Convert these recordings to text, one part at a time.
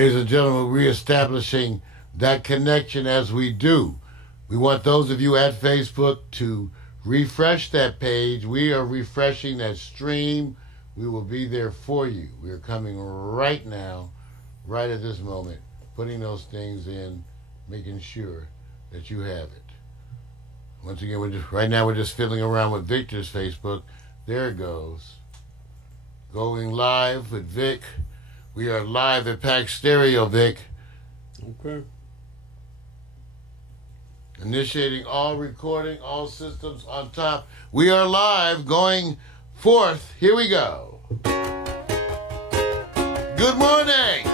Ladies and gentlemen, reestablishing that connection as we do. We want those of you at Facebook to refresh that page. We are refreshing that stream. We will be there for you. We are coming right now, right at this moment, putting those things in, making sure that you have it. Once again, right now we're just fiddling around with Victor's Facebook. There it goes. Going live with Vic. We are live at Pack Stereo, Vic. Okay. Initiating all recording, all systems on top. We are live, going forth. Here we go. Good morning.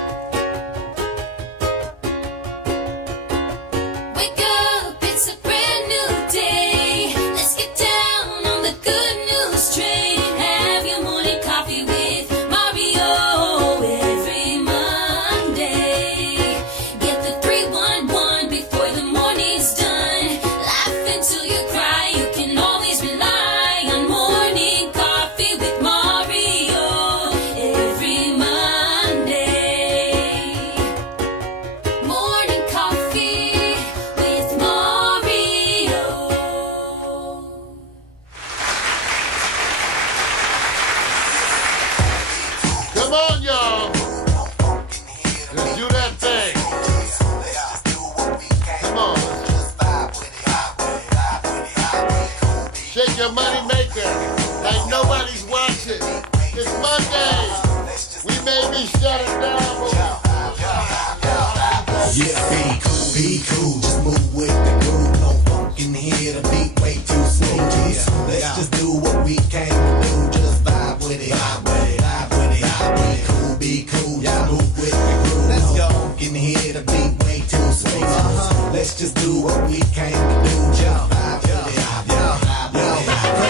Wake up, it's a brand new day. Let's get down on the good news train. Have your morning coffee with Mario every Monday. Get the 311 before the morning's done. Laugh until you cry. You can always rely on morning coffee with Mario every Monday. Morning coffee with Mario. Come on, y'all. Let's do that thing. Come on. Shake your money maker like nobody's watching. It's Monday. We may be shutting down, but Yeah, be cool, just move with the groove. No funk in here, the beat way too smooth. Yeah, let's just do what we came to do. Just vibe with it, vibe with it, vibe with it. Be cool, just move with the groove. Let's go. Funk in here, the beat way too smooth. Let's just do what we came to do. Just vibe with it, vibe with it.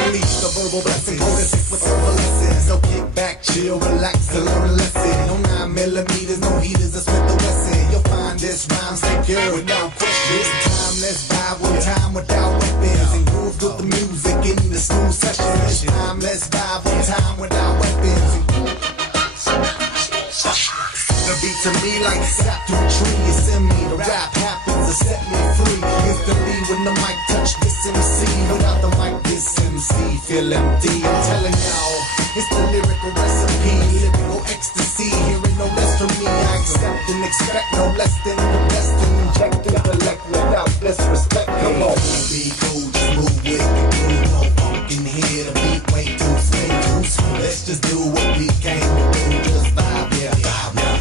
Release the verbal blessing, go to 6 with herbal lessons. So kick back, chill, relax, and learn a lesson. No 9 millimeters, no heaters, a Smith & Wesson. You'll find this rhyme secure without question. This time, let's vibe with time without weapons. And groove with the music in the smooth session. This time, let's vibe with time without weapons. The beat to me like sap to a tree. You send me, the rap happens to set me free. Instantly when the mic touch this MC. Without the mic, this MC feel empty. I'm telling y'all, it's the lyrical recipe. Lyrical ecstasy, hearing no less from me. I accept and expect no less than the best. And inject intellect without disrespect. Come on, be cool, just move with the groove. No funk in here, the beat way too smooth. Let's just do what we came to do. Just vibe, yeah, vibe, yeah.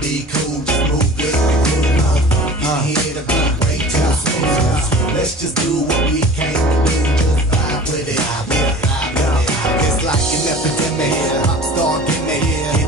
Be cool, just move with the groove. No funk in here, the beat way too smooth. Let's just do what we came to do. Just vibe with it, vibe, yeah. It's like an epidemic, pop star gimmick.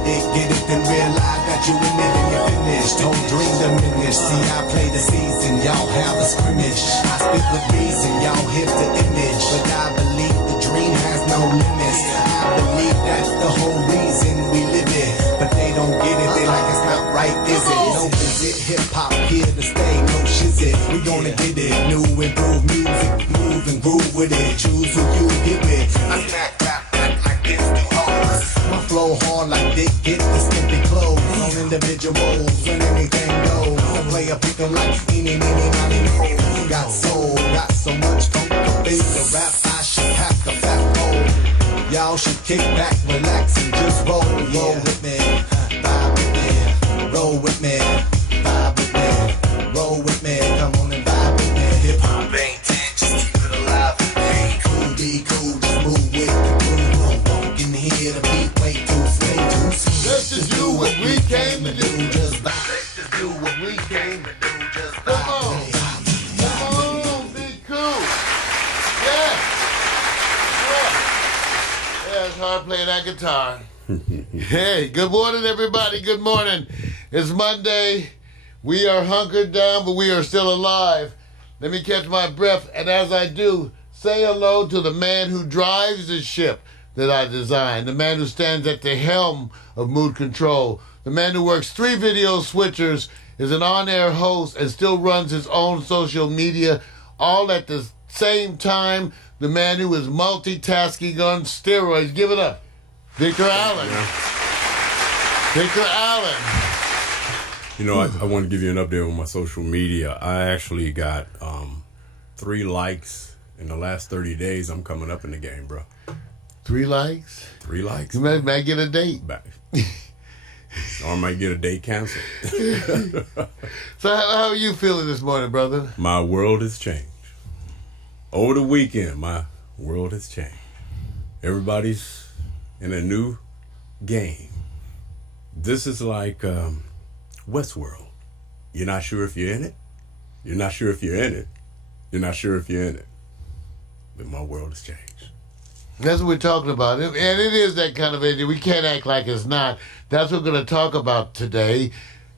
Get it, then realize that you in it and you're finished. Don't dream diminish. See, I play the season, y'all have a scrimmage. I speak with reason, y'all hit the image. But I believe the dream has no limits. I believe that's the whole reason we live it. But they don't get it, they like it's not right, is it? No visit, hip-hop here to stay, no shizit. We gonna get it, new improved music, move and groove with it. Choose who you get with. I smack rap like this, do hard. My flow hard like Dick, get the skimpy clothes. On individuals, when anything goes. The player pick 'em like eeny, meeny, miny, mo. Got soul, got so much funk to feel the rap. I should pack a fat roll. Y'all should kick back, relax, and just roll. Roll with me, vibe with me. Roll with me, vibe with me. Roll with me, come on and vibe with me. Hip hop ain't dead, just keep it alive. Be cool, just move with the groove. No funk in here, the beat way too smooth. let's just do what we came to do. Just vibe. Let's just do what we came to do. Just vibe. Come on. Come on, be cool. Yeah. Yeah, it's hard playing that guitar. Hey, good morning, everybody. Good morning. It's Monday. We are hunkered down, but we are still alive. Let me catch my breath, and as I do, say hello to the man who drives the ship that I designed, the man who stands at the helm of Mood Control, the man who works 3 video switchers, is an on-air host, and still runs his own social media, all at the same time, the man who is multitasking on steroids. Give it up, Victor Allen. Victor Allen. You know, I want to give you an update on my social media. I actually got 3 likes in the last 30 days. I'm coming up in the game, bro. 3 likes? 3 likes. You might get a date. Back. Or I might get a date canceled. So how are you feeling this morning, brother? My world has changed. Over the weekend, my world has changed. Everybody's in a new game. This is like Westworld. You're not sure if you're in it. You're not sure if you're in it. You're not sure if you're in it. But my world has changed. That's what we're talking about. And it is that kind of idea. We can't act like it's not. That's what we're going to talk about today.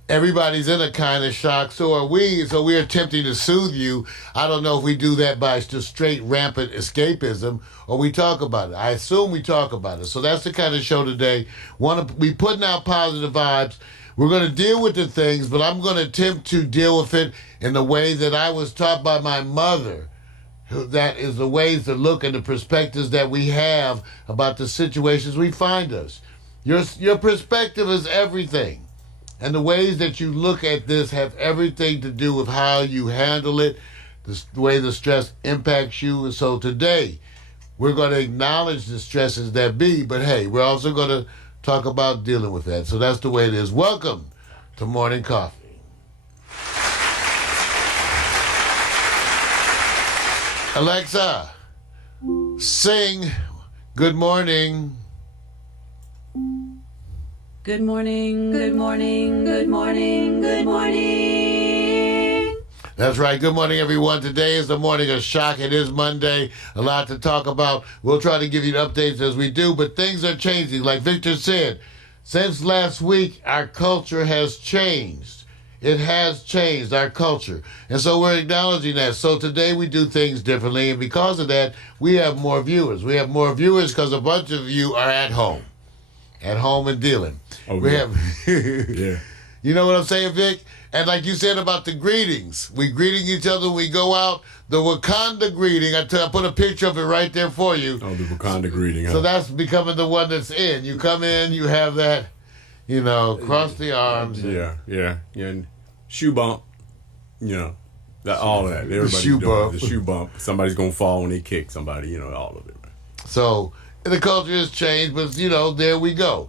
Everybody's in a kind of shock. So are we. So we're attempting to soothe you. I don't know if we do that by just straight rampant escapism or we talk about it. I assume we talk about it. So that's the kind of show today. We putting out positive vibes. We're going to deal with the things, but I'm going to attempt to deal with it in the way that I was taught by my mother. That is the ways to look and the perspectives that we have about the situations we find us. Your perspective is everything. And the ways that you look at this have everything to do with how you handle it, the way the stress impacts you. And so today, we're going to acknowledge the stresses that be, but hey, we're also going to talk about dealing with that. So that's the way it is. Welcome to Morning Coffee. Alexa, sing Good Morning. Good morning, good morning, good morning, good morning. That's right. Good morning, everyone. Today is the morning of shock. It is Monday. A lot to talk about. We'll try to give you updates as we do, but things are changing. Like Victor said, since last week, our culture has changed. It has changed, our culture. And so we're acknowledging that. So today we do things differently, and because of that, we have more viewers. We have more viewers because a bunch of you are at home and dealing. Oh, we yeah. have, Yeah. You know what I'm saying, Vic? And like you said about the greetings, we greeting each other when we go out. The Wakanda greeting, I put a picture of it right there for you. Oh, the Wakanda greeting. Huh? So that's becoming the one that's in. You come in, you have that, cross the arms. Yeah. And shoe bump, all of that. Everybody's shoe doing bump. the shoe bump. Somebody's going to fall when they kick somebody, all of it. Man. So the culture has changed, but, there we go.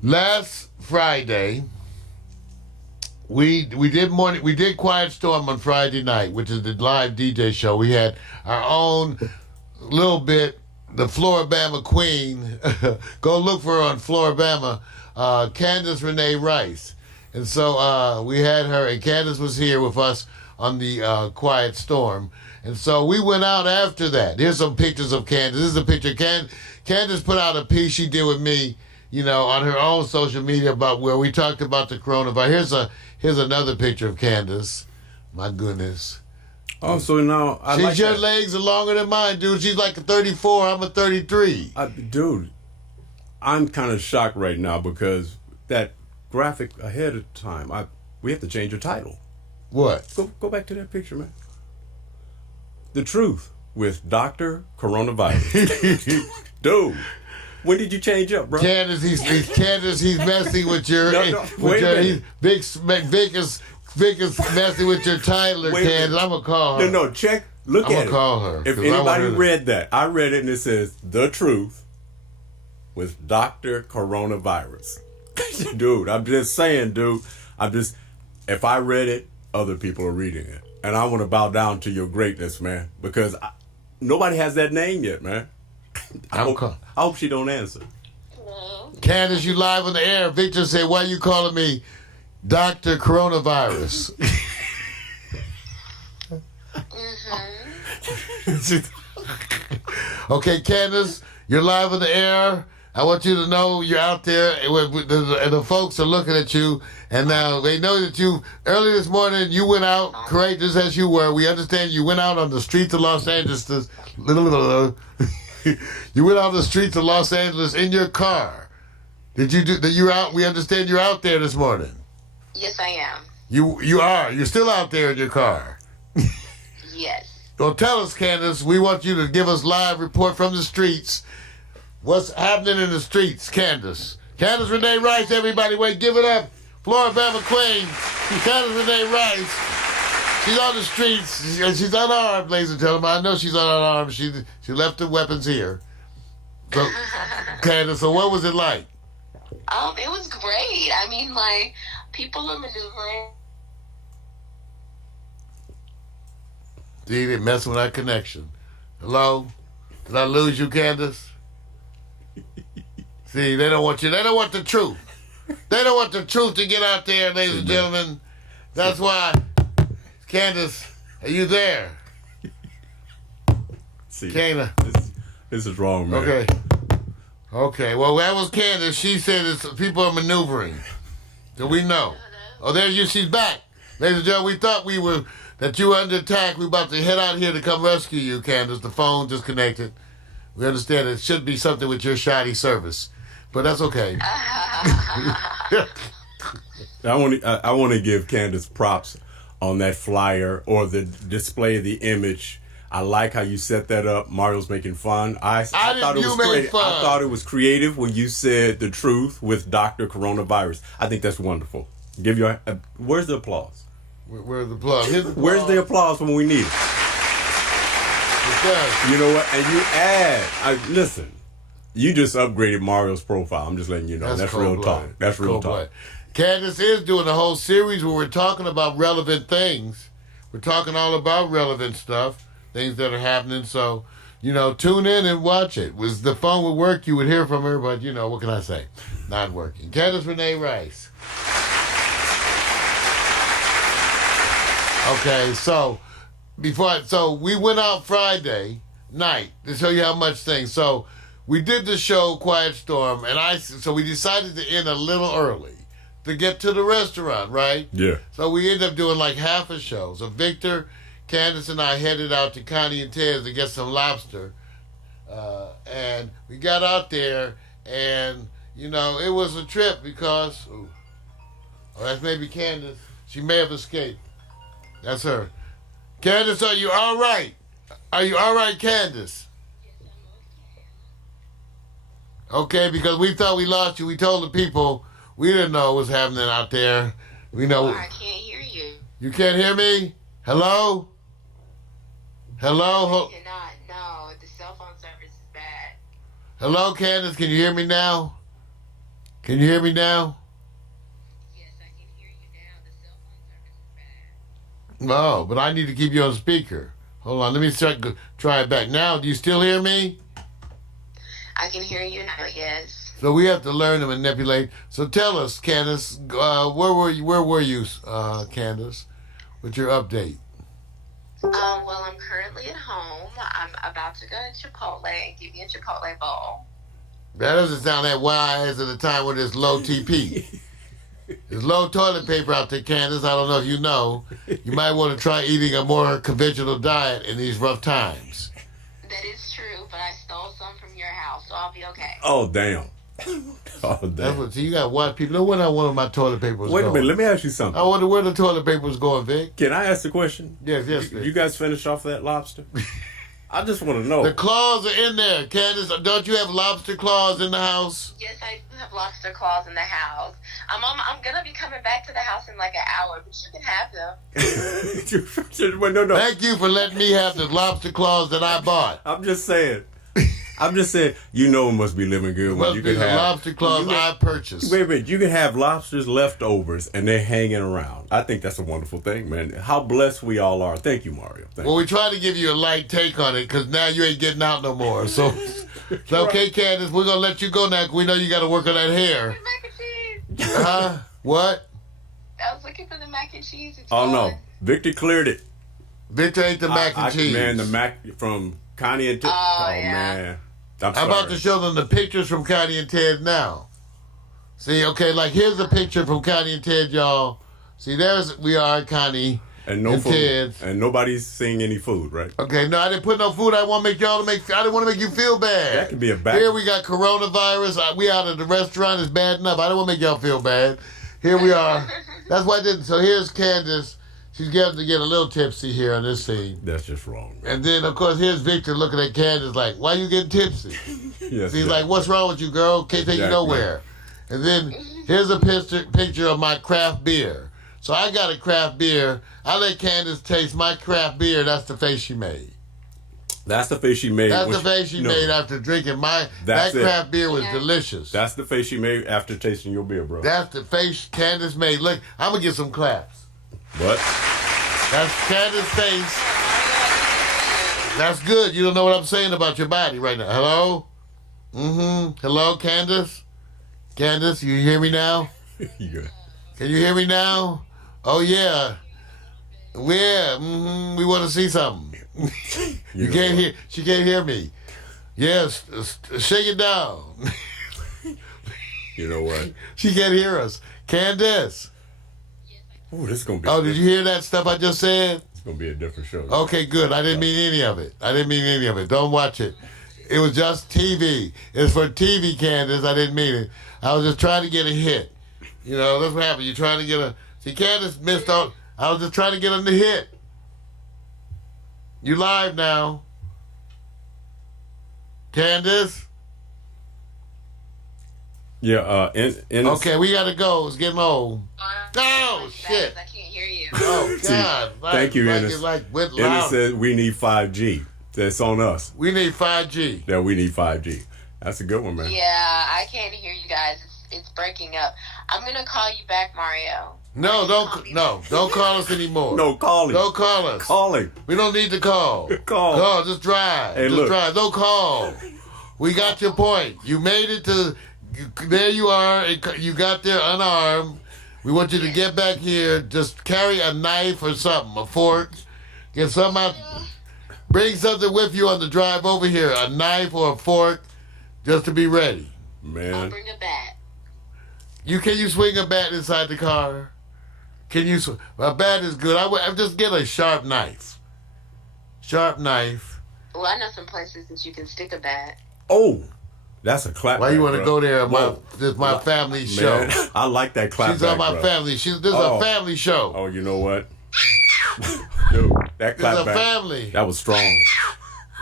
Last Friday, we did Quiet Storm on Friday night, which is the live DJ show. We had our own little bit, the Floribama Queen. Go look for her on Floribama, Candace Renee Rice. And so we had her, and Candace was here with us on the Quiet Storm. And so we went out after that. Here's some pictures of Candace. This is a picture. Candace put out a piece she did with me, on her own social media about where we talked about the coronavirus. Here's another picture of Candace. My goodness. Oh, so now Your legs are longer than mine, dude. She's like a 34. I'm a 33. Dude, I'm kind of shocked right now because that graphic ahead of time, we have to change your title. What? Go back to that picture, man. The Truth with Dr. Coronavirus. Dude, when did you change up, bro? Candace, he's messing with your. Wait a minute. Vic is messing with your title, Candace. I'm gonna call her. No, check. Look at it. I'm gonna call her. If anybody read that, I read it and it says The Truth with Dr. Coronavirus. Dude, I'm just saying, dude. If I read it, other people are reading it. And I want to bow down to your greatness, man, because nobody has that name yet, man. I hope she don't answer. Candace, you live on the air. Victor said, why you calling me Dr. Coronavirus? Okay, Candace, you're live on the air. I want you to know you're out there, and the folks are looking at you, and now they know that early this morning, you went out, courageous as you were. We understand you went out on the streets of Los Angeles. You went out on the streets of Los Angeles in your car. Did you do that? You're out. We understand you're out there this morning. Yes, I am. You are. You're still out there in your car. Yes. Well, tell us, Candace. We want you to give us live report from the streets. What's happening in the streets, Candace? Candace Renee Rice, everybody. Wait, give it up. Flora Bama Queen. Candace Renee Rice. She's on the streets. She's unarmed, ladies and gentlemen. I know she's unarmed. She left the weapons here. So, Candace, so what was it like? It was great. I mean, like, people are maneuvering. See, they messing with our connection. Hello? Did I lose you, Candace? See, they don't want you. They don't want the truth. They don't want the truth to get out there, ladies and gentlemen. That's why, Candace, are you there? See, Kana. this is wrong, man. Okay, well, that was Candace. She said people are maneuvering. So we know. Oh, there you. She's back. Ladies and gentlemen, we thought that you were under attack. We're about to head out here to come rescue you, Candace. The phone disconnected. We understand it should be something with your shoddy service. But that's okay. I want to give Candace props on that flyer or the display of the image. I like how you set that up. Mario's making fun. I thought it was creative. I thought it was creative when you said the truth with Dr. Coronavirus. I think that's wonderful. Give your where's the applause? Where's the applause? Here's the applause. Where's the applause when we need it? You know what? And you listen. You just upgraded Mario's profile. I'm just letting you know. That's real talk. That's real talk. Candace is doing a whole series where we're talking about relevant things. We're talking all about relevant stuff, things that are happening. So, tune in and watch it. Was the phone would work, you would hear from her, but what can I say? Not working. Candace Renee Rice. Okay, so we went out Friday night to show you how much things. So we did the show Quiet Storm, and so we decided to end a little early to get to the restaurant, right? Yeah. So we ended up doing like half a show. So Victor, Candace, and I headed out to Connie and Ted's to get some lobster, and we got out there, and it was a trip because that's maybe Candace. She may have escaped. That's her. Candace, are you all right? Are you all right, Candace? Okay, because we thought we lost you. We told the people we didn't know what was happening out there. We know. I can't hear you. You can't hear me? Hello? Hello? I cannot. No, the cell phone service is bad. Hello, Candace? Can you hear me now? Can you hear me now? Yes, I can hear you now. The cell phone service is bad. No, but I need to keep you on speaker. Hold on, let me try it back. Now, do you still hear me? I can hear you now, yes. So we have to learn to manipulate. So tell us, Candace, where were you, Candace, with your update? Well, I'm currently at home. I'm about to go to Chipotle and give you a Chipotle bowl. That doesn't sound that wise at the time when there's low TP. There's low toilet paper out there, Candace. I don't know if you know. You might want to try eating a more conventional diet in these rough times. That is true, but I stole some from your house, so I'll be okay. Oh, damn. Oh, damn. That's what, you got to watch people. No wonder I wanted my toilet paper was Wait going. a minute. Let me ask you something. I wonder where the toilet paper was going, Vic. Can I ask a question? Yes, Vic. You guys finish off that lobster? I just want to know. The claws are in there, Candace. Don't you have lobster claws in the house? Yes, I do have lobster claws in the house. I'm gonna be coming back to the house in like an hour, but you can have them. No. Thank you for letting me have the lobster claws that I bought. I'm just saying. It must be living good when Must you be can the have lobster claws I purchased. Wait a minute, you can have lobsters leftovers and they're hanging around. I think that's a wonderful thing, man. How blessed we all are. Thank you, Mario. Well, we try to give you a light take on it because now you ain't getting out no more. So, it's okay, Candace. We're gonna let you go now. 'Cause we know you got to work on that hair. Mac and cheese. What? I was looking for the mac and cheese. It's Oh gone. no, Victor cleared it. Victor ate the mac and cheese. Man, the mac from Connie and Ted. Oh, yeah. Man. I'm I'm about to show them the pictures from Connie and Ted now. See, okay, like here's a picture from Connie and Ted, y'all. See, we are, Connie and no and food. Ted's. And nobody's seeing any food, right? Okay, no, I didn't put no food. I want to make I didn't want to make you feel bad. That could be a back. Here we got coronavirus. We out at the restaurant. It's bad enough. I don't want to make y'all feel bad. Here we are. That's why I didn't. So here's Candace. She's getting to get a little tipsy here on this scene. That's just wrong. And then, of course, here's Victor looking at Candace like, why you getting tipsy? Yes, He's like, what's wrong with you, girl? Can't take you nowhere. And then here's a picture of my craft beer. So I got a craft beer. I let Candace taste my craft beer. That's the face she made. That's the face she made. That's the face she made after drinking that craft beer was delicious. That's the face she made after tasting your beer, bro. That's the face Candace made. Look, I'm going to get some claps. What? That's Candace's face. That's good. You don't know what I'm saying about your body right now. Hello? Hello, Candace? Candace, you hear me now? Yeah. Can you hear me now? Oh, yeah. Yeah, we want to see something. You can't hear. She can't hear me. Yes, shake it down. You know what? She can't hear us. Candace. Oh, this is going to be... Oh, did you hear that stuff I just said? It's going to be a different show. Okay, good. I didn't mean any of it. Don't watch it. It was just TV. It's for TV, Candace. I didn't mean it. I was just trying to get a hit. You know, that's what happened. You're trying to get a... See, Candace missed out. I was just trying to get him to hit. You live now. Candace? Yeah, okay, we got to go. It's getting old. Oh, shit. I can't hear you. Oh, God. Thank you, Ennis. Ennis said we need 5G. That's on us. We need 5G. Yeah, we need 5G. That's a good one, man. Yeah, I can't hear you guys. It's breaking up. I'm going to call you back, Mario. No, don't call us anymore. No, call him. Don't call us. Call him. We don't need to call. Call. Just drive. Hey, just look. drive. Don't call. We got your point. You made it to... There you are. You got there unarmed. We want you to get back here. Just carry a knife or something, a fork. Get something out. Bring something with you on the drive over here. A knife or a fork, just to be ready. Man. I'll bring a bat. Can you swing a bat inside the car? Can you? A bat is good. I would just get a sharp knife. Sharp knife. Well, I know some places that you can stick a bat. Oh, that's a clap. Why you want to bro. go there? This is my family show. Man, I like that clap. She's on my bro. family. This is a family show. Oh, you know what? Dude, that clap It's a back, family. that was strong.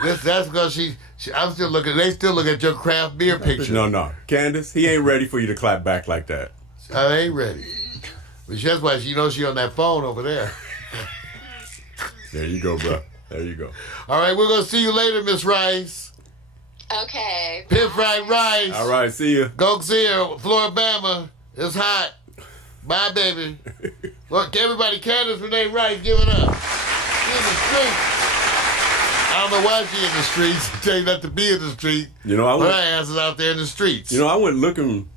That's because I'm still looking. They still look at your craft beer picture. No, Candace, he ain't ready for you to clap back like that. I ain't ready. But that's why she on that phone over there. There you go, bro. There you go. All right, we're gonna see you later, Miss Rice. Okay. Pit fried rice. All right, see you. Go see her, Floribama. It's hot. Bye, baby. Look, everybody, Candace Renee Rice, give it up. She's in the street. I don't know why she's in the streets. Tell you not to be in the street. You know, her ass is out there in the streets. You know, I went looking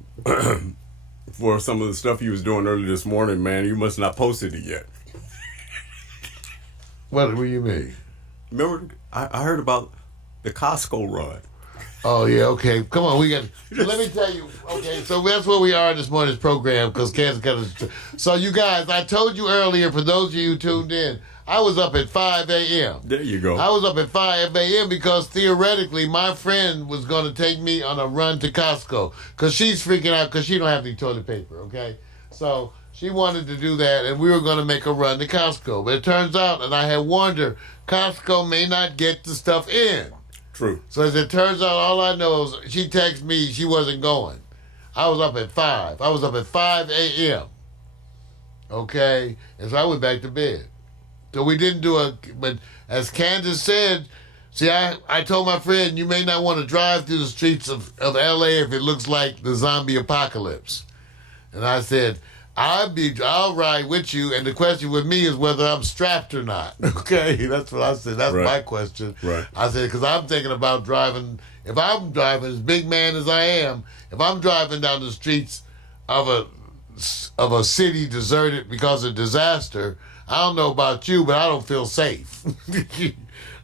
for some of the stuff you was doing early this morning, man. You must not posted it yet. What do you mean? Remember, I heard about the Costco run. Oh, yeah, okay. Come on, let me tell you. Okay, so that's where we are in this morning's program, because Kansas got us. So, you guys, I told you earlier, for those of you who tuned in, I was up at 5 a.m. There you go. I was up at 5 a.m. because, theoretically, my friend was going to take me on a run to Costco, because she's freaking out because she don't have any toilet paper, okay? So, she wanted to do that, and we were going to make a run to Costco. But it turns out, and I had warned her, Costco may not get the stuff in. True. So as it turns out, all I know is she texted me she wasn't going. I was up at 5. I was up at 5 a.m. Okay? And so I went back to bed. So we didn't but as Candace said, see, I told my friend, you may not want to drive through the streets of L.A. if it looks like the zombie apocalypse. And I said, I'll ride with you, and the question with me is whether I'm strapped or not. Okay, that's what I said. That's right. my question. Right. I said, because I'm thinking about driving. If I'm driving, as big man as I am, if I'm driving down the streets of a city deserted because of disaster, I don't know about you, but I don't feel safe.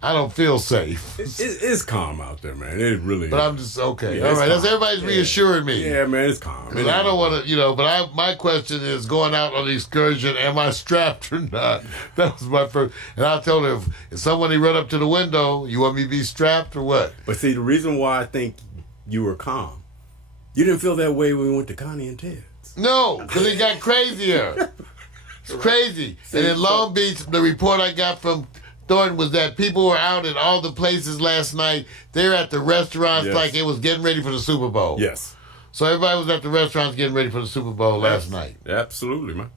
I don't feel safe. It's calm out there, man. It really But is. I'm just, okay. Yeah, All right, calm. everybody's reassuring me. Yeah, man, it's calm. Because I don't want to, but my question is, going out on the excursion, am I strapped or not? That was my first. And I told her, if somebody run up to the window, you want me to be strapped or what? But see, the reason why I think you were calm, you didn't feel that way when we went to Connie and Ted's. No, because it got crazier. It's crazy. And in Long Beach, the report I got from Thornton was that people were out at all the places last night. They were at the restaurants Yes. like it was getting ready for the Super Bowl. Yes. So everybody was at the restaurants getting ready for the Super Bowl last night. Absolutely, man.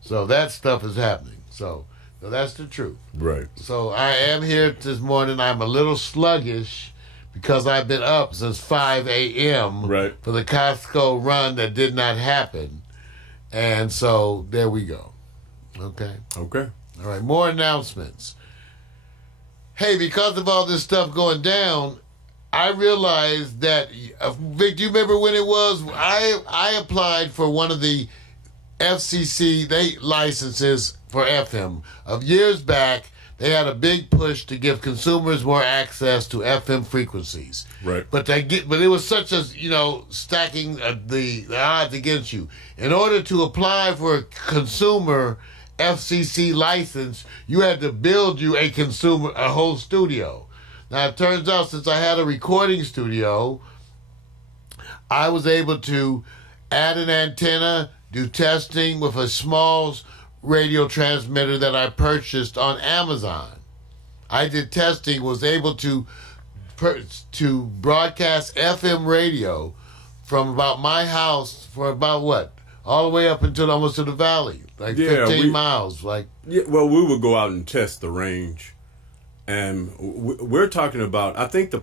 So that stuff is happening. So that's the truth. Right. So I am here this morning. I'm a little sluggish because I've been up since 5 a.m. Right. for the Costco run that did not happen. And so there we go. Okay. Okay. All right. More announcements. Hey, because of all this stuff going down, I realized that, Vic, do you remember when it was? I applied for one of the FCC licenses for FM. Of years back, they had a big push to give consumers more access to FM frequencies. Right. But it was such a, stacking the odds against you. In order to apply for a consumer FCC license, you had to build you a whole studio. Now, it turns out since I had a recording studio, I was able to add an antenna, do testing with a small radio transmitter that I purchased on Amazon. I did testing, was able to broadcast FM radio from about my house for about all the way up until almost to the valley, 15 miles. Yeah, well, we would go out and test the range. And we're talking about, I think the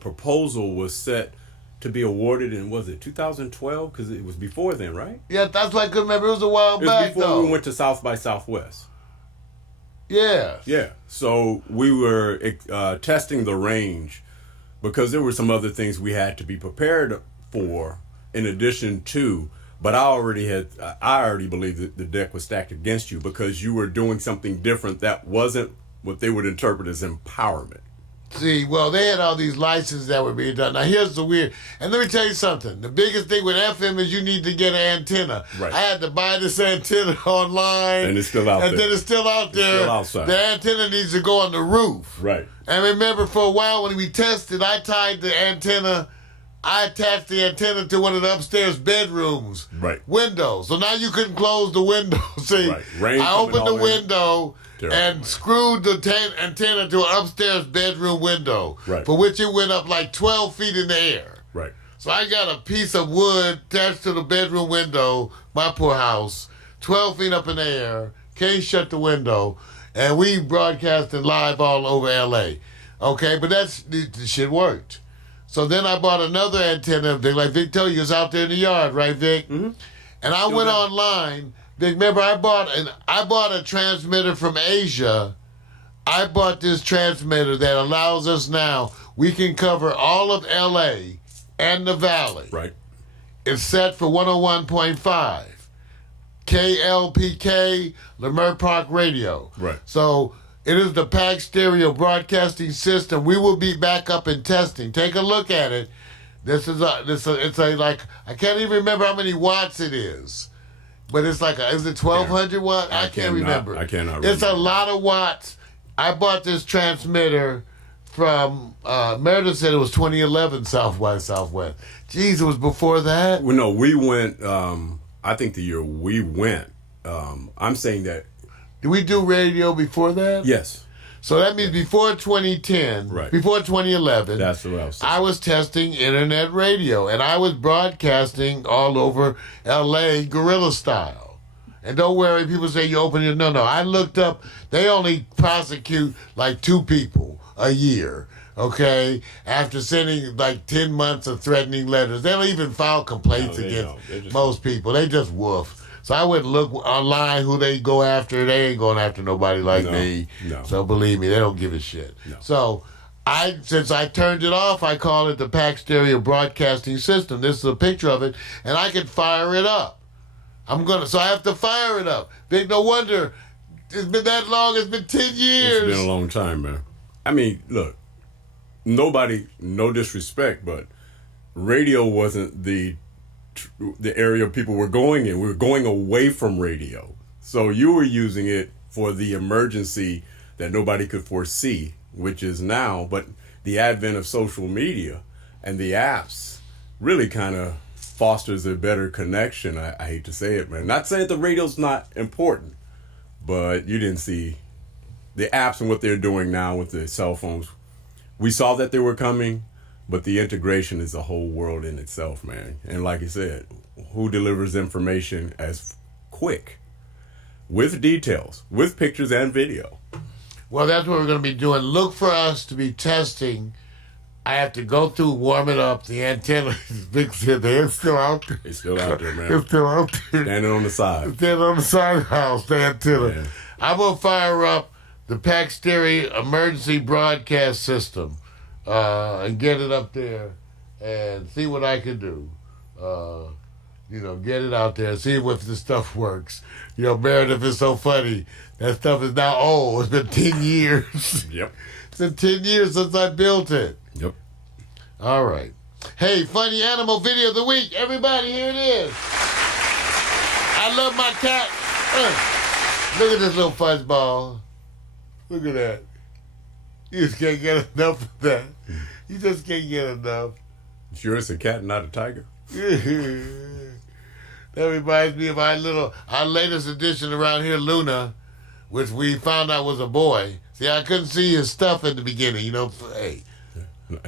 proposal was set to be awarded in, was it 2012? Because it was before then, right? Yeah, that's what I could remember. It was a while It was back, before though. we went to South by Southwest. Yeah. Yeah. So we were testing the range because there were some other things we had to be prepared for in addition to, but I already believed that the deck was stacked against you because you were doing something different that wasn't what they would interpret as empowerment. See, well, they had all these licenses that were being done. Now, here's the weird. And let me tell you something. The biggest thing with FM is you need to get an antenna. Right. I had to buy this antenna online. And it's still out there. And then it's still out there. It's still outside. The antenna needs to go on the roof. Right. And remember, for a while when we tested, I attached the antenna to one of the upstairs bedrooms. Right. Windows. So now you couldn't close the window. See, Right. Rain I coming opened the all in. window and man. screwed the antenna to an upstairs bedroom window, Right. for which it went up 12 feet in the air. Right. So I got a piece of wood attached to the bedroom window, my poor house, 12 feet up in the air, can't shut the window, and we broadcasted live all over L.A. Okay, but the shit worked. So then I bought another antenna, Vic, like Vic told you, it's out there in the yard, right, Vic? Mm-hmm. And I went online. Vic, remember, I bought a transmitter from Asia. I bought this transmitter that allows us now, we can cover all of L.A. and the Valley. Right. It's set for 101.5. KLPK, Leimert Park Radio. Right. So it is the PAC Stereo Broadcasting System. We will be back up in testing. Take a look at it. It's I can't even remember how many watts it is. But it's is it 1,200 watts? I can't remember. I cannot remember. It's a lot of watts. I bought this transmitter from, Meredith said it was 2011 South by Southwest. Jeez, it was before that? Well, no, we went, I think the year we went, I'm saying that. Did we do radio before that? Yes. So that means before 2010, Right. before 2011, That's what I was saying. I was testing internet radio, and I was broadcasting all over L.A. guerrilla style. And don't worry, people say you open it. No, I looked up. They only prosecute 2 people a year, okay? After sending 10 months of threatening letters. They don't even file complaints No, they against don't. They just- most people. They just woof. So I wouldn't look online who they go after. They ain't going after nobody like me. No. So believe me, they don't give a shit. No. So since I turned it off, I call it the PAC Stereo Broadcasting System. This is a picture of it, and I can fire it up. So I have to fire it up. No wonder it's been that long. It's been 10 years. It's been a long time, man. I mean, look, no disrespect, but radio wasn't the area people were going in. We were going away from radio. So you were using it for the emergency that nobody could foresee, which is now. But the advent of social media and the apps really kind of fosters a better connection. I hate to say it, man. Not saying the radio's not important, but you didn't see the apps and what they're doing now with the cell phones. We saw that they were coming, But the integration is a whole world in itself, man. And like you said, who delivers information as quick, with details, with pictures and video? Well, that's what we're going to be doing. Look for us to be testing. I have to go through, warm it up. The antenna, Vic said, they're still out there. It's still out there, man. It's still out there. Standing on the side. Standing on the side of the house, the antenna. Yeah. I'm going to fire up the Pax Theory emergency broadcast system and get it up there and see what I can do. Get it out there, see if this stuff works. Meredith is so funny. That stuff is now old. It's been 10 years. Yep. It's been 10 years since I built it. Yep. All right. Hey, funny animal video of the week. Everybody, here it is. I love my cat. Look at this little fuzzball. Look at that. You just can't get enough of that. You just can't get enough. Sure it's a cat, not a tiger? That reminds me of our latest addition around here, Luna, which we found out was a boy. See, I couldn't see his stuff in the beginning, Hey.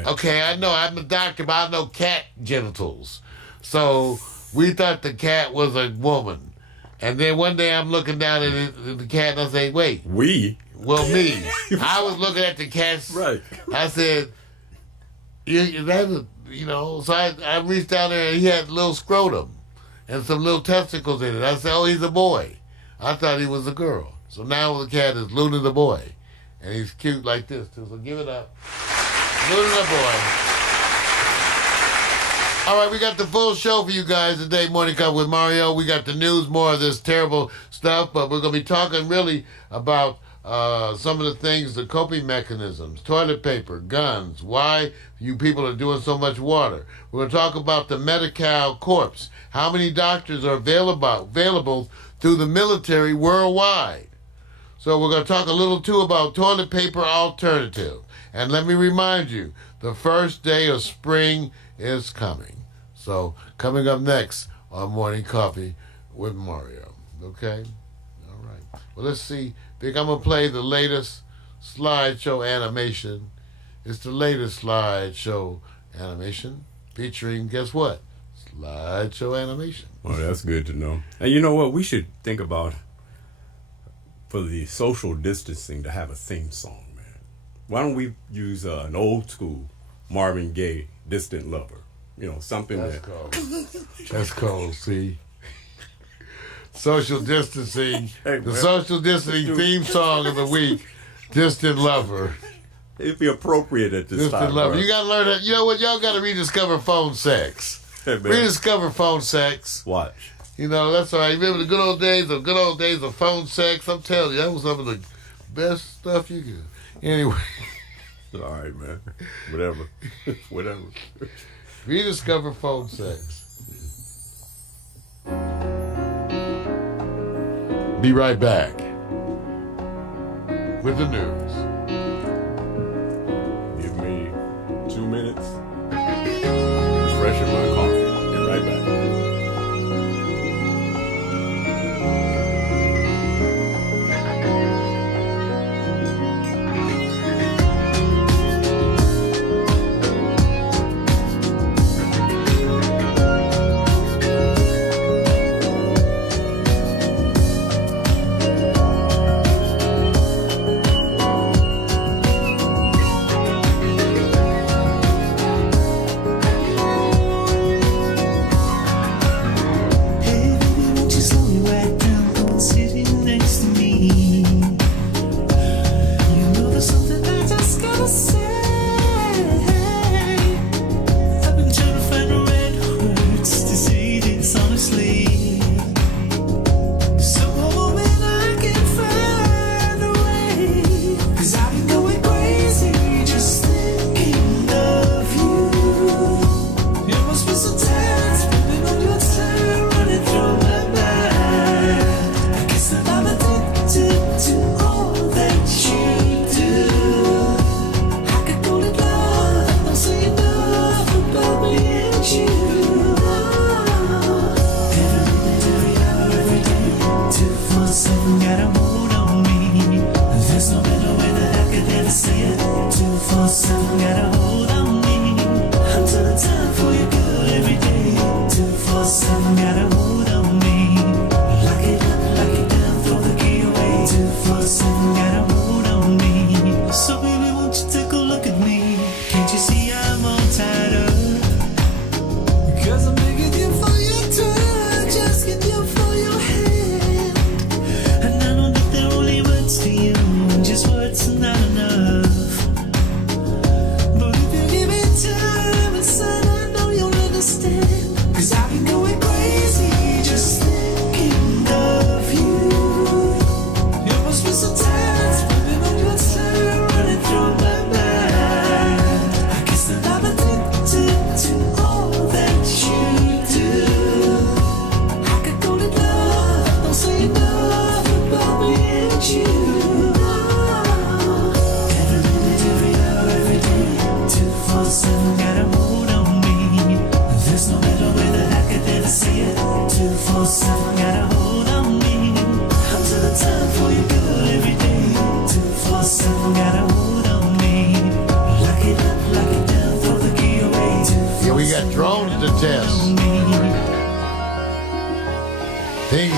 Okay, I know, I'm a doctor, but I know cat genitals. So we thought the cat was a woman. And then one day I'm looking down at the cat and I say, wait. We? Well, me. I was looking at the cat's. Right. I said, so I reached down there and he had a little scrotum and some little testicles in it. I said, oh, he's a boy. I thought he was a girl. So now the cat is Luna the boy. And he's cute like this, too. So give it up. Luna the boy. All right, we got the full show for you guys today, Morning Cup with Mario. We got the news, more of this terrible stuff, but we're going to be talking really about some of the things, the coping mechanisms, toilet paper, guns, why you people are doing so much water. We're going to talk about the Medi-Cal corpse, how many doctors are available through the military worldwide. So we're going to talk a little, too, about toilet paper alternative. And let me remind you, the first day of spring is coming. So coming up next on Morning Coffee with Mario. Okay? All right. Well, let's see. Vic, I'm going to play the latest slideshow animation. It's the latest slideshow animation featuring, guess what? Slideshow animation. Well, that's good to know. And you know what? We should think about, for the social distancing, to have a theme song, man. Why don't we use an old school Marvin Gaye, Distant Lover? Something That's cold. That's cold, see? Social distancing. Hey, the social distancing theme song of the week, Distant Lover. It'd be appropriate at this Distant time. Lover. Bro. You got to learn that. You know what? Y'all got to rediscover phone sex. Hey, man. Rediscover phone sex. Watch. That's all right. Remember the good old days of phone sex? I'm telling you, that was some of the best stuff you could. Anyway. All right, man. Whatever. Whatever. Rediscover phone sex. Be right back with the news. Give me 2 minutes. Refreshing my coffee. Be right back.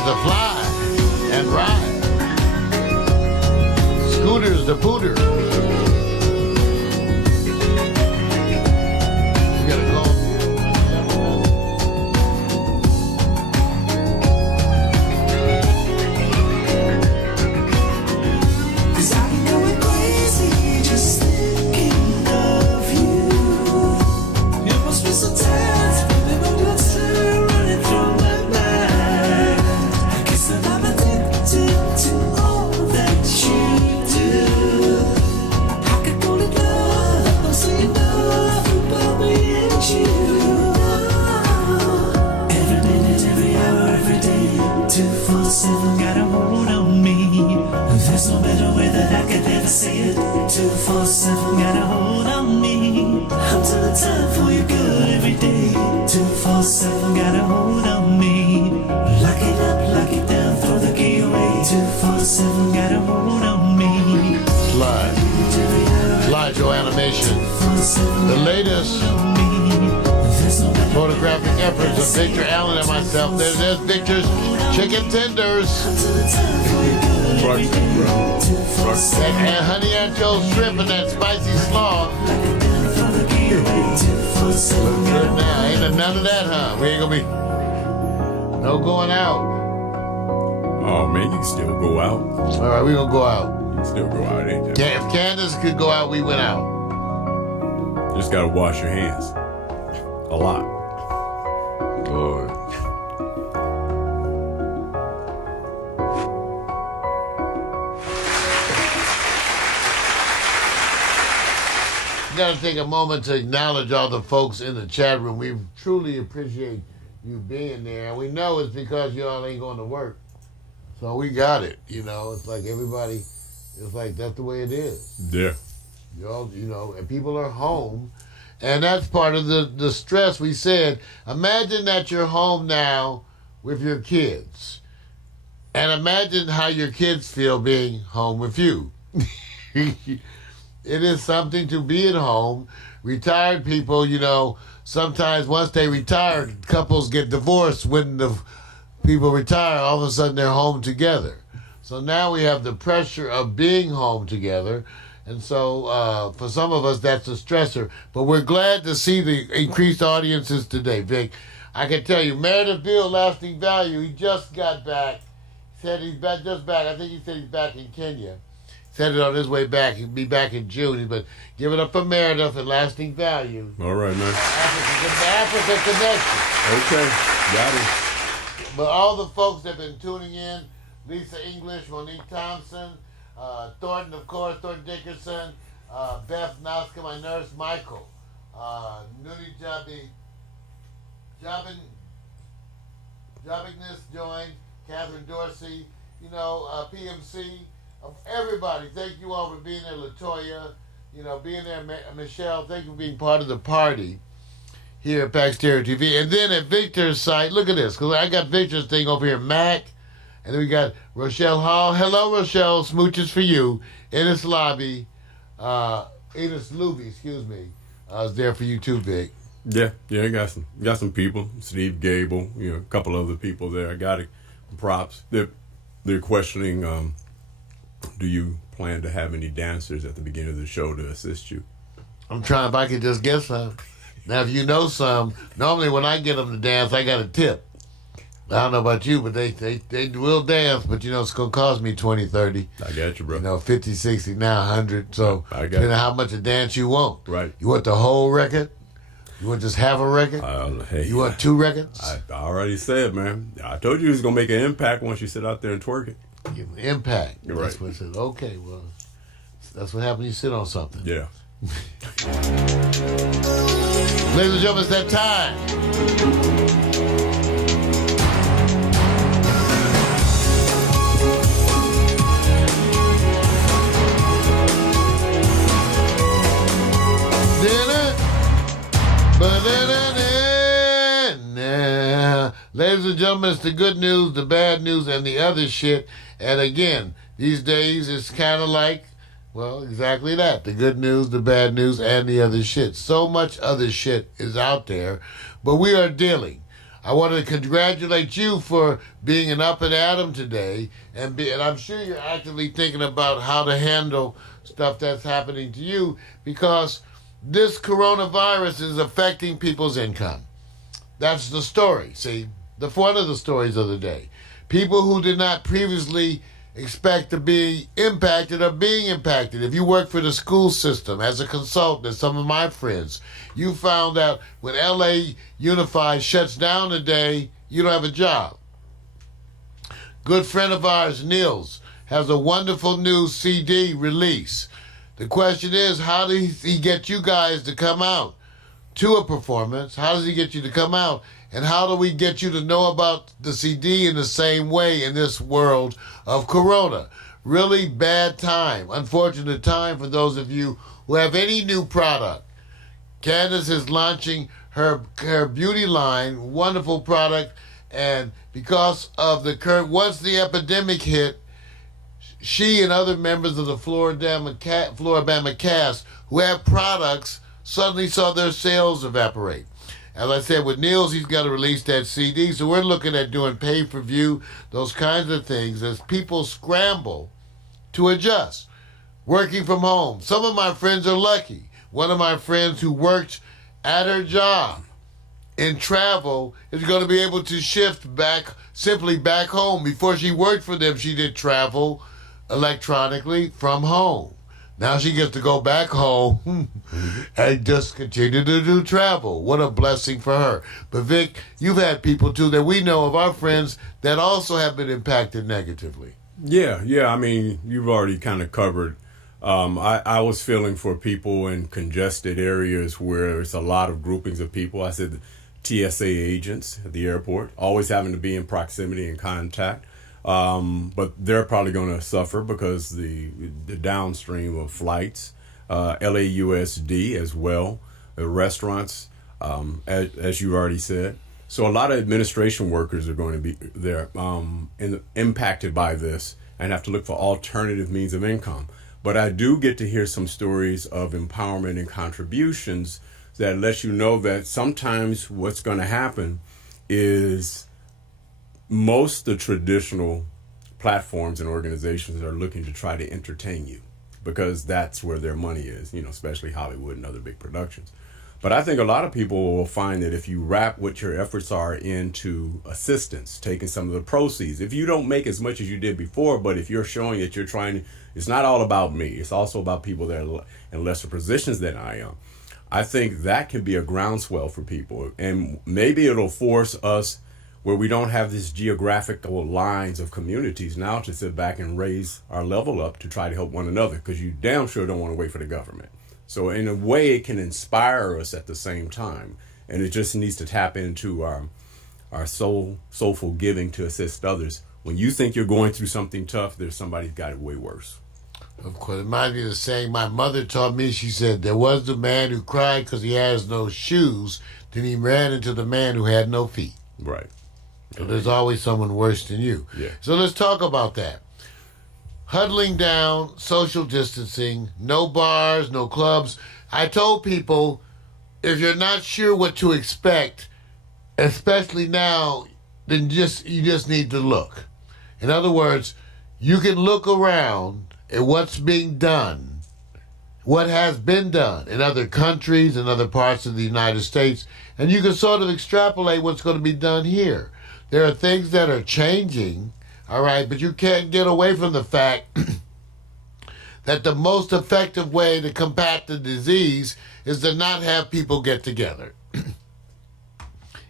to fly and ride. Scooters to pooter. You gotta go. Cause I've been going crazy just thinking of you. It must be so tense, feeling all your time running through my mind. I guess that I'm addicted to all that you do. I could call it love, I'm not saying enough about me and you. Every minute, every hour, every day, 247 got a hold on me. There's no better way that I could ever say it. 247 got a hold on me. I'm telling time for you good every day. 247 got a hold on me. Lock it up, lock it down, throw the key away. 247 got a hold on me. Slide. Slide your animation. The latest photographic efforts of Victor Allen and myself. There's Victor's chicken tenders. And honey ancho shrimp and that spicy slaw. Good now. Ain't none of that, huh? We ain't gonna be no going out. Oh man, you can still go out. All right, we gonna go out. You can still go out, ain't there? Yeah, if Candace could go out, we went out. Just gotta wash your hands. A lot. Lord. Got to take a moment to acknowledge all the folks in the chat room. We truly appreciate you being there. And we know it's because y'all ain't going to work. So we got it. You know, it's like everybody, it's like that's the way it is. Yeah. Y'all, you know, and people are home. And that's part of the stress. We said, imagine that you're home now with your kids. And imagine how your kids feel being home with you. It is something to be at home. Retired people, you know, sometimes once they retire, couples get divorced when the people retire. All of a sudden they're home together. So now we have the pressure of being home together. And so for some of us, that's a stressor. But we're glad to see the increased audiences today, Vic. I can tell you, Meredith Bill, Lasting Value, he just got back. Said he's just back. I think he said he's back in Kenya. Said it on his way back. He'll be back in June. But give it up for Meredith and Lasting Value. All right, man. Africa Connection. Okay, got it. But all the folks that have been tuning in, Lisa English, Monique Thompson, Thornton, of course, Thornton Dickerson, Beth Noska, my nurse, Michael, Nuni Jobbigness joined, Catherine Dorsey, you know, PMC, everybody. Thank you all for being there, LaToya, you know, being there, Michelle. Thank you for being part of the party here at Pax Stereo TV. And then at Victor's site, look at this, because I got Victor's thing over here, Mac. And then we got Rochelle Hall. Hello, Rochelle. Smooches for you. Ennis Lobby. Ennis Luby, excuse me. I was there for you too, Vic. Yeah, I got some people. Steve Gable, you know, a couple other people there. I got it. Props. They're questioning, do you plan to have any dancers at the beginning of the show to assist you? I'm trying if I could just get some. Now, if you know some, normally when I get them to dance, I got a tip. I don't know about you, but they will dance, but you know, it's going to cost me 20, 30. I got you, bro. You know, 50, 60, now 100. So, I got depending you. on how much a dance you want. Right. You want the whole record? You want just half a record? Hey, You want 2 records? I already said, man. I told you it was going to make an impact once you sit out there and twerk it. Give an impact. You're That's right. what it says. Okay, well, that's what happens when you sit on something. Yeah. Ladies and gentlemen, it's that time. Ladies and gentlemen, it's the good news, the bad news, and the other shit. And again, these days it's kind of like, well, exactly that. The good news, the bad news, and the other shit. So much other shit is out there, but we are dealing. I want to congratulate you for being an up and atom today, and I'm sure you're actively thinking about how to handle stuff that's happening to you, because this coronavirus is affecting people's income. That's the story. See, one of the stories of the day. People who did not previously expect to be impacted are being impacted. If you work for the school system as a consultant, some of my friends, you found out when LA Unified shuts down today, you don't have a job. Good friend of ours, Niels, has a wonderful new CD release. The question is, how does he get you guys to come out to a performance? How does he get you to come out? And how do we get you to know about the CD in the same way in this world of Corona? Really bad time, unfortunate time for those of you who have any new product. Candace is launching her beauty line, wonderful product, and because of the current, once the epidemic hit, she and other members of the Floribama cast who have products suddenly saw their sales evaporate. As I said, with Niels, he's got to release that CD, so we're looking at doing pay-per-view, those kinds of things, as people scramble to adjust. Working from home. Some of my friends are lucky. One of my friends who worked at her job in travel is going to be able to shift simply back home. Before she worked for them, she did travel electronically from home. Now she gets to go back home and just continue to do travel. What a blessing for her. But Vic, you've had people too that we know of our friends that also have been impacted negatively. Yeah. I mean, you've already kind of covered. I was feeling for people in congested areas where there's a lot of groupings of people. I said the TSA agents at the airport, always having to be in proximity and contact. But they're probably going to suffer because the downstream of flights, LAUSD as well, the restaurants, as you already said. So a lot of administration workers are going to be there impacted by this and have to look for alternative means of income. But I do get to hear some stories of empowerment and contributions that let you know that sometimes what's going to happen is most of the traditional platforms and organizations are looking to try to entertain you because that's where their money is, especially Hollywood and other big productions. But I think a lot of people will find that if you wrap what your efforts are into assistance, taking some of the proceeds, if you don't make as much as you did before, but if you're showing that you're trying, it's not all about me. It's also about people that are in lesser positions than I am. I think that can be a groundswell for people. And maybe it'll force us where we don't have these geographical lines of communities now to sit back and raise our level up to try to help one another, because you damn sure don't want to wait for the government. So in a way, it can inspire us at the same time. And it just needs to tap into our soulful giving to assist others. When you think you're going through something tough, there's somebody who's got it way worse. Of course, it reminds me of the saying my mother taught me. She said, there was the man who cried because he has no shoes, then he ran into the man who had no feet. Right. So there's always someone worse than you. Yeah. So let's talk about that. Huddling down, social distancing, no bars, no clubs. I told people, if you're not sure what to expect, especially now, then you just need to look. In other words, you can look around at what's being done, what has been done in other countries and other parts of the United States, and you can sort of extrapolate what's going to be done here. There are things that are changing, all right, but you can't get away from the fact that the most effective way to combat the disease is to not have people get together.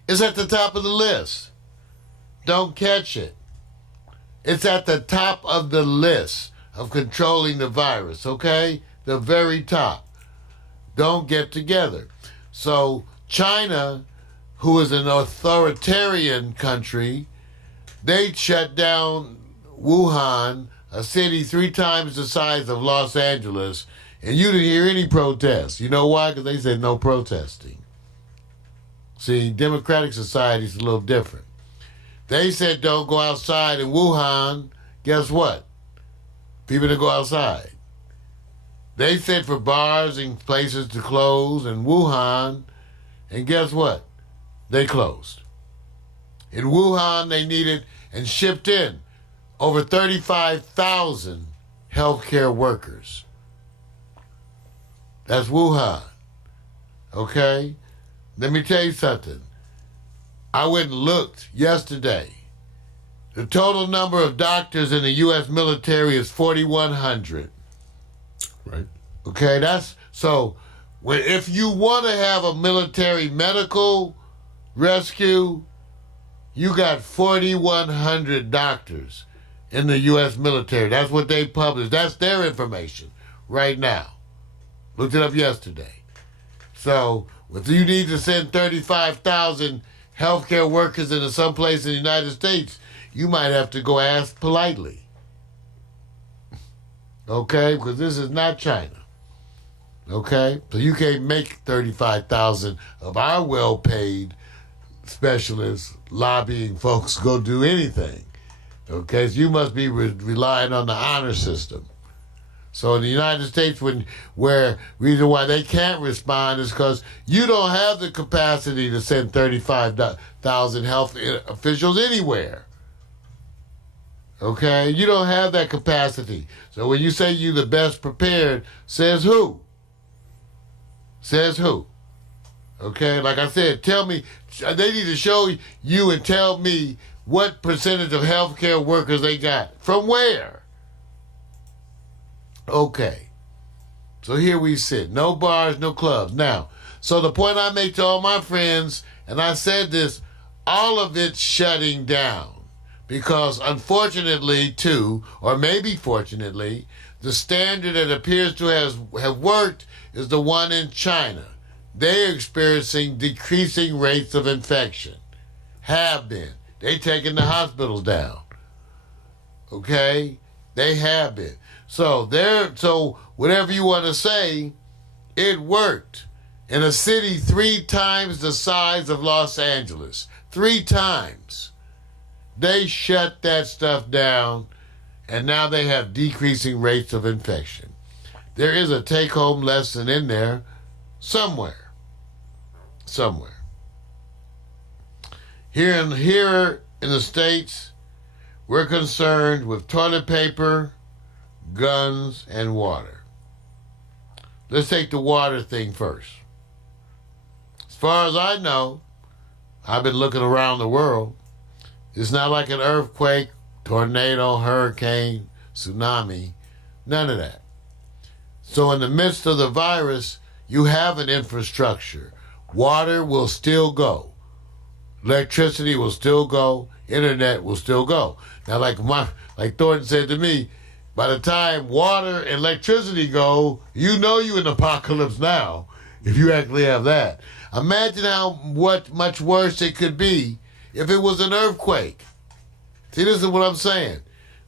It's at the top of the list. Don't catch it. It's at the top of the list of controlling the virus, okay? The very top. Don't get together. So China, who is an authoritarian country, they shut down Wuhan, a city 3 times the size of Los Angeles, and you didn't hear any protests. You know why? Because they said no protesting. See, democratic society is a little different. They said don't go outside in Wuhan. Guess what? People didn't go outside. They said for bars and places to close in Wuhan, and guess what? They closed. In Wuhan, they needed and shipped in over 35,000 healthcare workers. That's Wuhan. Okay? Let me tell you something. I went and looked yesterday. The total number of doctors in the U.S. military is 4,100. Right. Okay, that's so. If you want to have a military medical rescue, you got 4,100 doctors in the U.S. military. That's what they published. That's their information right now. Looked it up yesterday. So, if you need to send 35,000 healthcare workers into some place in the United States, you might have to go ask politely. Okay? Because this is not China. Okay? So you can't make 35,000 of our well-paid specialists, lobbying folks go do anything. Okay? So you must be relying on the honor system. So in the United States, where reason why they can't respond is because you don't have the capacity to send 35,000 health officials anywhere. Okay? You don't have that capacity. So when you say you the best prepared, says who? Says who? Okay? Like I said, tell me, they need to show you and tell me what percentage of healthcare workers they got. From where? Okay. So here we sit. No bars, no clubs. Now, so the point I make to all my friends, and I said this, all of it's shutting down. Because unfortunately, too, or maybe fortunately, the standard that appears to have worked is the one in China. They're experiencing decreasing rates of infection. Have been. They taking the hospitals down. Okay? They have been. So whatever you want to say, it worked. In a city 3 times the size of Los Angeles. 3 times. They shut that stuff down, and now they have decreasing rates of infection. There is a take-home lesson in there somewhere. Somewhere. Here in the States, we're concerned with toilet paper, guns, and water. Let's take the water thing first. As far as I know, I've been looking around the world, it's not like an earthquake, tornado, hurricane, tsunami, none of that. So in the midst of the virus, you have an infrastructure. Water will still go. Electricity will still go. Internet will still go. Now, like Thornton said to me, by the time water and electricity go, you know you're in apocalypse now, if you actually have that. Imagine what much worse it could be if it was an earthquake. See, this is what I'm saying.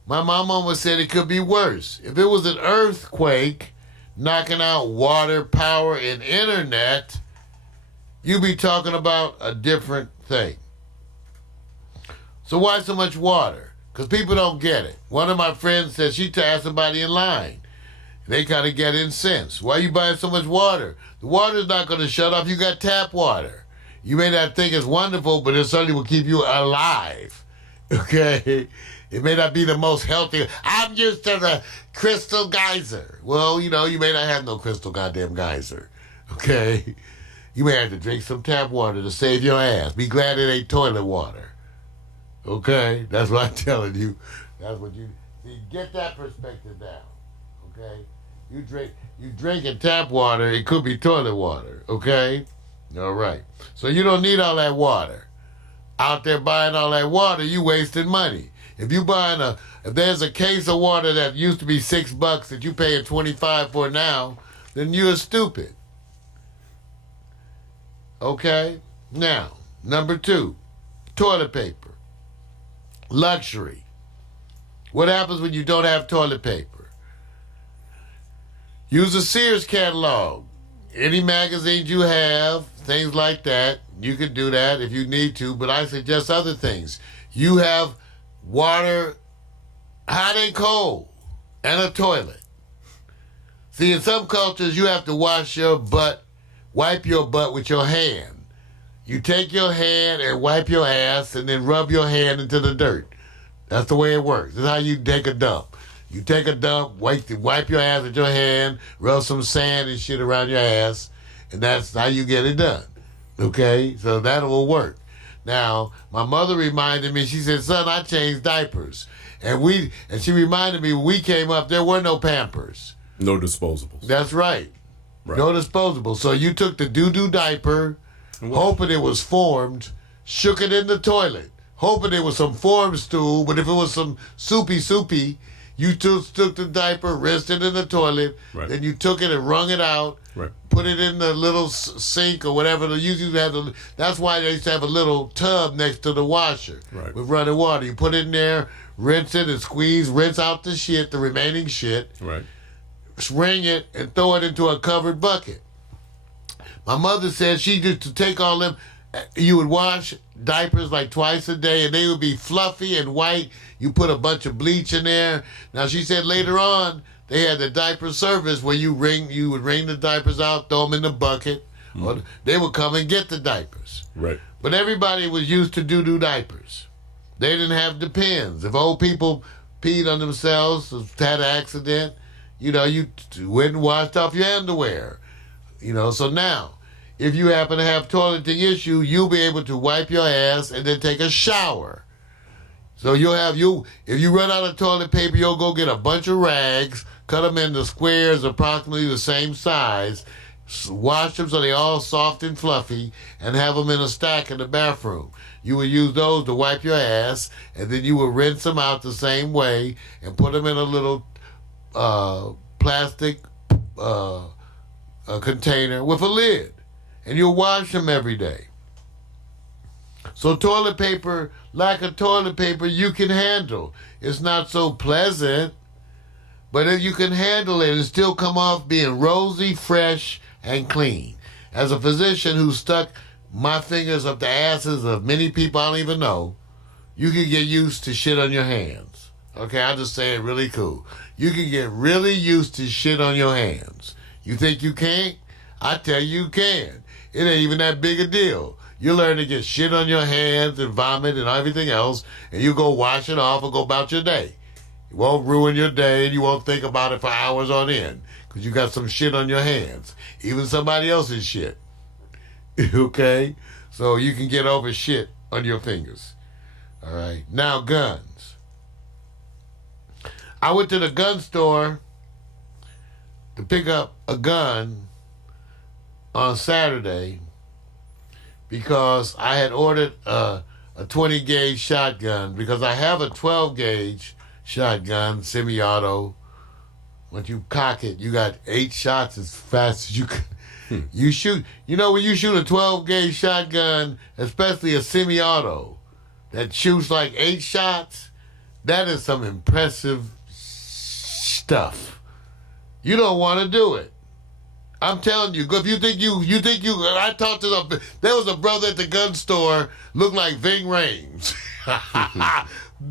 My mom almost said it could be worse. If it was an earthquake knocking out water, power, and internet, you'd be talking about a different thing. So why so much water? Because people don't get it. One of my friends said she asked somebody in line. They kind of get incensed. Why are you buying so much water? The water's not going to shut off. You got tap water. You may not think it's wonderful, but it certainly will keep you alive. Okay? It may not be the most healthy. I'm used to the crystal geyser. Well, you may not have no crystal goddamn geyser. Okay? You may have to drink some tap water to save your ass. Be glad it ain't toilet water. Okay? That's what I'm telling you. That's what you get that perspective down. Okay? You drinking tap water, it could be toilet water. Okay? All right. So you don't need all that water. Out there buying all that water, you wasting money. If there's a case of water that used to be $6 that you paying $25 for now, then you're stupid. Okay? Now, number 2, toilet paper. Luxury. What happens when you don't have toilet paper? Use a Sears catalog. Any magazines you have, things like that, you can do that if you need to, but I suggest other things. You have water, hot and cold, and a toilet. See, in some cultures, you have to wipe your butt with your hand. you take your hand and wipe your ass and then rub your hand into the dirt. That's the way it works. That's how you take a dump. You take a dump, wipe your ass with your hand, rub some sand and shit around your ass, and that's how you get it done. Okay? So that will work. Now, my mother reminded me, she said, son, I changed diapers. And she reminded me when we came up, there were no Pampers. No disposables. That's right. Right. No disposables. So you took the doo-doo diaper, hoping it was formed, shook it in the toilet, hoping it was some formed stool, but if it was some soupy, you took the diaper, rinsed it in the toilet, Right. then you took it and wrung it out, Right. put it in the little sink or whatever. That's why they used to have a little tub next to the washer Right. with running water. You put it in there, rinse it and rinse out the remaining shit, Right. wring it, and throw it into a covered bucket. My mother said she used to take all them, you would wash diapers like twice a day and they would be fluffy and white. You put a bunch of bleach in there. Now she said later on they had the diaper service where you would wring the diapers out, throw them in the bucket, or they would come and get the diapers. Right. But everybody was used to doo-doo diapers. They didn't have Depends. If old people peed on themselves, had an accident, you went and washed off your underwear. So now, if you happen to have toileting issue, you'll be able to wipe your ass and then take a shower. So if you run out of toilet paper, you'll go get a bunch of rags, cut them into squares approximately the same size, wash them so they're all soft and fluffy, and have them in a stack in the bathroom. You would use those to wipe your ass, and then you would rinse them out the same way and put them in a little plastic container with a lid. And you'll wash them every day. So toilet paper, lack of toilet paper, you can handle. It's not so pleasant, but if you can handle it and still come off being rosy, fresh, and clean. As a physician who stuck my fingers up the asses of many people I don't even know, you can get used to shit on your hands. Okay, I'll just say it really cool. You can get really used to shit on your hands. You think you can't? I tell you can. It ain't even that big a deal. You learn to get shit on your hands and vomit and everything else, and you go wash it off and go about your day. It won't ruin your day, and you won't think about it for hours on end, because you got some shit on your hands, even somebody else's shit. Okay? So you can get over shit on your fingers. All right? Now, guns. I went to the gun store to pick up a gun on Saturday because I had ordered a 20 gauge shotgun because I have a 12 gauge shotgun, semi-auto. Once you cock it, you got 8 shots as fast as you can. You shoot, when you shoot a 12 gauge shotgun, especially a semi-auto that shoots like 8 shots, that is some impressive stuff. You don't want to do it. I'm telling you, if you think I talked to there was a brother at the gun store, looked like Ving Rhames.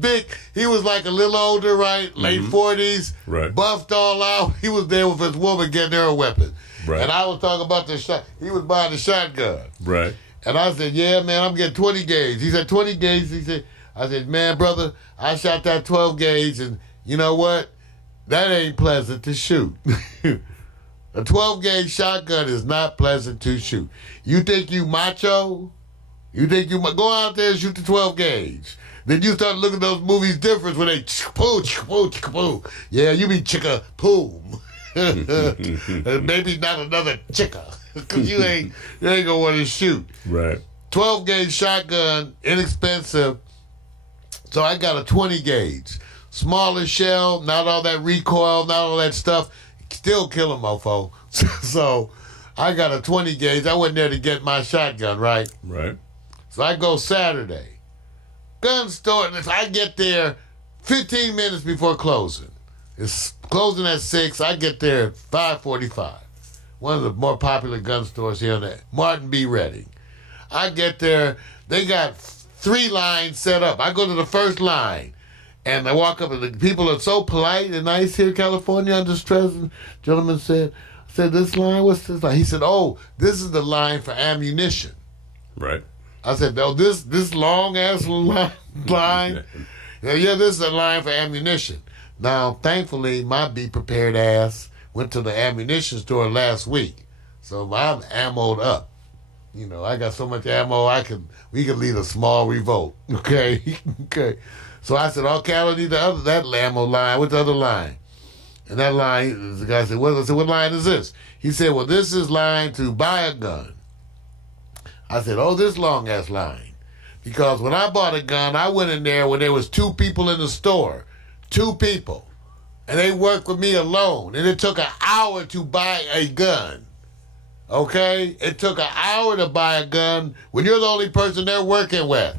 Big, he was like a little older, right? Late 40s, right. Buffed all out. He was there with his woman getting her a weapon. Right. And I was talking about the shot. He was buying the shotgun. Right. And I said, yeah, man, I'm getting 20 gauge. He said, 20 gauge? I said, man, brother, I shot that 12 gauge, and you know what? That ain't pleasant to shoot. A 12 gauge shotgun is not pleasant to shoot. You think you macho? You think you go out there and shoot the 12 gauge. Then you start looking at those movies different when they poo, poo, poo. Yeah, you be chicka poom. Maybe not another chicka. Because you ain't gonna want to shoot. Right. 12 gauge shotgun, inexpensive. So I got a 20 gauge. Smaller shell, not all that recoil, not all that stuff. Still kill a mofo. So I got a 20 gauge. I went there to get my shotgun, right? Right. So I go Saturday. Gun store, and if I get there 15 minutes before closing. It's closing at 6. I get there at 5:45. One of the more popular gun stores here in the Martin B. Redding. I get there. They got 3 lines set up. I go to the first line. And I walk up, and the people are so polite and nice here in California under stress. And the gentleman said, this line, what's this line? He said, oh, this is the line for ammunition. Right. I said, "Oh, this long ass line." Yeah, this is a line for ammunition. Now, thankfully, my be prepared ass went to the ammunition store last week, so I'm ammoed up. You know, I got so much ammo we could lead a small revolt. Okay, okay. So I said, okay, I don't need that ammo line. What's the other line? And that line, the guy said, I said, what line is this? He said, well, this is line to buy a gun. I said, oh, this long ass line. Because when I bought a gun, I went in there when there was 2 people in the store. 2 people. And they worked with me alone. And it took an hour to buy a gun. Okay? It took an hour to buy a gun when you're the only person they're working with.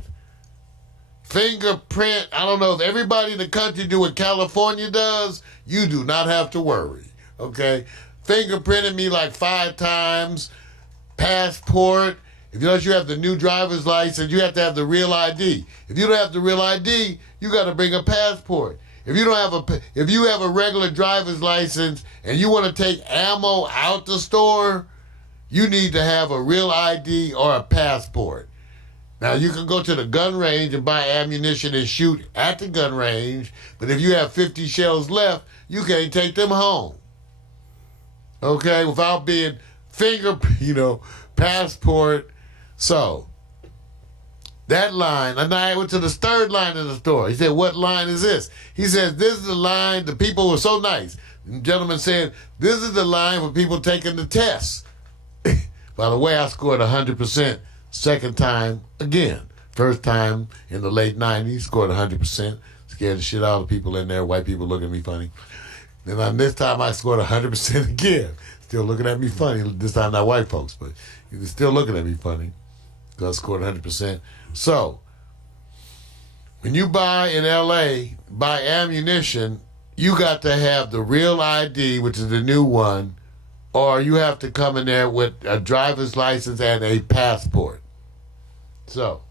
Fingerprint, I don't know if everybody in the country do what California does. You do not have to worry. Okay? Fingerprinted me like 5 times. Passport. If you have the new driver's license, you have to have the real ID. If you don't have the real ID, you got to bring a passport. If you have a regular driver's license and you want to take ammo out the store, you need to have a real ID or a passport. Now, you can go to the gun range and buy ammunition and shoot at the gun range, but if you have 50 shells left, you can't take them home. Okay? Without being passport. So, that line, and I went to the 3rd line in the store. He said, what line is this? He says, this is the line, the people were so nice. The gentleman said, this is the line for people taking the test. By the way, I scored 100% second time again. First time in the late 90s, scored 100%. Scared the shit out of people in there, white people looking at me funny. Then this time I scored 100% again. Still looking at me funny. This time not white folks, but you're still looking at me funny. Because I scored 100%. So, when you buy in LA, buy ammunition, you got to have the real ID, which is the new one, or you have to come in there with a driver's license and a passport. So,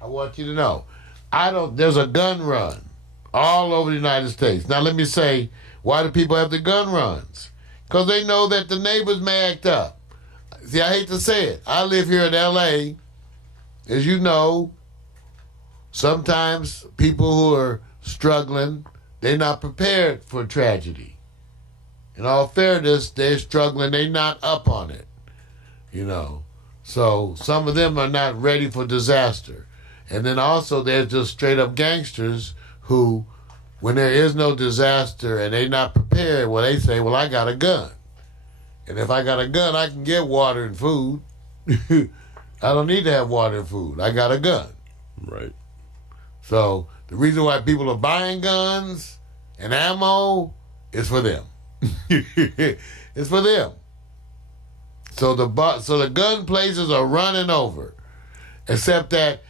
I want you to know, there's a gun run all over the United States. Now let me say, why do people have the gun runs? Because they know that the neighbors may act up. See, I hate to say it. I live here in L.A. As you know, sometimes people who are struggling, they're not prepared for tragedy. In all fairness, they're struggling. They're not up on it, So some of them are not ready for disaster. And then also there's just straight up gangsters who, when there is no disaster and they're not prepared, well, they say, well, I got a gun. And if I got a gun, I can get water and food. I don't need to have water and food. I got a gun. Right. So the reason why people are buying guns and ammo is for them. It's for them. So the gun places are running over. Except that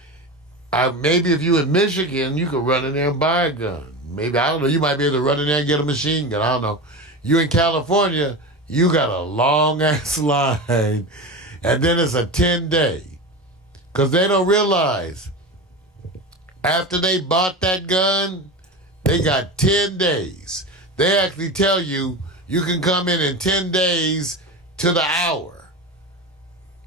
maybe if you in Michigan, you could run in there and buy a gun. Maybe, I don't know, you might be able to run in there and get a machine gun. I don't know. You in California, you got a long-ass line, and then it's a 10-day. Because they don't realize, after they bought that gun, they got 10 days. They actually tell you, you can come in 10 days to the hour.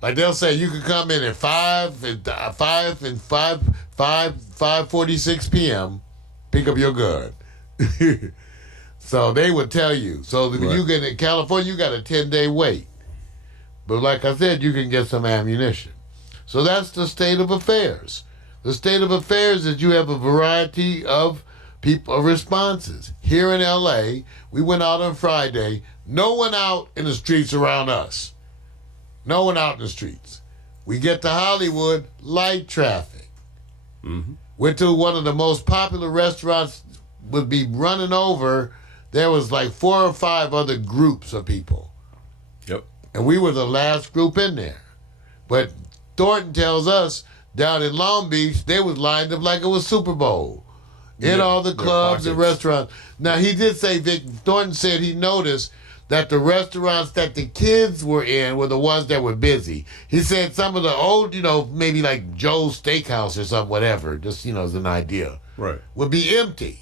Like they'll say, you can come in at 5:46 p.m., pick up your gun. So they would tell you. So when you get in California, you got a 10-day wait. But like I said, you can get some ammunition. So that's the state of affairs. The state of affairs is you have a variety of responses. Here in L.A., we went out on Friday. No one out in the streets around us. No one out in the streets. We get to Hollywood, light traffic. Mm-hmm. Went to one of the most popular restaurants, would be running over. There was like 4 or 5 other groups of people. Yep. And we were the last group in there. But Thornton tells us down in Long Beach, they was lined up like it was Super Bowl. In all the clubs and restaurants. Now, he did say, Thornton said he noticed that the restaurants that the kids were in were the ones that were busy. He said some of the old, maybe like Joe's Steakhouse or something, whatever, just, as an idea, right, would be empty.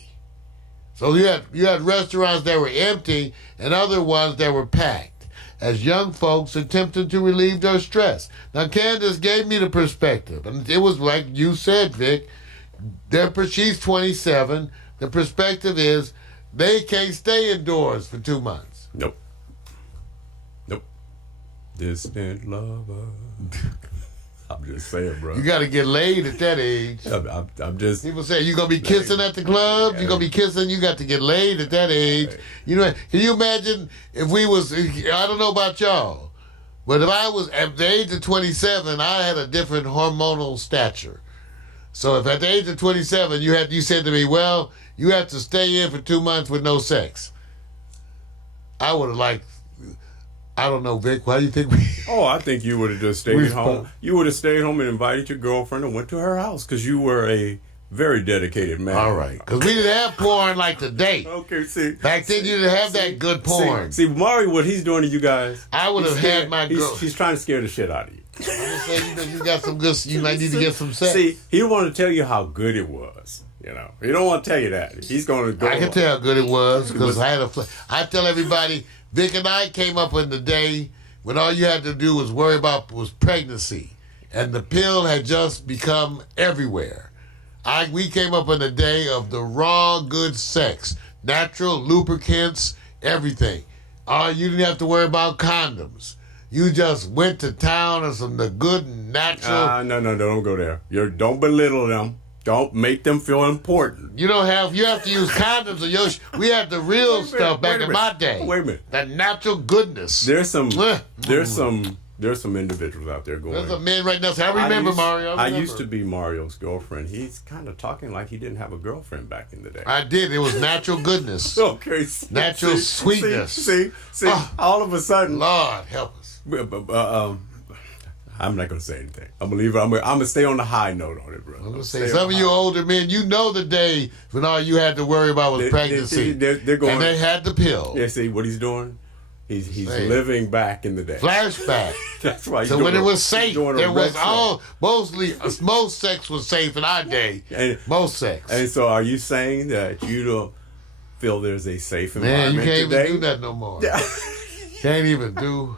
So you had restaurants that were empty and other ones that were packed. as young folks attempting to relieve their stress. Now, Candace gave me the perspective, and it was like you said, Vic. She's 27. The perspective is they can't stay indoors for 2 months. Nope. Distant lover. I'm just saying, bro. You got to get laid at that age. I'm just. People say you gonna be kissing at the club. You gonna be kissing. You got to get laid at that age. You know? Can you imagine if we was? I don't know about y'all, but if I was at the age of 27, I had a different hormonal stature. So if at the age of 27 you said to me, well, you have to stay in for 2 months with no sex, I would have liked. I don't know, Vic. Why do you think we... Oh, I think you would have just stayed home. You would have stayed home and invited your girlfriend and went to her house because you were a very dedicated man. All right. Because we didn't have porn like today. Okay, see. Back then, you didn't have that good porn. See, Mario, what he's doing to you guys... I would have had my girl... He's trying to scare the shit out of you. I'm just saying, you got some good... You might need to get some sex. See, he don't want to tell you how good it was. You know, he don't want to tell you that. He's going to go... I can tell how good it was because I had a... I tell everybody, Vic and I came up in the day... when all you had to do was worry about was pregnancy. And the pill had just become everywhere. We came up in the day of the raw, good sex. Natural lubricants, everything. You didn't have to worry about condoms. You just went to town on some the good natural... No, don't go there. Don't belittle them. Don't make them feel important. You have to use condoms. We had the real stuff back in my day. Wait a minute. That natural goodness. There's some individuals out there going. There's a man right now. I remember Mario. I used to be Mario's girlfriend. He's kind of talking like he didn't have a girlfriend back in the day. I did. It was natural goodness. Okay. Natural sweetness. See, all of a sudden. Lord help us. I'm not gonna say anything. I'm gonna leave it. I'm gonna stay on the high note on it, bro. I'm gonna say some of you older men, you know the day when all you had to worry about was pregnancy. They're going, and they had the pill. Yeah, see what he's doing? He's living back in the day. Flashback. That's right. So when it was safe, there was most sex was safe in our day. Most sex. And so, are you saying that you don't feel there's a safe environment today? Man, you can't even do that no more. Can't even do.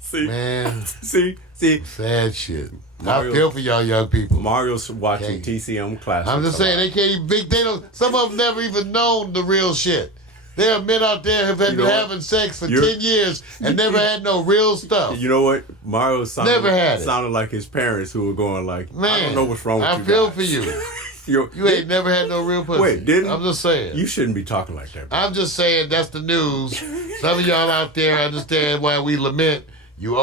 See, man. See. Sad shit. I feel for y'all young people. Mario's watching TCM classics. I'm just saying they can't even. They don't. Some of them never even known the real shit. There are men out there who have been having sex for 10 years and never had no real stuff. You know what? Mario sounded it. like his parents who were going like, man, I don't know what's wrong with you. I feel for you. You ain't never had no real pussy. Wait, didn't? I'm just saying. You shouldn't be talking like that, bro. I'm just saying that's the news. Some of y'all out there understand why we lament. You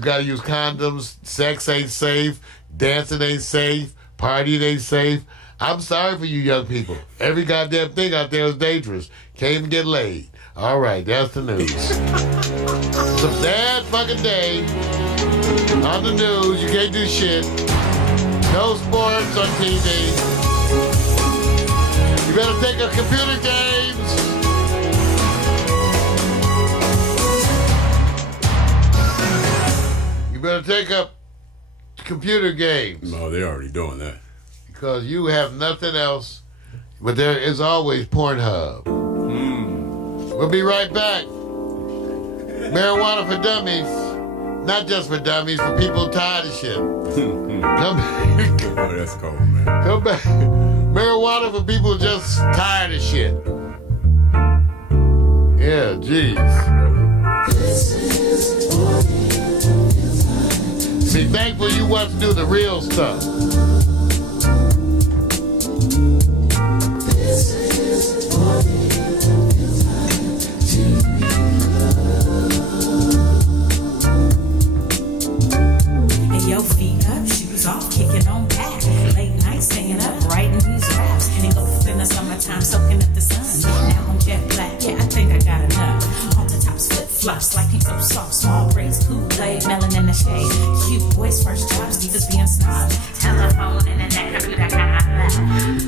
gotta use condoms, sex ain't safe, dancing ain't safe, partying ain't safe. I'm sorry for you young people. Every goddamn thing out there is dangerous. Can't even get laid. All right, that's the news. It's a bad fucking day. On the news, you can't do shit. No sports on TV. You better take up computer games. You better take up computer games. No, they're already doing that. Because you have nothing else, but there is always Pornhub. We'll be right back. Marijuana for dummies. Not just for dummies, for people tired of shit. Come back. Oh, that's cold, man. Come back. Marijuana for people just tired of shit. Yeah, jeez. See, thankful you want to do the real stuff. Yo, feet up, shoes off, kicking on back. Late night, staying up, writing these raps. Engulfed in the summertime, soaking up the sun. Now I'm jet black, yeah, I think I got enough. Off the tops, flip flops, like he's so soft. Small braids, Kool-Aid, melon in the shade. Cute boys, first jobs, divas being snobbed. Telephone, internet, computer,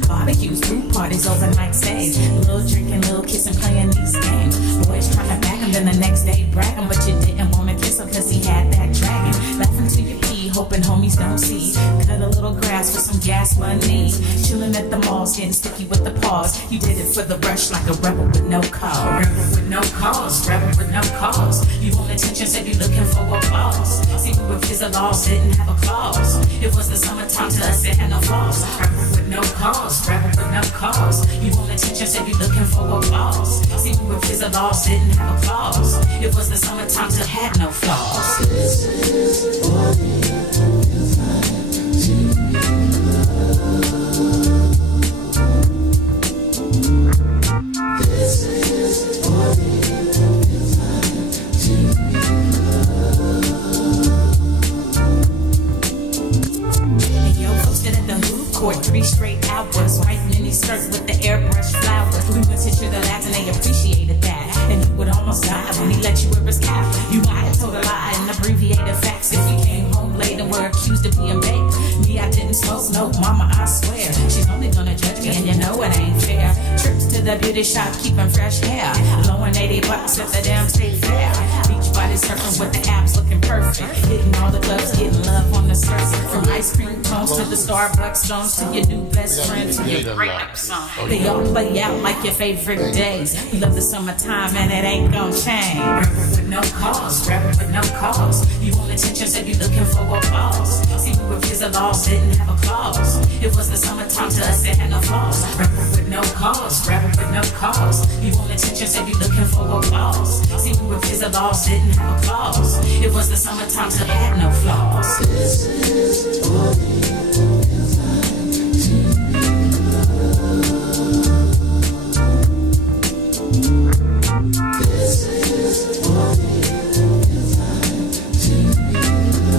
barbecues, group parties, overnight stays. Little drinking, little kissing, playing these games. Boys trying to back him, then the next day brag him. But you didn't want to kiss him cause he had that dragon. Laughing to your pee, hoping homies don't see. Cut a little grass for some gas money. Chilling at the malls, getting sticky with the paws. applause. You did it for the rush like a rebel with no cause. Rebel with no cause, rebel with no cause. You want attention, said you looking for applause. See, we were kids of laws, didn't have a clause. It was the summertime to us, it had no flaws. Rebel with no cause, rebel with no cause. You want attention, said you looking for applause. See, we were kids of laws, didn't have a clause. It was the summertime to had no flaws. This is what it feels like to be loved. This is what it feels like to be loved. And yo, posted at the food court 3 straight hours, writing in his skirt with the airbrush flowers. We went to the labs and they appreciated that. And he would almost die when he let you wear his cap. You might have told a lie and abbreviated facts. If you came home late and were accused of being baked. Me, I didn't smoke, no, mama, I swear. She's only gonna judge me and you know it ain't fair. Trips to the beauty shop, keeping fresh hair. Lowing $80 at the damn state fair. Beach body surfing with the abs looking perfect. Hitting all the clubs, getting love on the surface. From ice cream cones to the Starbucks stones to your new best friend to your breakup song. They all play out like your favorite days. We love the summertime and it ain't gon' change. Rebel with no cause, rebel with no cause. You want attention, said you looking for applause. See, we were kids of laws, didn't have a clause. It was the summertime to us, it had no flaws. Rebel with no cause, rebel with no cause. You want attention, said you looking for applause. See, we were kids of laws, didn't have a clause. It was the summertime to had no flaws. This is what it feels like to be loved. This is what it feels like to be loved.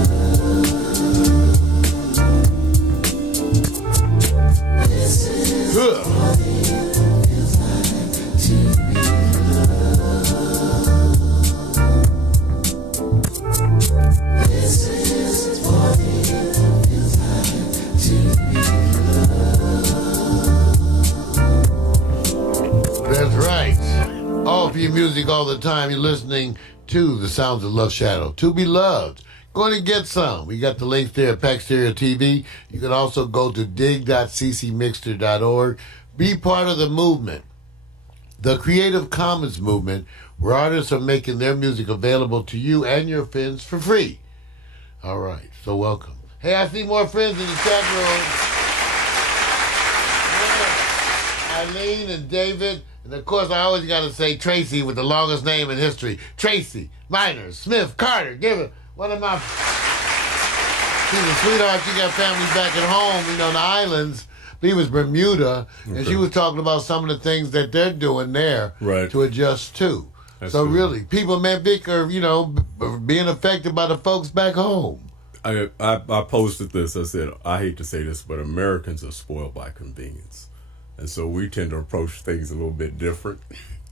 This is what it feels like to be loved. This is what it feels like to be loved. That's right. All of your music all the time. You're listening to the Sounds of Love Shadow. To be loved. Go and get some. We got the links there at Pack Stereo TV. You can also go to dig.ccmixter.org. Be part of the movement. The Creative Commons movement, where artists are making their music available to you and your friends for free. All right. So welcome. Hey, I see more friends in the chat room. Eileen and David, and of course I always got to say Tracy with the longest name in history. Tracy, Minor, Smith, Carter, give it one of my... She's a sweetheart. She got family back at home, in the islands. He was Bermuda, and she was talking about some of the things that they're doing there to adjust to. That's so good. Really, people, man, Vic, are, being affected by the folks back home. I posted this. I said, I hate to say this, but Americans are spoiled by convenience. And so we tend to approach things a little bit different.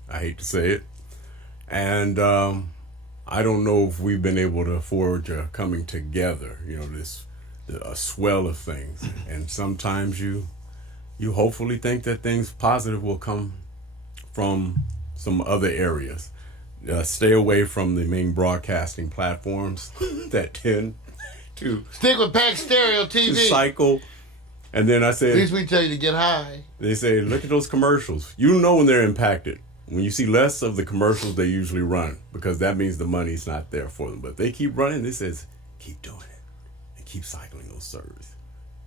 I hate to say it. And I don't know if we've been able to forge a coming together, a swell of things. And sometimes you hopefully think that things positive will come from some other areas. Stay away from the main broadcasting platforms that tend to... Stick with Pack Stereo TV. Cycle. And then I said... At least we tell you to get high. They say, look at those commercials. You know when they're impacted. When you see less of the commercials they usually run, because that means the money's not there for them. But they keep running. It says, keep doing it. And keep cycling those servers.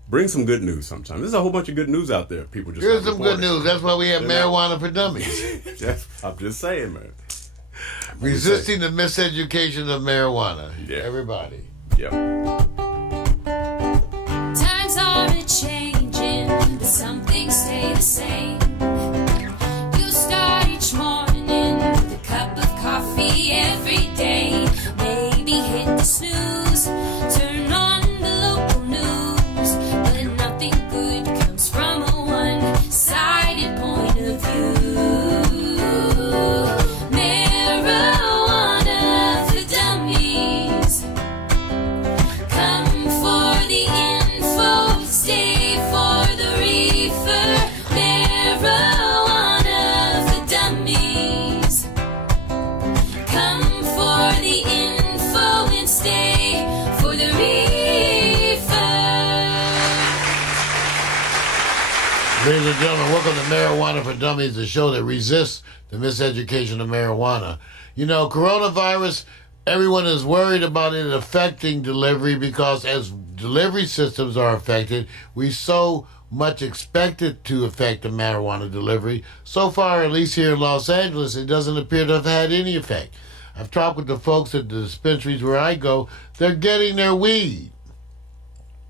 Bring some good news sometimes. There's a whole bunch of good news out there. People just Here's some good news. That's why we have marijuana for dummies. I'm just saying, man. Resisting the miseducation of marijuana. Yeah. Everybody. Yep. Times are changing, but some things stay the same. You start each morning with a cup of coffee every day. Maybe hit the snooze, turn on the local news, but nothing good comes from a one-sided point of view. Marijuana for dummies. Come for the info, stay for the reefer. Marijuana Welcome to Marijuana for Dummies, the show that resists the miseducation of marijuana. You know, coronavirus, everyone is worried about it affecting delivery because as delivery systems are affected, we so much expect it to affect the marijuana delivery. So far, at least here in Los Angeles, it doesn't appear to have had any effect. I've talked with the folks at the dispensaries where I go. They're getting their weed.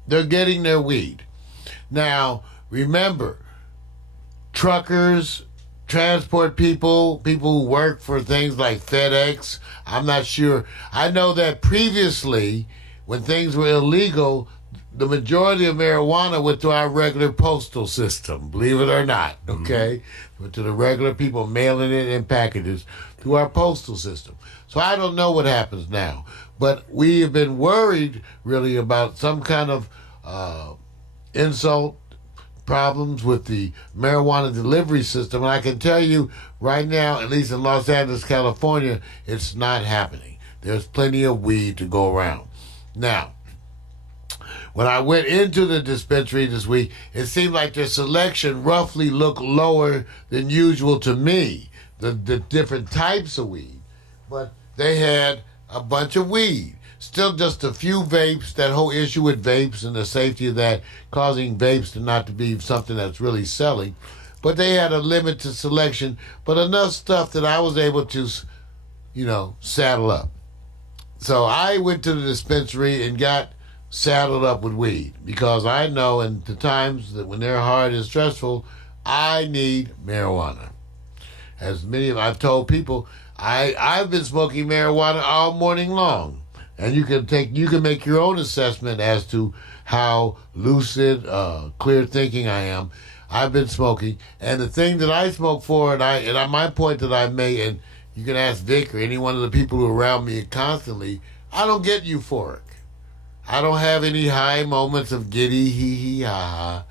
They're getting their weed. Now, remember, truckers, transport people, people who work for things like FedEx, I'm not sure. I know that previously, when things were illegal, the majority of marijuana went to our regular postal system, believe it or not, okay? Went to the regular people mailing it in packages through our postal system. So I don't know what happens now. But we have been worried, really, about some kind of insult, problems with the marijuana delivery system. And I can tell you right now, at least in Los Angeles, California, it's not happening. There's plenty of weed to go around. Now, when I went into the dispensary this week, it seemed like their selection roughly looked lower than usual to me, the different types of weed. But they had a bunch of weed. Still just a few vapes, that whole issue with vapes and the safety of that, causing vapes to not to be something that's really selling. But they had a limited selection, but enough stuff that I was able to, saddle up. So I went to the dispensary and got saddled up with weed because I know in the times that when they're hard and stressful, I need marijuana. As many of I've told people, I've been smoking marijuana all morning long. And you can make your own assessment as to how lucid, clear thinking I am. I've been smoking, and the thing that I smoke for, and my point that I made, and you can ask Vic or any one of the people who are around me constantly, I don't get euphoric. I don't have any high moments of giddy, hee ha ha.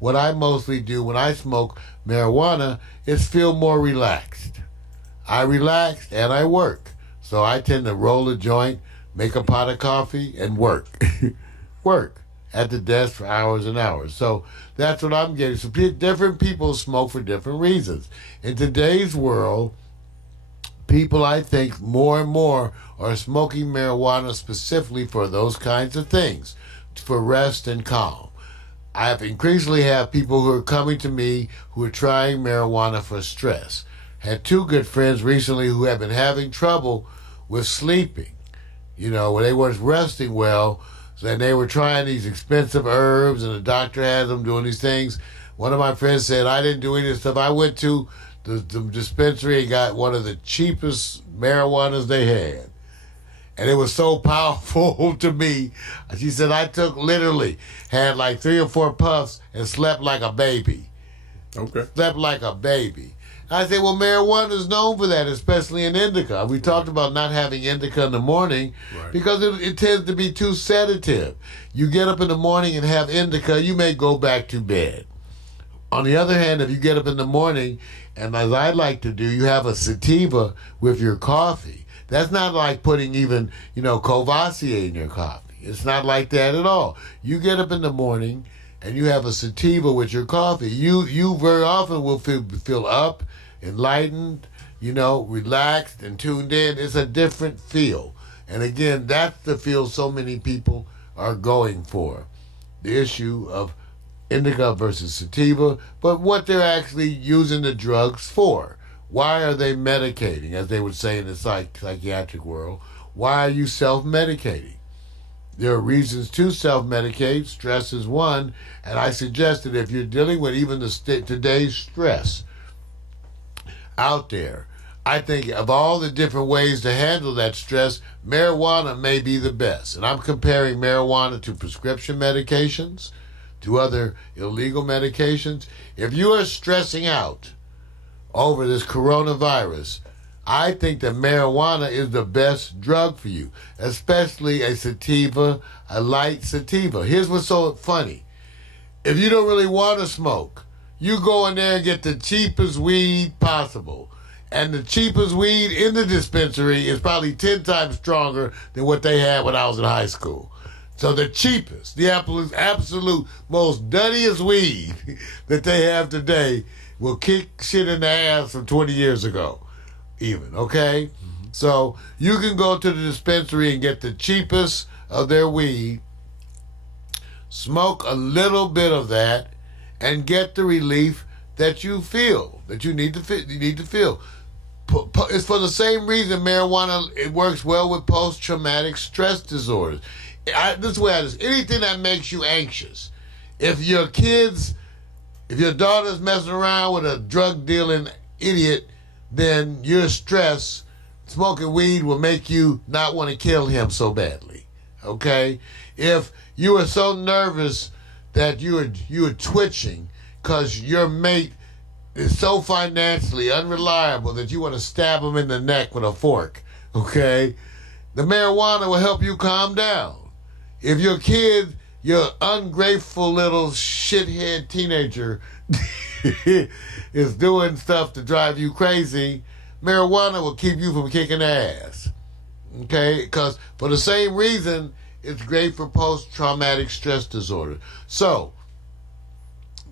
What I mostly do when I smoke marijuana is feel more relaxed. I relax and I work, so I tend to roll a joint, make a pot of coffee, and work. Work at the desk for hours and hours. So that's what I'm getting. So different people smoke for different reasons. In today's world, people, I think, more and more are smoking marijuana specifically for those kinds of things, for rest and calm. I have increasingly have people who are coming to me who are trying marijuana for stress. Had two good friends recently who have been having trouble with sleeping. When they weren't resting well, and they were trying these expensive herbs, and the doctor had them doing these things. One of my friends said, I didn't do any of this stuff. I went to the dispensary and got one of the cheapest marijuanas they had. And it was so powerful to me. She said, I had like 3 or 4 puffs and slept like a baby. Okay. Slept like a baby. I say, well, marijuana is known for that, especially in indica. We talked about not having indica in the morning because it tends to be too sedative. You get up in the morning and have indica, you may go back to bed. On the other hand, if you get up in the morning, and as I like to do, you have a sativa with your coffee. That's not like putting even, Courvoisier in your coffee. It's not like that at all. You get up in the morning and you have a sativa with your coffee. You very often will feel up, enlightened, relaxed and tuned in. It's a different feel. And again, that's the feel so many people are going for. The issue of indica versus sativa, but what they're actually using the drugs for. Why are they medicating, as they would say in the psychiatric world? Why are you self-medicating? There are reasons to self-medicate. Stress is one, and I suggest that if you're dealing with even today's stress out there, I think of all the different ways to handle that stress, marijuana may be the best. And I'm comparing marijuana to prescription medications, to other illegal medications. If you are stressing out over this coronavirus, I think that marijuana is the best drug for you, especially a sativa, a light sativa. Here's what's so funny. If you don't really want to smoke, you go in there and get the cheapest weed possible. And the cheapest weed in the dispensary is probably 10 times stronger than what they had when I was in high school. So the cheapest, the absolute most duddiest weed that they have today will kick shit in the ass from 20 years ago, even, okay? So you can go to the dispensary and get the cheapest of their weed, smoke a little bit of that, and get the relief that you feel, that you need to feel. It's for the same reason marijuana, it works well with post-traumatic stress disorders. This way it is. Anything that makes you anxious. If your daughter's messing around with a drug dealing idiot, then you're stressed. Smoking weed will make you not want to kill him so badly. Okay? If you are so nervous that you are twitching because your mate is so financially unreliable that you want to stab him in the neck with a fork, okay? The marijuana will help you calm down. If your kid, your ungrateful little shithead teenager is doing stuff to drive you crazy, marijuana will keep you from kicking ass, okay? Because for the same reason, it's great for post-traumatic stress disorder. So,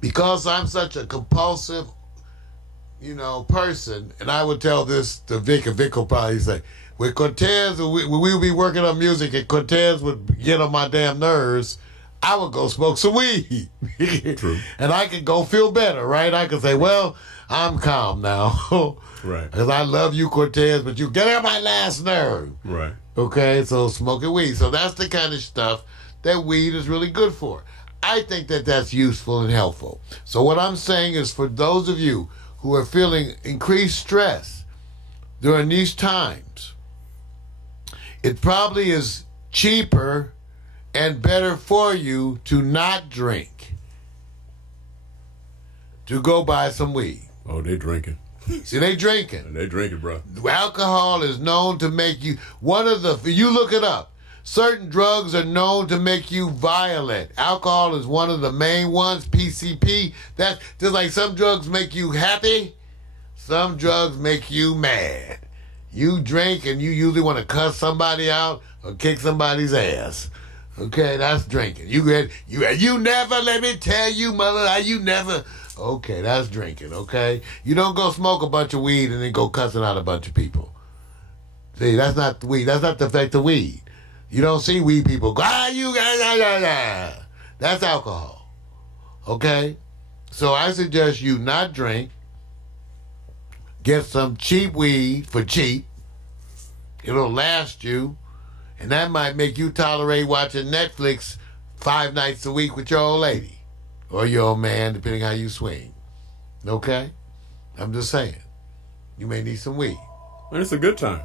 because I'm such a compulsive, person, and I would tell this to Vic, and Vic will probably say, with Cortez, when we would be working on music and Cortez would get on my damn nerves, I would go smoke some weed. True. And I could go feel better, right? I could say, well, I'm calm now. Right. Because I love you, Cortez, but you get on my last nerve. Right. Okay, so smoking weed. So that's the kind of stuff that weed is really good for. I think that that's useful and helpful. So what I'm saying is for those of you who are feeling increased stress during these times, it probably is cheaper and better for you to not drink, to go buy some weed. Oh, they drinking. See, they drinking. And they drinking, bro. Alcohol is known to make you, you look it up, certain drugs are known to make you violent. Alcohol is one of the main ones, PCP. That's just like some drugs make you happy, some drugs make you mad. You drink and you usually want to cuss somebody out or kick somebody's ass. Okay, that's drinking. You never, let me tell you, mother, you never. Okay, that's drinking, okay? You don't go smoke a bunch of weed and then go cussing out a bunch of people. See, that's not weed. That's not the effect of weed. You don't see weed people go, That's alcohol, okay? So I suggest you not drink. Get some cheap weed for cheap. It'll last you. And that might make you tolerate watching Netflix 5 nights a week with your old lady. Or your old man, depending how you swing. Okay? I'm just saying. You may need some weed. And it's a good time.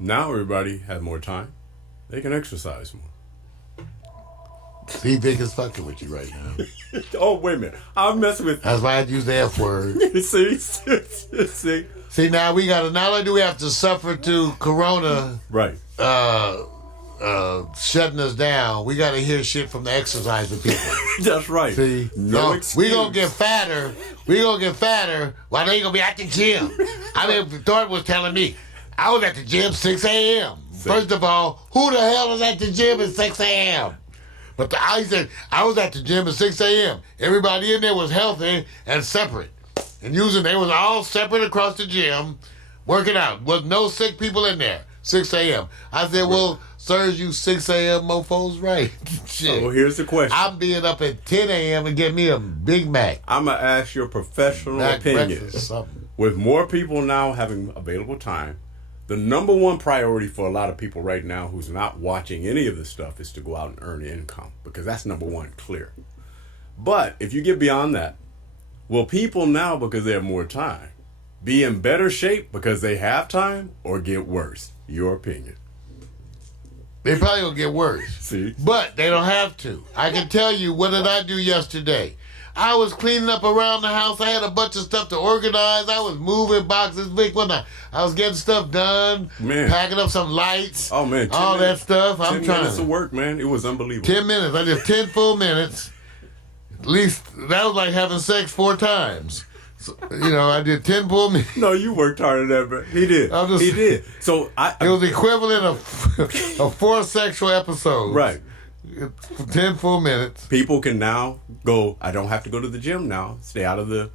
Now everybody has more time. They can exercise more. See, Vic is fucking with you right now. Oh, wait a minute. I'm messing with... That's why I use the F word. See? See, now we got to... Not only do we have to suffer to Corona... Right. Shutting us down, we got to hear shit from the exercising people. That's right. See, no excuse. We gonna get fatter. While they gonna be at the gym. I mean, Thornton was telling me, I was at the gym 6 a.m. First of all, who the hell is at the gym at 6 a.m.? But I said, I was at the gym at 6 a.m. Everybody in there was healthy and separate. And they was all separate across the gym, working out. Was no sick people in there. 6 a.m. I said, well, sirs, you 6 a.m. mofos, right? Shit. Well, here's the question. I'm being up at 10 a.m. and get me a Big Mac. I'm going to ask your professional opinion. With more people now having available time, the number one priority for a lot of people right now who's not watching any of this stuff is to go out and earn income, because that's number one, clear. But if you get beyond that, will people now, because they have more time, be in better shape because they have time, or get worse? Your opinion. They probably will get worse. See? But they don't have to. I can tell you, what did I do yesterday? I was cleaning up around the house. I had a bunch of stuff to organize. I was moving boxes. I was getting stuff done. Man. Packing up some lights. Oh, man. All that stuff. 10 minutes of work, man. It was unbelievable. 10 minutes. I did 10 full minutes. At least, that was like having sex 4 times. So, I did 10 full minutes. No, you worked harder than that, bro. He did. He did. So it was equivalent of 4 sexual episodes. Right. 10 full minutes. People can now go, I don't have to go to the gym now. Stay out of the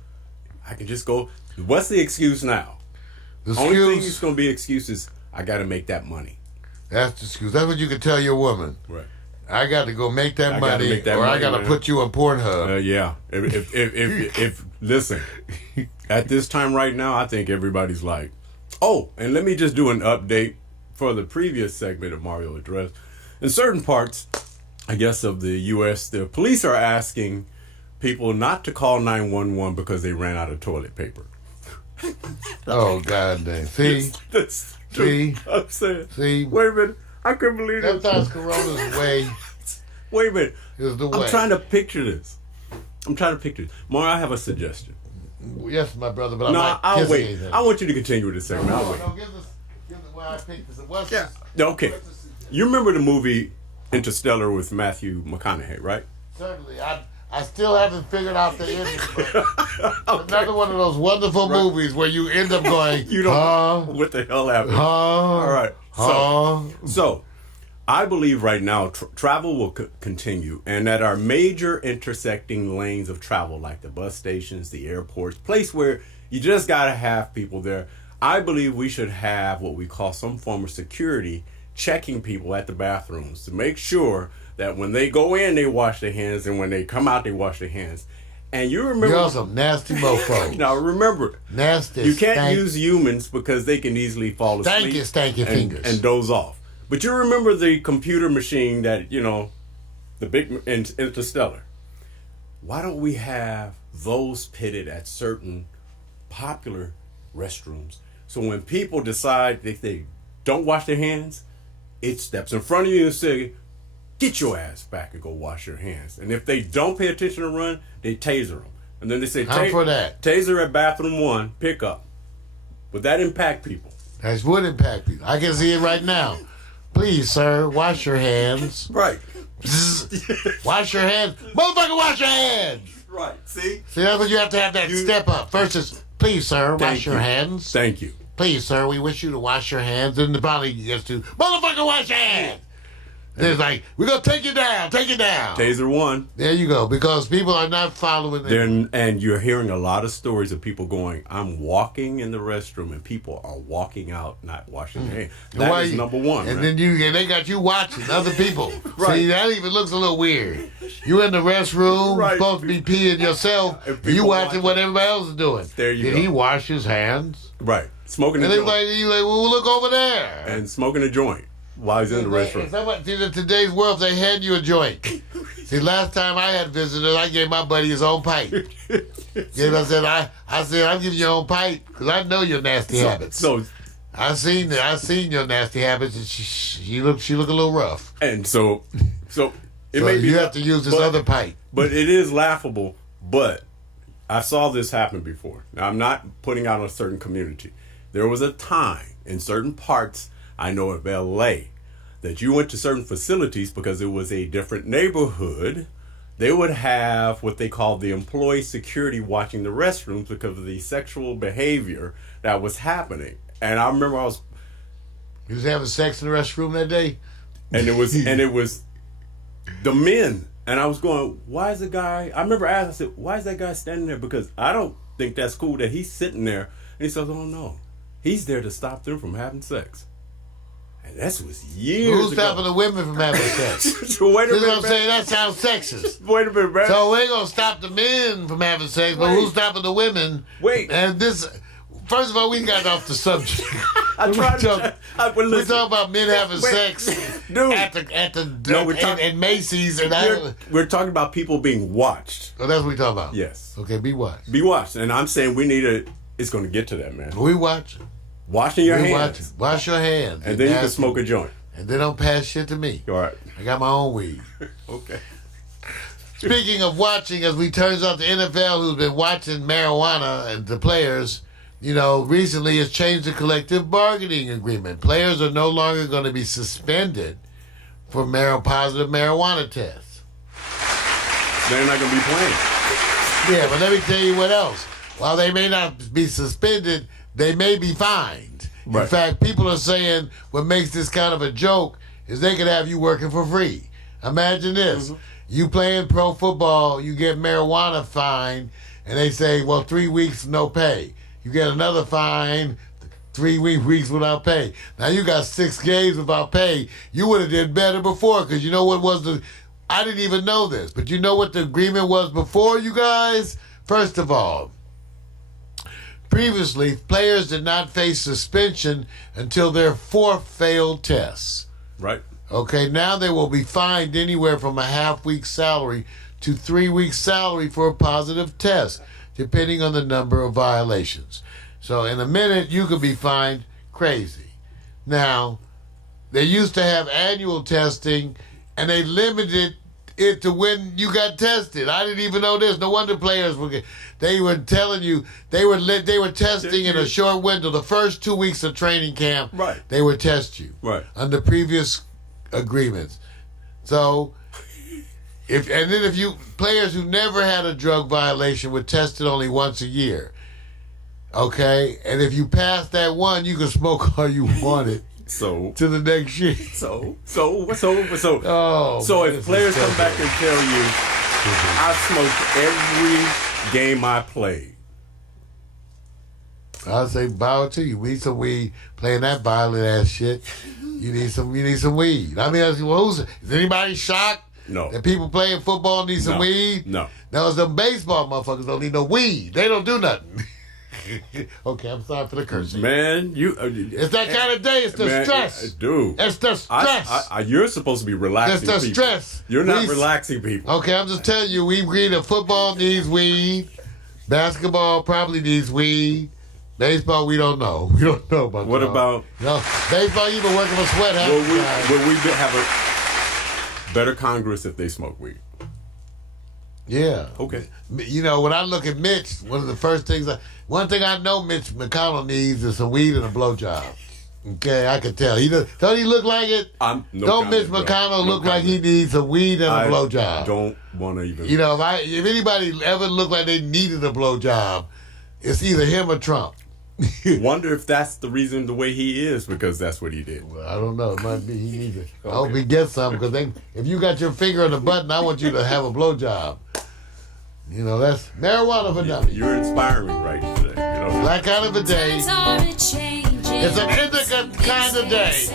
I can just go. What's the excuse now? The Only thing excuse, that's going to be excuse is I got to make that money. that's the excuse. That's what you can tell your woman. Right. I got to go make that I gotta money, make that or I money, got to man. put you on Pornhub. Yeah. If listen, at this time right now, I think everybody's like, oh, and let me just do an update for the previous segment of Mario Address. In certain parts, I guess, of the U.S., the police are asking people not to call 911 because they ran out of toilet paper. Oh, God damn. See? That's See? I'm saying. See? Wait a minute. I couldn't believe it. Sometimes Corona's way Wait a minute. is the way. I'm trying to picture this. Mario, I have a suggestion. Yes, my brother, but I'm No, not I'll kissing wait. anything. I want you to continue with this segment. I'll wait. No, give us where I picked this. What's Yeah. this? Okay. You remember the movie Interstellar with Matthew McConaughey, right? Certainly. I still haven't figured out the ending, but another one of those wonderful movies where you end up going, You don't know what the hell happened. All right. So I believe right now travel will continue, and at our major intersecting lanes of travel, like the bus stations, the airports, place where you just got to have people there, I believe we should have what we call some form of security checking people at the bathrooms to make sure that when they go in, they wash their hands, and when they come out, they wash their hands. And you remember... You're some nasty mofos. Now remember, Nasty. you can't use humans because they can easily fall asleep. Stanky fingers. And doze off. But you remember the computer machine that, the big Interstellar. Why don't we have those pitted at certain popular restrooms? So when people decide if they don't wash their hands, it steps in front of you and says, get your ass back and go wash your hands. And if they don't pay attention to run, they taser them. And then they say, I'm for that. Taser at bathroom 1, pick up. Would that impact people? That would impact people. I can see it right now. Please, sir, wash your hands. Right. Wash your hands. Motherfucker, wash your hands. Right. See, that's what you have to have that step up. First is, please, sir, wash your hands. Thank you. Please, sir, we wish you to wash your hands. Then the probably gets to, motherfucker, wash your hands. Then it's like, we're going to take you down. Taser 1. There you go. Because people are not following it. And you're hearing a lot of stories of people going, I'm walking in the restroom, and people are walking out not washing their hands. That is number one. And right? then they got you watching other people. Right. See, that even looks a little weird. You in the restroom, Right. supposed to be peeing yourself, And and people you watching what everybody else is doing. There you Did go. he wash his hands? Right. Smoking And a they joint. like, well, look over there. And smoking a joint while he's in the restroom. See, in today's world, they hand you a joint. See, last time I had visitors, I gave my buddy his own pipe. I said, I'm giving you your own pipe because I know your nasty habits. So I seen your nasty habits, and she look a little rough. and so it So may be you have to use this other pipe. But it is laughable. But I saw this happen before. Now, I'm not putting out a certain community. There was a time in certain parts, I know of LA, that you went to certain facilities because it was a different neighborhood. They would have what they call the employee security watching the restrooms because of the sexual behavior that was happening. And I remember You was having sex in the restroom that day? and it was the men. And I was going, why is the guy, I remember asking, I said, why is that guy standing there? Because I don't think that's cool that he's sitting there. And he says, oh no, he's there to stop them from having sex. And that was years Who's ago. stopping the women from having sex? So wait a This is minute, what I'm saying. That sounds sexist. Wait a minute, man. So we ain't gonna stop the men from having sex, but Wait. who's stopping the women? Wait. And this, first of all, we got off the subject. I tried to. We talk about men having Wait. sex Dude. at we're talking- at Macy's, and We're talking about people being watched. oh, that's what we talking about. Yes. Okay, be watched. Be watched. And I'm saying we need a, it's going to get to that, man. We watch. Washing your We hands. watch. Wash your hands. And then you can nasty. smoke a joint. And then don't pass shit to me. All right. I got my own weed. Okay. Speaking of watching, as we turns out the NFL, who's been watching marijuana and the players, recently has changed the collective bargaining agreement. Players are no longer going to be suspended for positive marijuana tests. They're not going to be playing. Yeah, but let me tell you what else. While they may not be suspended, they may be fined. In Right. fact, people are saying what makes this kind of a joke is they could have you working for free. Imagine this. You playing pro football, you get marijuana fine, and they say, well, 3 weeks, no pay. You get another fine, 3 weeks without pay. Now you got 6 games without pay. You would have did better before, because you know what was I didn't even know this, but you know what the agreement was before, you guys? First of all, previously, players did not face suspension until their 4th failed test. Right. Okay, now they will be fined anywhere from a half-week salary to 3 weeks' salary for a positive test, depending on the number of violations. So in a minute, you could be fined crazy. Now, they used to have annual testing, and they limited it to when you got tested. I didn't even know this. No wonder players they were telling you they were testing in a short window. The first 2 weeks of training camp, right, they would test you, right, under previous agreements. So if you players who never had a drug violation were tested only once a year. Okay, and if you pass that one, you can smoke all you wanted. So to the next year. So man, if players come back and tell you, I smoked every game I played, I'll say bow to you. We need some weed. Playing that violent ass shit. You need some weed. I mean, is anybody shocked? No. That people playing football need some weed? No. Now some baseball motherfuckers don't need no weed. They don't do nothing. Okay, I'm sorry for the cursing. Man, it's that kind of day. It's the stress. Dude. It's the stress. You're supposed to be relaxing people. It's the stress. You're not relaxing people. Okay, I'm just telling you, we agree that football needs weed. Basketball probably needs weed. Baseball, we don't know. We don't know about what about... No, baseball, you've been working with sweat half the time. Will we have a better Congress if they smoke weed? Yeah. Okay. You know, when I look at Mitch, one thing I know Mitch McConnell needs is some weed and a blowjob. Okay, I can tell. Don't he look like it? Don't Mitch McConnell look like he needs some weed and a blowjob? Don't want to even... You know, if anybody ever looked like they needed a blowjob, it's either him or Trump. Wonder if that's the reason the way he is, because that's what he did. Well, I don't know. It might be he needs it. Okay. I hope he gets some, because if you got your finger on the button, I want you to have a blowjob. You know, that's marijuana for dummies. You're inspiring right today. You know, that kind of a day. It's an indica kind of day.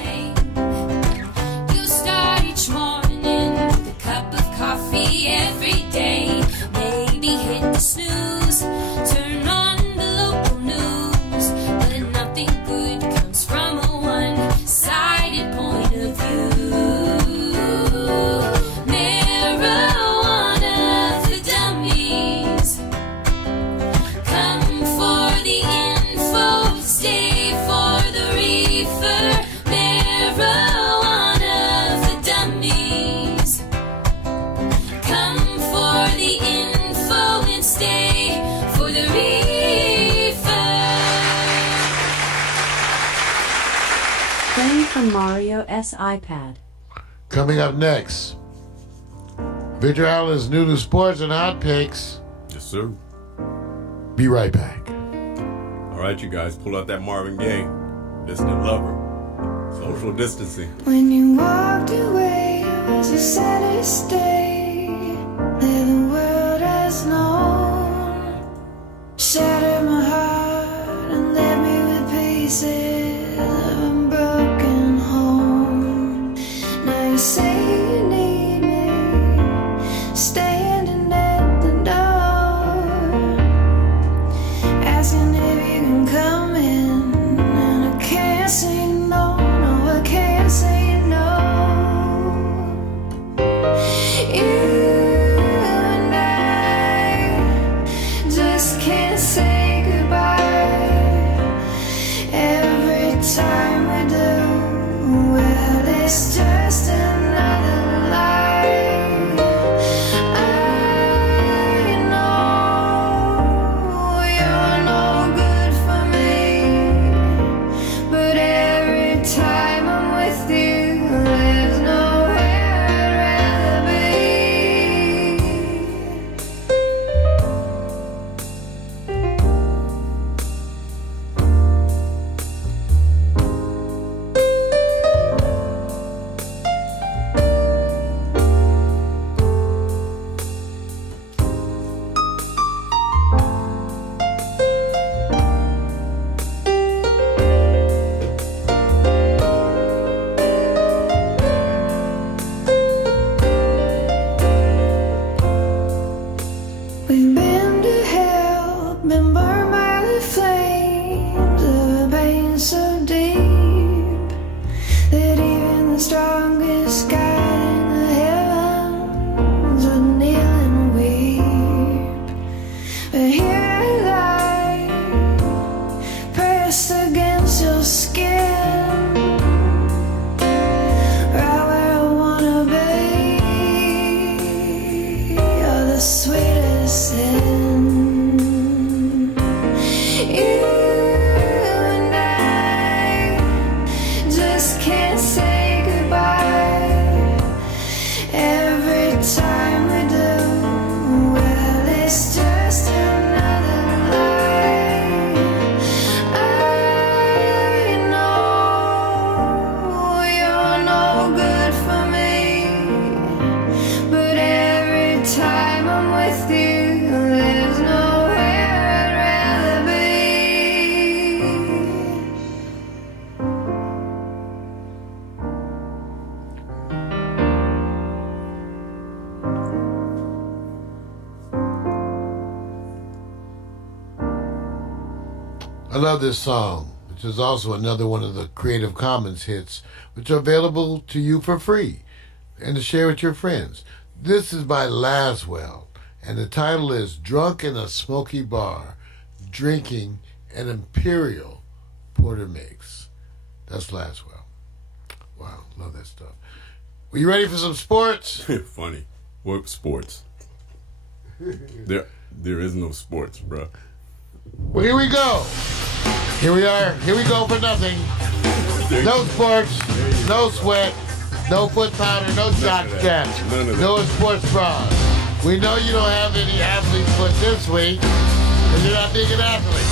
You start each morning with a cup of coffee every day. Maybe hit the snooze, turn on the local news, but nothing good comes from a one-sided point of view. Marijuana for dummies. Come for the info, stay for the reefer. Marijuana for dummies. Come for the info and stay for the reefer. Playing from Mario's iPad. Coming up next, Victor Allen's new to sports and hot picks. Yes, sir. Be right back. All right, you guys, pull out that Marvin Gaye, Distant Lover, social distancing. When you walked away, it was the saddest day that the world has known. Shattered my heart and left me with pieces of a broken home. Now you say you need me, standing at the door, asking if you can come in, and I can't say no, no, I can't say no. You and I just can't say goodbye. Every time we do, well, it's just another lie. I know you're no good for me, but every time I'm with you, there's nowhere I'd rather be. skin, right where I wanna be. You're the sweetest sin. You and I just can't say goodbye. Every time we do, well, it's just another lie. I know you're no good for me, but every time I'm with you, there's nowhere I'd rather be. I love this song, which is also another one of the Creative Commons hits, which are available to you for free and to share with your friends. This is by Laswell, and the title is Drunk in a Smoky Bar, Drinking an Imperial Porter Mix. That's Laswell. Wow, love that stuff. Were you ready for some sports? Funny. What sports? There is no sports, bro. Well, here we go. Here we are. Here we go for nothing. No sports, no sweat, no foot powder, no jock straps, None of that. no sports bras. We know you don't have any athlete's foot this week because you're not being an athlete.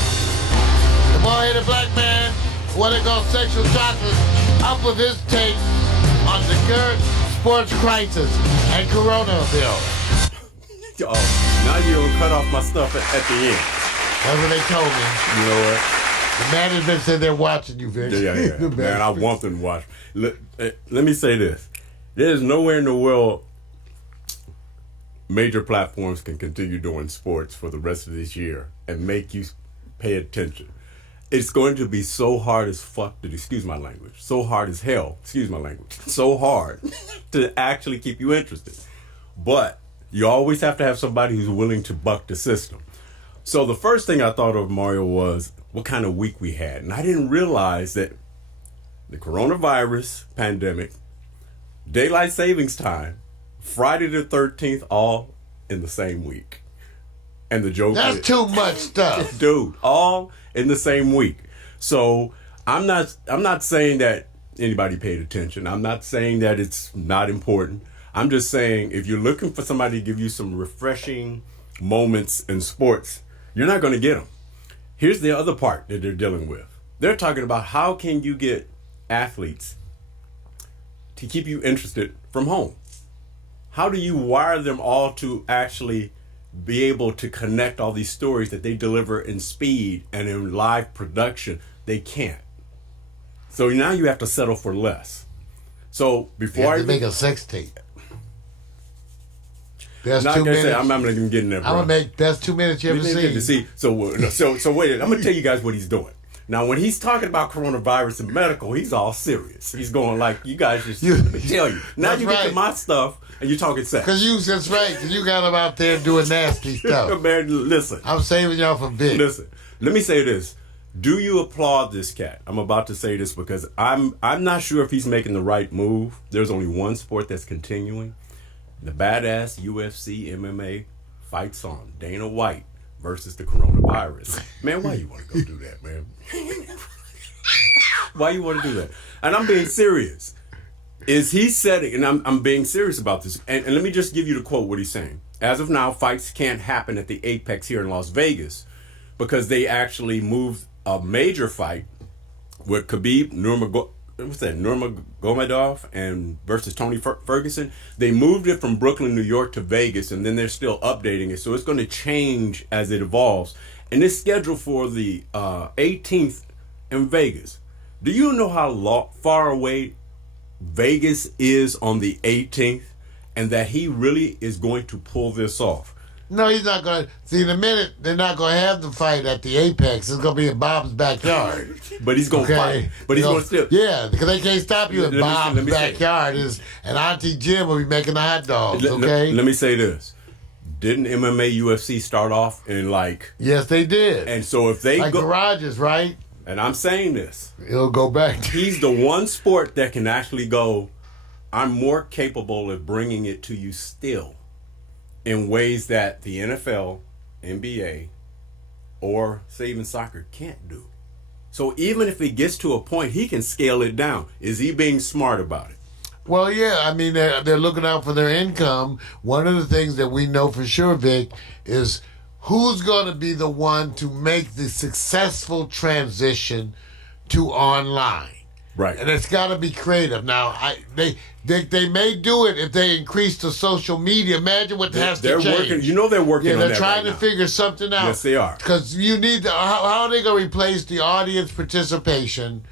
The bald-headed black man want to go sexual chocolate up with his take on the current sports crisis and Coronaville. Oh, now you're going to cut off my stuff at the end. That's what they told me. You know what? The management said they're watching you, Vince. Yeah. The Man, I management. want them to watch. Let me say this. There's nowhere in the world major platforms can continue doing sports for the rest of this year and make you pay attention. It's going to be so hard as fuck to, excuse my language, so hard as hell, excuse my language, so hard to actually keep you interested. But you always have to have somebody who's willing to buck the system. So the first thing I thought of, Mario, was what kind of week we had. And I didn't realize that the coronavirus pandemic, daylight savings time, Friday the 13th, all in the same week. And the joke That's is, too much stuff. dude, all in the same week. So I'm not saying that anybody paid attention. I'm not saying that it's not important. I'm just saying if you're looking for somebody to give you some refreshing moments in sports, you're not going to get them. Here's the other part that they're dealing with. They're talking about how can you get athletes to keep you interested from home? How do you wire them all to actually be able to connect all these stories that they deliver in speed and in live production? They can't. So now you have to settle for less. So You before have I to make a sex tape. Best like 2 I minutes. said, I'm not even getting there, bro. I'm gonna make best 2 minutes you ever seen. So wait, I'm gonna tell you guys what he's doing. Now, when he's talking about coronavirus and medical, he's all serious. He's going like, you guys just, let me tell you. Now That's you get right. to my stuff and you're talking sex. That's right. 'Cause you got them out there doing nasty stuff. Man, listen. I'm saving y'all for big. Listen, let me say this. Do you applaud this cat? I'm about to say this because I'm not sure if he's making the right move. There's only one sport that's continuing. The badass UFC MMA fights on. Dana White versus the coronavirus. Man, why you want to go do that, man? Why you want to do that? And I'm being serious. Is he setting, and I'm being serious about this, and let me just give you the quote, what he's saying. As of now, fights can't happen at the Apex here in Las Vegas because they actually moved a major fight with Khabib Nurmagomedov and versus Tony Ferguson. They moved it from Brooklyn, New York to Vegas, and then they're still updating it. So it's going to change as it evolves. And it's scheduled for the 18th in Vegas. Do you know how far away Vegas is on the 18th? And that he really is going to pull this off. No, he's not going to. See, in a minute, they're not going to have the fight at the Apex. It's going to be in Bob's backyard. But he's going to fight. But he's going to still. Yeah, because they can't stop you in Let me Bob's say- backyard. And Auntie Jim will be making the hot dogs, okay? Let me say this. Didn't MMA UFC start off in like... Yes, they did. And so if they like go... garages, right? and I'm saying this, It'll go back. he's the one sport that can actually go, I'm more capable of bringing it to you still in ways that the NFL, NBA, or say even soccer can't do. So even if it gets to a point, he can scale it down. Is he being smart about it? Well, yeah, I mean, they're looking out for their income. One of the things that we know for sure, Vic, is who's going to be the one to make the successful transition to online. Right. And it's got to be creative. Now, they may do it if they increase the social media. Imagine what has to change. Working. You know they're working on that. Yeah, they're trying right to now. figure something out. Yes, they are. Because you need how are they going to replace the audience participation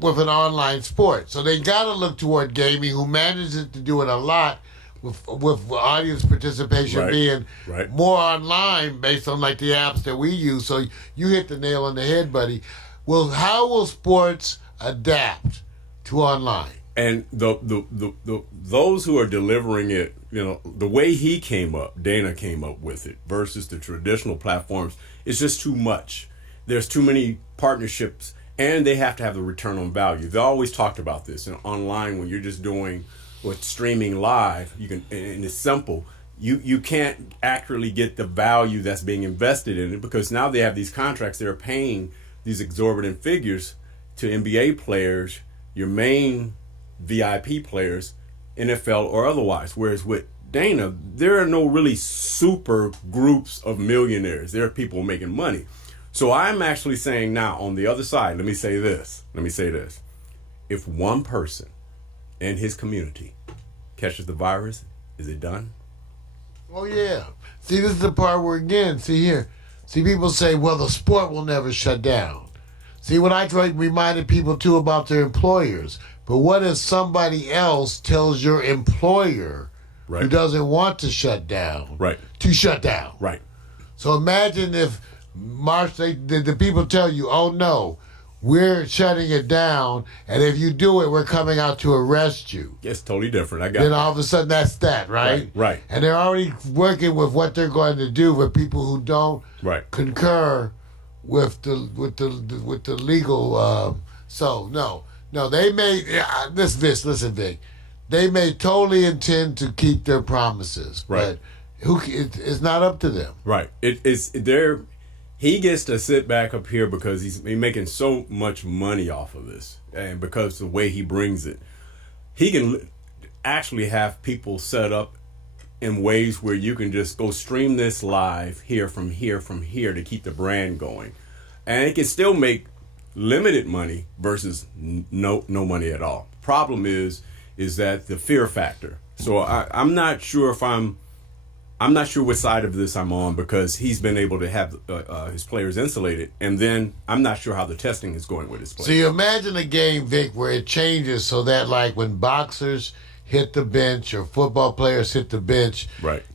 with an online sport? So they got to look toward gaming, who manages to do it a lot with audience participation being more online based on like the apps that we use. So you hit the nail on the head, buddy. Well, how will sports adapt to online? And those who are delivering it, you know, the way he came up, Dana came up with it versus the traditional platforms, it's just too much. There's too many partnerships, and they have to have the return on value. They always talked about this. And online, when you're just doing with streaming live, you can, and it's simple. You can't accurately get the value that's being invested in it, because now they have these contracts. They're paying these exorbitant figures to NBA players, your main VIP players, NFL or otherwise. Whereas with Dana, there are no really super groups of millionaires. There are people making money. So I'm actually saying now, on the other side, let me say this. If one person in his community catches the virus, is it done? Oh, yeah. See, this is the part where, again, people say, well, the sport will never shut down. See, what I reminded people, too, about their employers. But what if somebody else tells your employer who doesn't want to shut down to shut down? Right. So imagine if the people tell you, oh, no, we're shutting it down, and if you do it, we're coming out to arrest you. It's totally different. I got Then all of a sudden, that's that, right? Right. And they're already working with what they're going to do with people who don't concur with the legal. So no, they may listen, Vic. They may totally intend to keep their promises, but it's not up to them. Right. He gets to sit back up here because he's making so much money off of this, and because of the way he brings it, he can actually have people set up in ways where you can just go stream this live from here to keep the brand going, and it can still make limited money versus no money at all. Problem is that the fear factor. So I'm not sure if I'm not sure which side of this I'm on, because he's been able to have his players insulated, and then I'm not sure how the testing is going with his players. So you imagine a game, Vic, where it changes so that, like, when boxers hit the bench or football players hit the bench,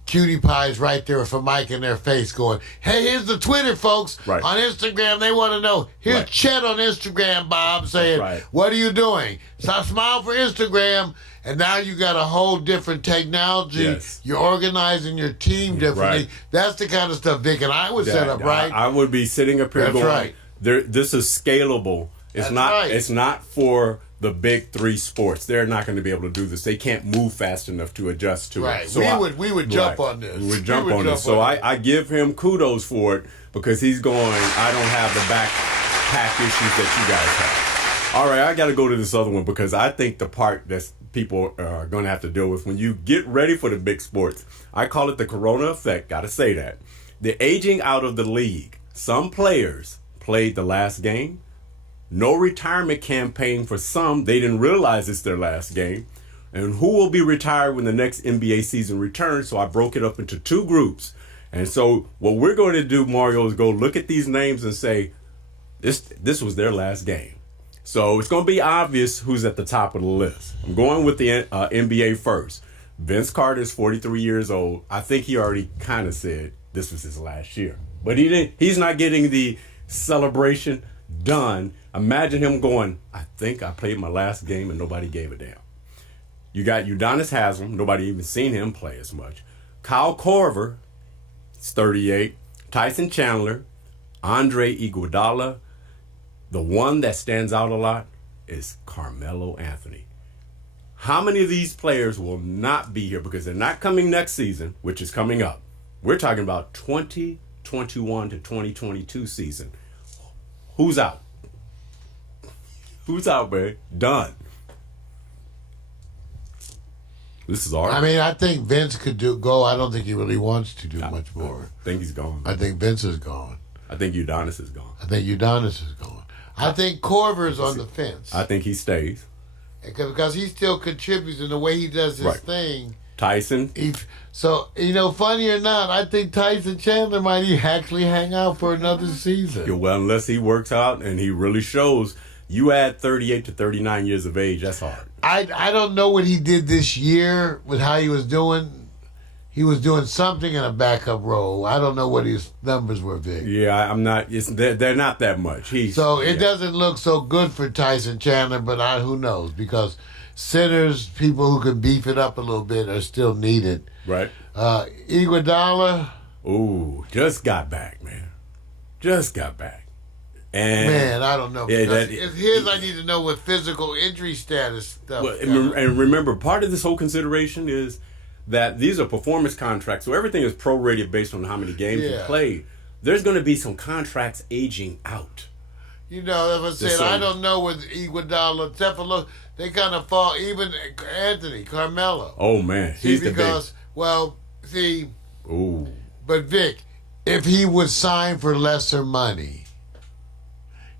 Cutie Pie's right there with a mic in their face going, hey, here's the Twitter, folks. On Instagram, they want to know. Here's Chet on Instagram, Bob, saying, what are you doing? So smile for Instagram. And now you got a whole different technology. Yes. You're organizing your team differently. That's the kind of stuff Vic and I would set up, right? I would be sitting up here going, this is scalable. It's It's not for the big three sports. They're not going to be able to do this. They can't move fast enough to adjust to it. So we would jump on this. We would jump on this. So I give him kudos for it, because he's going, I don't have the backpack issues that you guys have. All right, I got to go to this other one, because I think the part that's people are going to have to deal with when you get ready for the big sports, I call it the Corona effect. Got to say that. The aging out of the league. Some players played the last game. No retirement campaign for some. They didn't realize it's their last game. And who will be retired when the next NBA season returns? So I broke it up into two groups. And so what we're going to do, Mario, is go look at these names and say, this was their last game. So it's going to be obvious who's at the top of the list. I'm going with the NBA first. Vince Carter is 43 years old. I think he already kind of said this was his last year. But he's not getting the celebration done. Imagine him going, I think I played my last game and nobody gave a damn. You got Udonis Haslem. Nobody even seen him play as much. Kyle Korver, he's 38. Tyson Chandler. Andre Iguodala. the one that stands out a lot is Carmelo Anthony. How many of these players will not be here because they're not coming next season, which is coming up? We're talking about 2021 to 2022 season. Who's out? Who's out, man? Done. This is all right. I mean, I think Vince could go. I don't think he really wants to do much more. I think he's gone. I think Vince is gone. I think Udonis is gone. I think Udonis is gone. I think Corver's on the fence. I think he stays. Because he still contributes in the way he does his Right. thing. Tyson. So, funny or not, I think Tyson Chandler might actually hang out for another season. Yeah, well, unless he works out and he really shows. You add 38 to 39 years of age, that's hard. I don't know what he did this year with how he was doing. He was doing something in a backup role. I don't know what his numbers were, Vic. Yeah, I'm not. They're not that much. It doesn't look so good for Tyson Chandler, but who knows? Because centers, people who can beef it up a little bit, are still needed. Right. Iguodala. Ooh, just got back, man. Just got back. And Man, I don't know. Yeah, It's his. I need to know what physical injury status stuff. Well, and remember, part of this whole consideration is that these are performance contracts, so everything is prorated based on how many games you played. There's going to be some contracts aging out. As I said, I don't know with Iguodala, Tefalo, they kind of fall. Even Anthony, Carmelo. Oh man, he's the big. Ooh. But Vic, if he would sign for lesser money,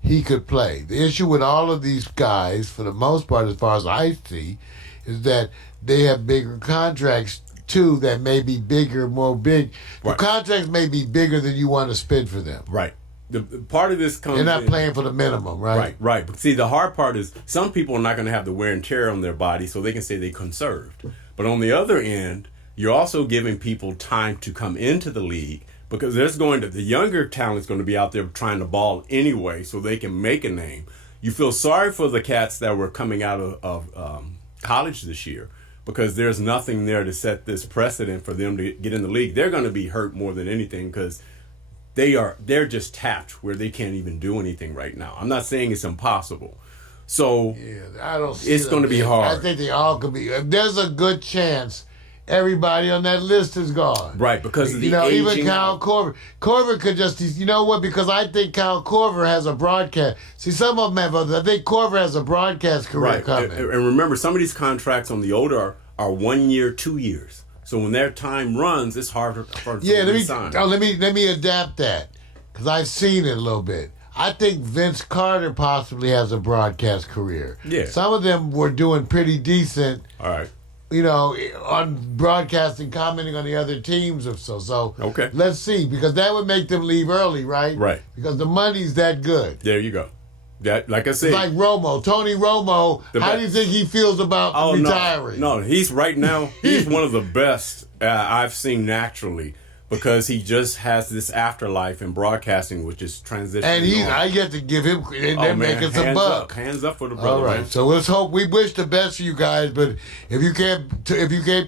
he could play. The issue with all of these guys, for the most part, as far as I see, is that they have bigger contracts too that may be bigger, more big. Right. The contracts may be bigger than you want to spend for them. Right. The part of this comes. They're not playing for the minimum, right? Right. But see, the hard part is some people are not going to have the wear and tear on their body, so they can say they conserved. But on the other end, you're also giving people time to come into the league. Because the younger talent's going to be out there trying to ball anyway, so they can make a name. You feel sorry for the cats that were coming out of college this year, because there's nothing there to set this precedent for them to get in the league. They're going to be hurt more than anything because they're just tapped where they can't even do anything right now. I'm not saying it's impossible. So I don't see it's going to be hard. I think they all could be. There's a good chance everybody on that list is gone. Right, because of the aging. Even Kyle Korver. Korver could just, because I think Kyle Korver has a broadcast. See, some of them have others. I think Korver has a broadcast career coming. And remember, some of these contracts on the older are 1 year, 2 years. So when their time runs, it's harder for them to sign. Let me adapt that, because I've seen it a little bit. I think Vince Carter possibly has a broadcast career. Yeah. Some of them were doing pretty decent. All right. On broadcasting, commenting on the other teams or so. So okay, let's see, because that would make them leave early, right? Right. Because the money's that good. There you go. That, like I said, it's like Tony Romo. How do you think he feels about retiring? No, he's right now. He's one of the best I've seen naturally. Because he just has this afterlife in broadcasting, which is transitioning. And I get to give him, and they're making some buck. Hands up for the brother. All right, man. so let's hope. We wish the best for you guys, but if you can't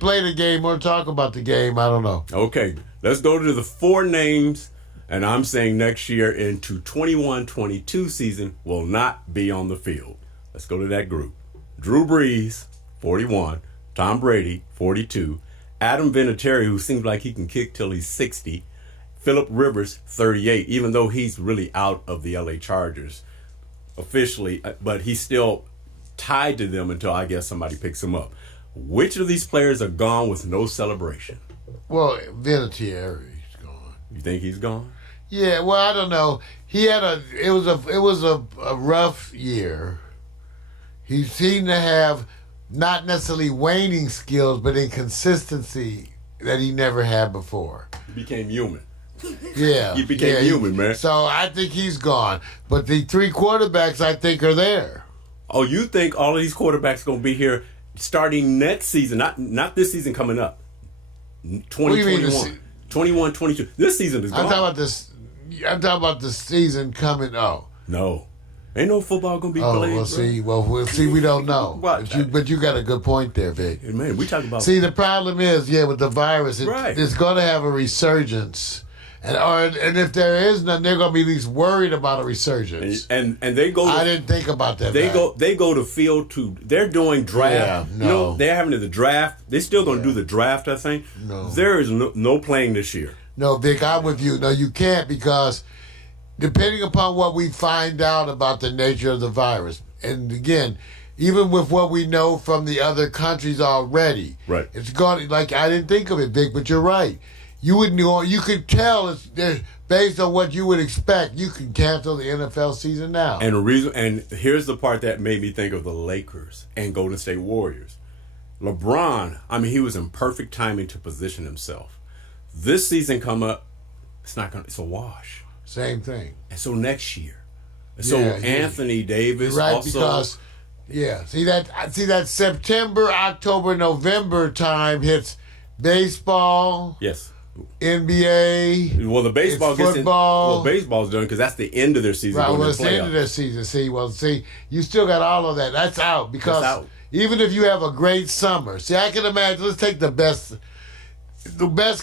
play the game or talk about the game, I don't know. Okay, let's go to the four names, and I'm saying next year into 21-22 season will not be on the field. Let's go to that group. Drew Brees, 41. Tom Brady, 42. Adam Vinatieri, who seems like he can kick till he's 60. Phillip Rivers, 38, even though he's really out of the LA Chargers officially, but he's still tied to them until I guess somebody picks him up. Which of these players are gone with no celebration? Well, Vinatieri's gone. You think he's gone? Yeah, well, I don't know. It was a rough year. He seemed to have not necessarily waning skills, but inconsistency that he never had before. He became human. Yeah. He became human, man. So I think he's gone. But the three quarterbacks, I think, are there. Oh, you think all of these quarterbacks are going to be here starting next season, not this season coming up, 2021, 21, 22. This season is gone. I'm talking about the season coming. Oh. No. Ain't no football gonna be played. We'll see. We don't know. What? But you got a good point there, Vic. Man, we talk about. See, the problem is, with the virus, it's going to have a resurgence, And if there is none, they're going to be at least worried about a resurgence. And they go. I didn't think about that. They go to field two. They're doing draft. Yeah, no. You know, they're having the draft. They're still going to do the draft, I think. No. There is no playing this year. No, Vic, I'm with you. No, you can't, because depending upon what we find out about the nature of the virus, and again, even with what we know from the other countries already, right? It's gone. Like, I didn't think of it, Vic, but you're right. You would know. You could tell based on what you would expect. You can cancel the NFL season now. And the reason, and here's the part that made me think of the Lakers and Golden State Warriors. LeBron, I mean, he was in perfect timing to position himself. This season come up, it's a wash. Same thing. And so next year, so Yeah, Anthony Davis, right? also, Because see that September, October, November time hits baseball. Yes. NBA. Well, the baseball it's gets football. Well, baseball's done because that's the end of their season. Right, going well, to it's the end of their season. See, you still got all of that. That's out because That's out. Even if you have a great summer, see, I can imagine. Let's take the best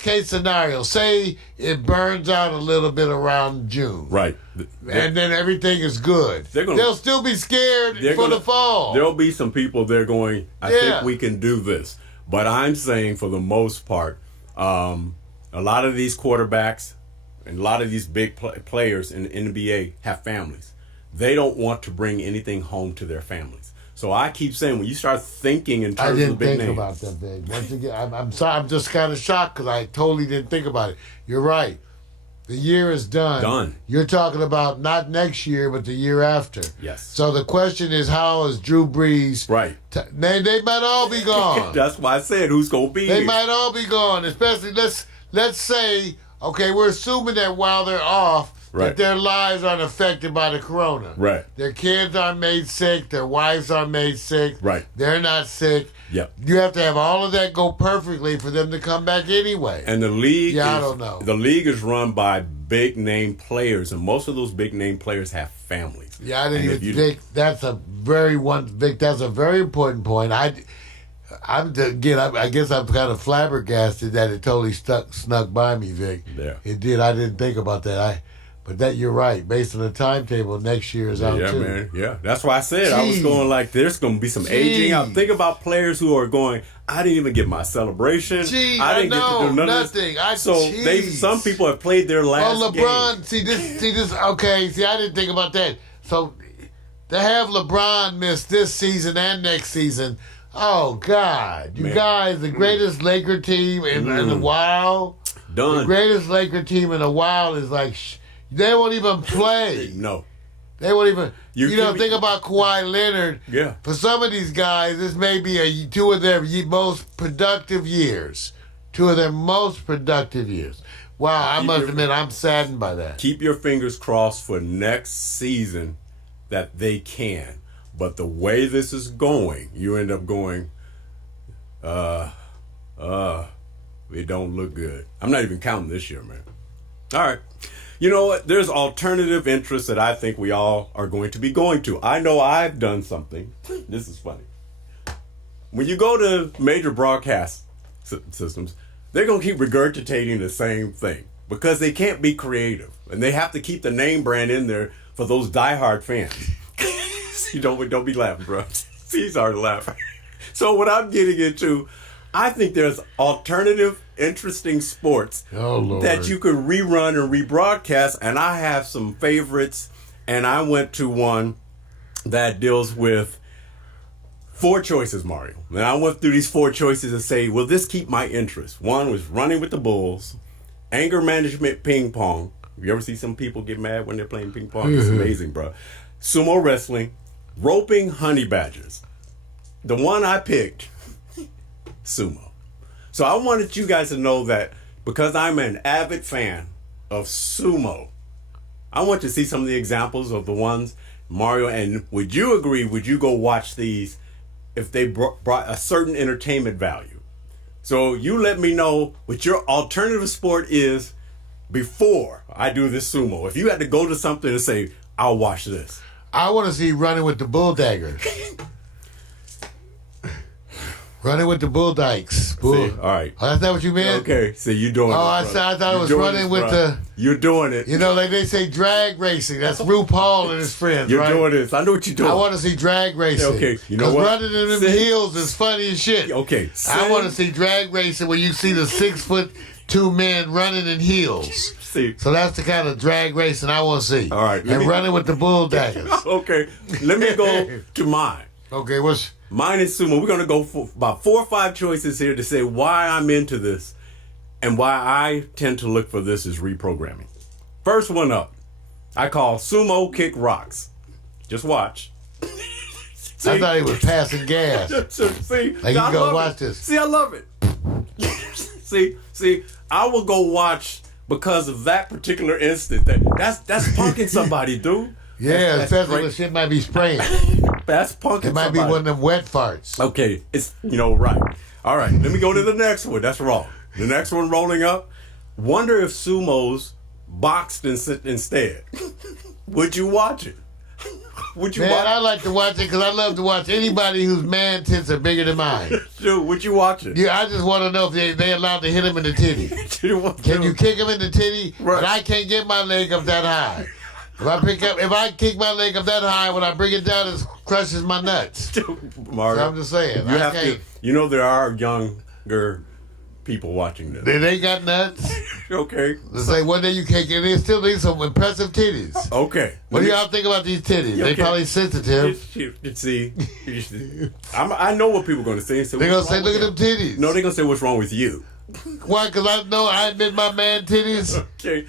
case scenario. Say it burns out a little bit around June, right, and then everything is good. They'll still be scared for the fall. There'll be some people there going, I think we can do this. But I'm saying for the most part, a lot of these quarterbacks and a lot of these big players in the NBA have families. They don't want to bring anything home to their families. So I keep saying, when you start thinking in terms of big names. I didn't think about that, Big. Once again, I'm sorry. I'm just kind of shocked because I totally didn't think about it. You're right. The year is done. Done. You're talking about not next year, but the year after. Yes. So the question is, how is Drew Brees? Right. They might all be gone. That's why I said, who's going to be They here? might all be gone. Especially, let's say, okay, we're assuming that while they're off, that their lives aren't affected by the corona. Right. Their kids aren't made sick. Their wives aren't made sick. Right. They're not sick. Yep. You have to have all of that go perfectly for them to come back anyway. And the league, I don't know. The league is run by big name players, and most of those big name players have families. Yeah, I didn't even think that's a very important point. I guess I'm kind of flabbergasted that it totally snuck by me, Vic. Yeah. It did. I didn't think about that. But that you're right. Based on the timetable, next year is out too. Yeah, man. Yeah, that's why I said I was going like, there's going to be some aging out. Think about players who are going, I didn't even get my celebration. I didn't get to do nothing. Some people have played their last game. LeBron, see this. Okay, I didn't think about that. So to have LeBron miss this season and next season, oh God, you guys, the greatest Laker team in a while. Done. The greatest Laker team in a while is like. They won't even play. No. They won't even. Think me. about Kawhi Leonard. Yeah. For some of these guys, this may be two of their most productive years. Two of their most productive years. Wow, I must admit, I'm saddened by that. Keep your fingers crossed for next season that they can. But the way this is going, you end up going, it don't look good. I'm not even counting this year, man. All right. You know what? There's alternative interests that I think we all are going to be going to. I know I've done something. This is funny. When you go to major broadcast systems, they're going to keep regurgitating the same thing because they can't be creative. And they have to keep the name brand in there for those diehard fans. See, don't be laughing, bro. He's already laughing. So what I'm getting into, I think there's alternative, interesting sports that you could rerun and rebroadcast, and I have some favorites, and I went to one that deals with 4 choices, Mario. And I went through these 4 choices and say, will this keep my interest? One was running with the bulls, anger management ping pong. You ever see some people get mad when they're playing ping pong? It's amazing, bro. Sumo wrestling, roping honey badgers. The one I picked, sumo. So I wanted you guys to know that because I'm an avid fan of sumo, I want to see some of the examples of the ones, Mario, and would you agree, would you go watch these if they brought a certain entertainment value? So you let me know what your alternative sport is before I do this sumo. If you had to go to something and say, I'll watch this. I want to see running with the bull daggers. Running with the bull dykes. See, all right. Oh, that's not what you meant? Okay, so you're doing it. Oh, I brother. thought it was You're doing running it, with brother. You're doing it. you know, like they say drag racing. That's RuPaul and his friends, You're right? doing this. I know what you're doing. I want to see drag racing. Okay, you know 'Cause what? running in them Sit. heels is funny as shit. Okay, I want to see drag racing where you see the 6'2" men running in heels. See. So that's the kind of drag racing I want to see. All right, let And me- running with the bull daggers. Okay, let me go to mine. Okay, what's... Mine is sumo. We're going to go for about 4 or 5 choices here to say why I'm into this and why I tend to look for this as reprogramming. First one up, I call Sumo Kick Rocks. Just watch. See? I thought he was passing gas. See, Like, you I go love watch it. this. See, I love it. see, I will go watch because of that particular instant. That's punking somebody, dude. Yeah, That's especially great. when shit might be spraying. That's punking It might somebody. be one of them wet farts. Okay, it's, right. All right, let me go to the next one. That's wrong. The next one rolling up. Wonder if sumos boxed instead. Would you watch it? Would you Man, watch I like to watch it because I love to watch anybody whose man tits are bigger than mine. it? Dude, would you watch it? Yeah, I just want to know if they allowed to hit him in the titty. Can you kick him in the titty? Right. But I can't get my leg up that high. If I kick my leg up that high, when I bring it down, it crushes my nuts. Mario, So I'm just saying. you I have to. can't. You know there are younger people watching this. They got nuts. Okay. It's like one day you can't get in. Still need some impressive titties. Okay. What do y'all think about these titties? They Okay. probably sensitive. See, I know what people are going to say. So They're going what's to say, wrong look at with them you? titties. No, they're going to say what's wrong with you. Why? Because I know I admit my man titties. Okay.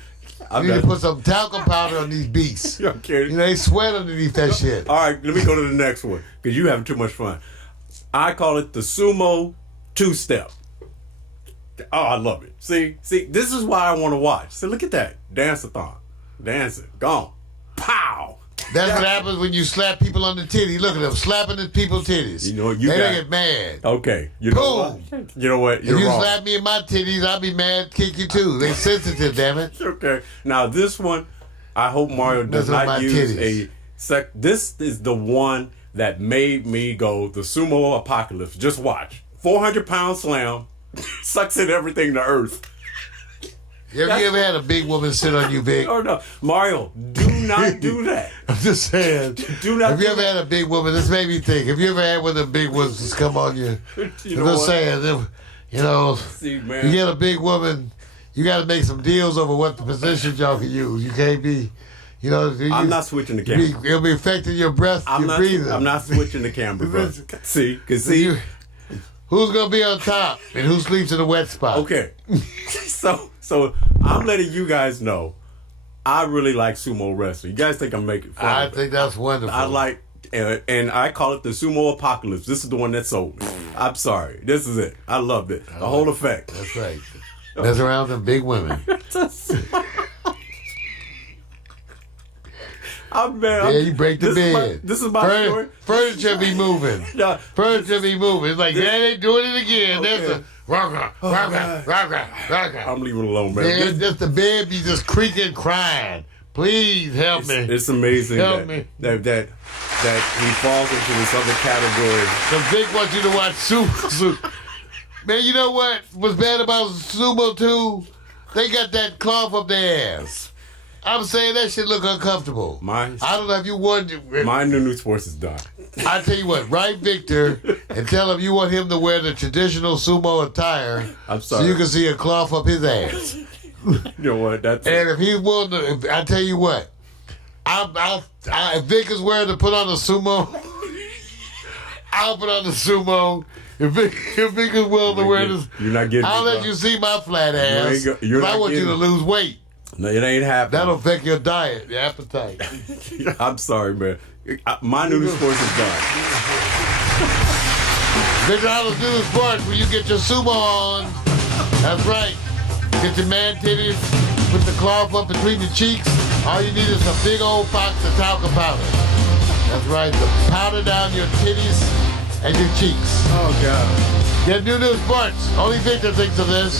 You need to put some talcum powder on these beasts. Okay. You know, they sweat underneath that shit. All right, let me go to the next one because you're having too much fun. I call it the sumo two-step. Oh, I love it. See, this is why I want to watch. See, look at that. Dance-a-thon. Dancing. Gone. Pow. That's what happens when you slap people on the titty. Look at them slapping the people's titties. You know, you they got- get mad. Okay. You know what? You know what? You're if you wrong. slap me in my titties, I'll be mad, kick you too. They sensitive, damn it. Okay. Now this one, I hope Mario does Those are my not use titties. This is the one that made me go the sumo apocalypse. Just watch. 400-pound slam, sucks in everything to earth. Have you ever had a big woman sit on you, Vic? Oh no, Mario, do not do that. I'm just saying. Do not Have you do ever that. had a big woman? This made me think. Have you ever had one of the big ones just come on you? You I'm know just what? saying. You know, See, man. you get a big woman, you got to make some deals over what the positions y'all can use. You can't be, you know. I'm not switching the camera. It'll be affecting your breath, your breathing. I'm not switching the camera, bro. See, Who's gonna be on top and who sleeps in the wet spot? Okay. So I'm letting you guys know I really like sumo wrestling. You guys think I'm making fun I of it. think that's wonderful. I like, and I call it the sumo apocalypse. This is the one that sold me. I'm sorry. This is it. I loved it. The whole effect. That's right. Mess around with them big women. Yeah, you break the bed. This is my story. Furniture be moving. Yeah. Furniture be moving. It's like, yeah, they doing it again. Okay. There's a rocka. I'm leaving it alone, man. Man, just the bed be just creaking, crying. Please help me. It's amazing Help that, me. that he falls into this other category. The Vic wants you to watch sumo. Man, you know what was bad about sumo too? They got that cloth up their ass. I'm saying that shit look uncomfortable. I don't know if you want to. My new sports is done. I tell you what, write Victor and tell him you want him to wear the traditional sumo attire. I'm sorry. So you can see a cloth up his ass. You know what? That's And if he's willing to, I tell you what, if Vic is wearing to put on the sumo, I'll put on the sumo. If Vic is willing to wear this, You're not getting I'll it, let bro. you see my flat ass. You're I not want you getting to it. lose weight. No, it ain't happening. That'll affect your diet, your appetite. I'm sorry, man. My new sports is done. Victor, how to do the sports when you get your sumo on. That's right. Get your man titties, put the cloth up between the cheeks. All you need is a big old box of talcum powder. That's right, to powder down your titties and your cheeks. Oh, God. Get new sports. Only Victor thinks of this.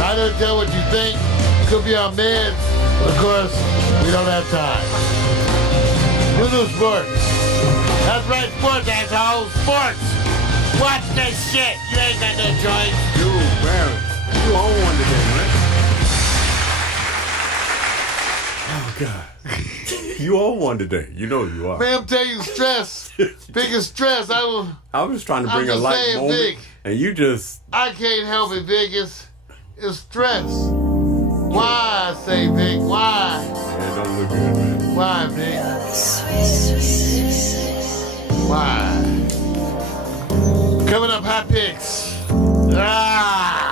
I don't tell what you think. You could be on meds, but of course, we don't have time. New sports. That's right, sports, assholes. Sports. Watch that shit. You ain't got no choice. Dude, man, you on one today, man. Oh, God. You on one today. You know you are. Man, I'm telling you, stress. Biggest stress. I was trying to bring a just light saying, moment, Vic. and you just... I can't help it, Vic. It's stress. Why, I say, Vic? Why? Man, don't look good, man. Why, Vic? Why? Coming up, hot picks. Ah!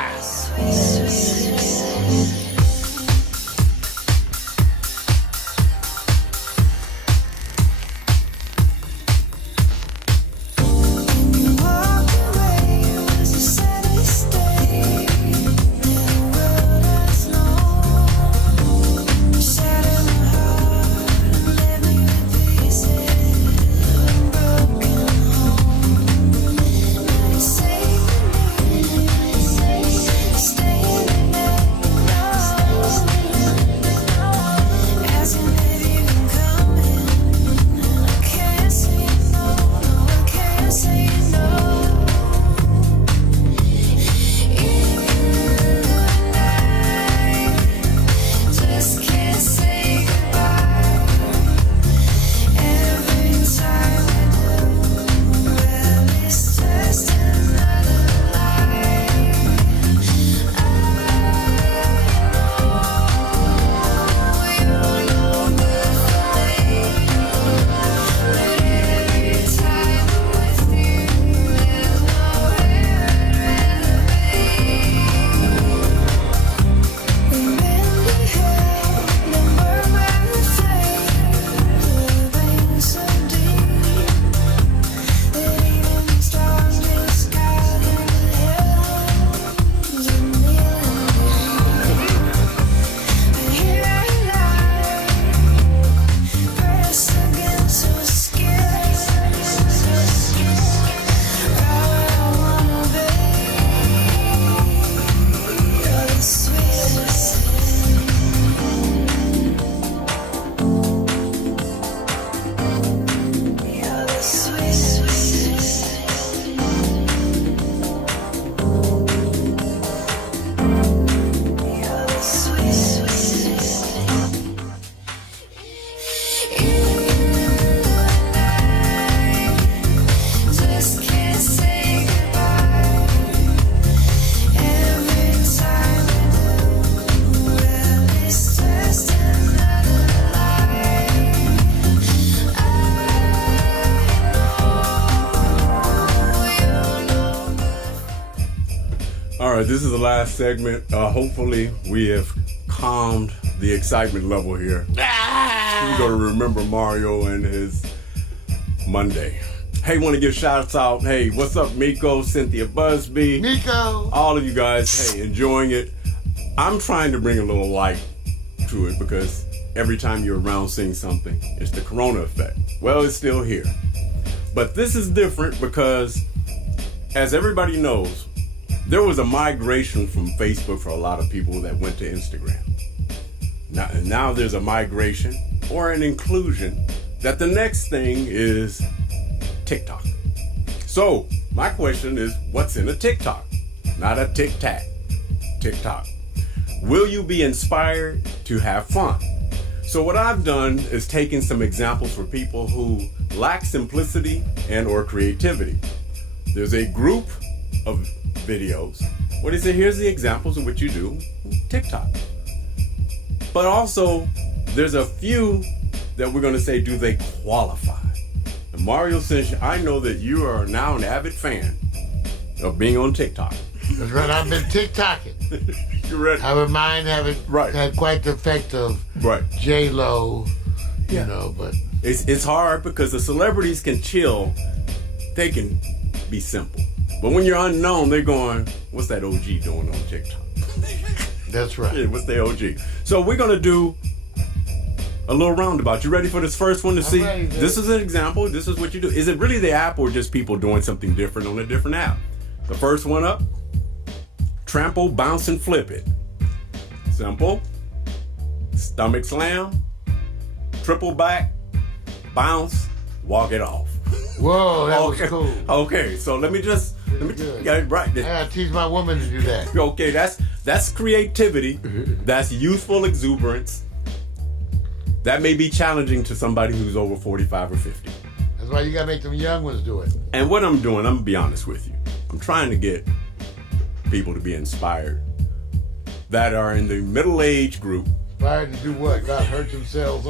All right, this is the last segment. Hopefully, we have calmed the excitement level here. We're going to remember Mario and his Monday. Hey, want to give shouts out. Hey, what's up, Miko, Cynthia Busby? Miko! All of you guys, hey, enjoying it. I'm trying to bring a little light to it because every time you're around seeing something, it's the corona effect. Well, it's still here. But this is different because, as everybody knows, there was a migration from Facebook for a lot of people that went to Instagram. Now there's a migration or an inclusion that the next thing is TikTok. So my question is, what's in a TikTok? Not a tic-tac, TikTok. Will you be inspired to have fun? So what I've done is taken some examples for people who lack simplicity and or creativity. There's a group of videos. What is it? Here's the examples of what you do. TikTok. But also, there's a few that we're going to say, do they qualify? And Mario, since I know that you are now an avid fan of being on TikTok. That's right. I've been TikToking. You're ready. I would mind having had quite the effect of J-Lo, you know, but it's hard because the celebrities can chill. They can be simple. But when you're unknown, they're going, what's that OG doing on TikTok? That's right. Yeah, what's the OG? So we're going to do a little roundabout. You ready for this first one to see? Ready, this is an example. This is what you do. Is it really the app or just people doing something different on a different app? The first one up, trample, bounce, and flip it. Simple. Stomach slam, triple back, bounce, walk it off. Whoa, that was Okay. cool. Okay, so let me Good. get it right. I gotta teach my woman to do that. Okay, that's creativity. That's youthful exuberance. That may be challenging to somebody who's over 45 or 50. That's why you gotta make them young ones do it. And what I'm doing, I'm gonna be honest with you. I'm trying to get people to be inspired that are in the middle age group. Inspired to do what? Not hurt themselves.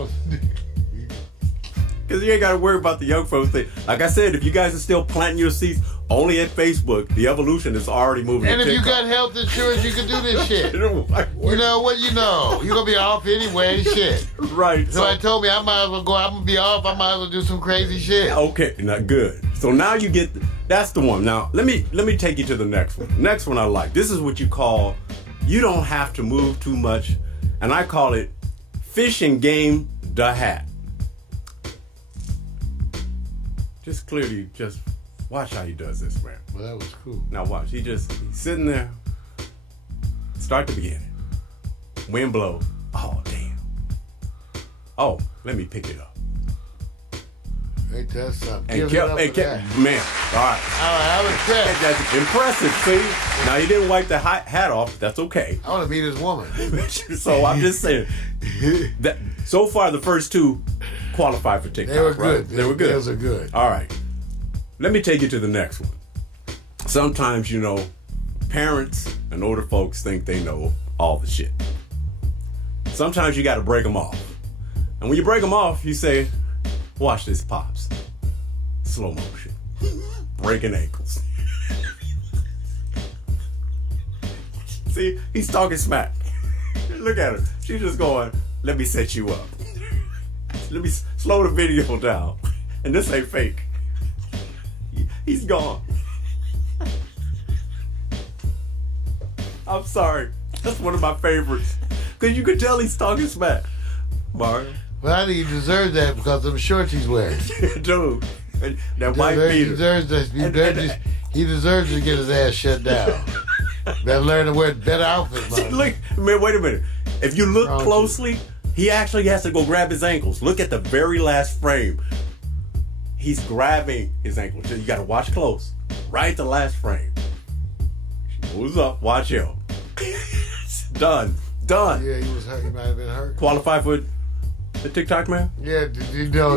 Because you ain't got to worry about the young folks thing. Like I said, if you guys are still planting your seeds only at Facebook, the evolution is already moving. And to if you TikTok. got health insurance, you can do this shit. Like, You know what you know. You're gonna be off anyway, shit. right. Somebody told me I might as well go, I'm gonna be off, I might as well do some crazy shit. Okay, not good. So now you get that's the one. Now let me take you to the next one. Next one I like. This is what you call you don't have to move too much, and I call it fish and game the hat. Just clearly, just watch how he does this, man. Well, that was cool. Now watch. He's sitting there. Start the beginning. Wind blows. Oh damn. Oh, let me pick it up. Ain't that something? And Give it up for that. man. All right. I was impressed. That's impressive. See. Now he didn't wipe the hat off. That's okay. I want to meet this woman. So I'm just saying that so far the first two qualify for TikTok. They were right? good. They were good. Those are good. All right. Let me take you to the next one. Sometimes, parents and older folks think they know all the shit. Sometimes you got to break them off. And when you break them off, you say, watch this, Pops. Slow motion. Breaking ankles. See, he's talking smack. Look at her. She's just going, let me set you up. Let me slow the video down. And this ain't fake. He's gone. I'm sorry. That's one of my favorites. Because you could tell he's talking smack. Mario. Well, I think he deserves that because of the shorts he's wearing. Dude. That white He beater. he deserves to get his ass shut down. Better learn to wear better outfits, man. Look, man, wait a minute. If you look Wrong closely, he actually has to go grab his ankles. Look at the very last frame. He's grabbing his ankles. You got to watch close. Right at the last frame. She moves up. Watch him. Done. Yeah, he was hurt. He might have been hurt. Qualify for the TikTok man? Yeah,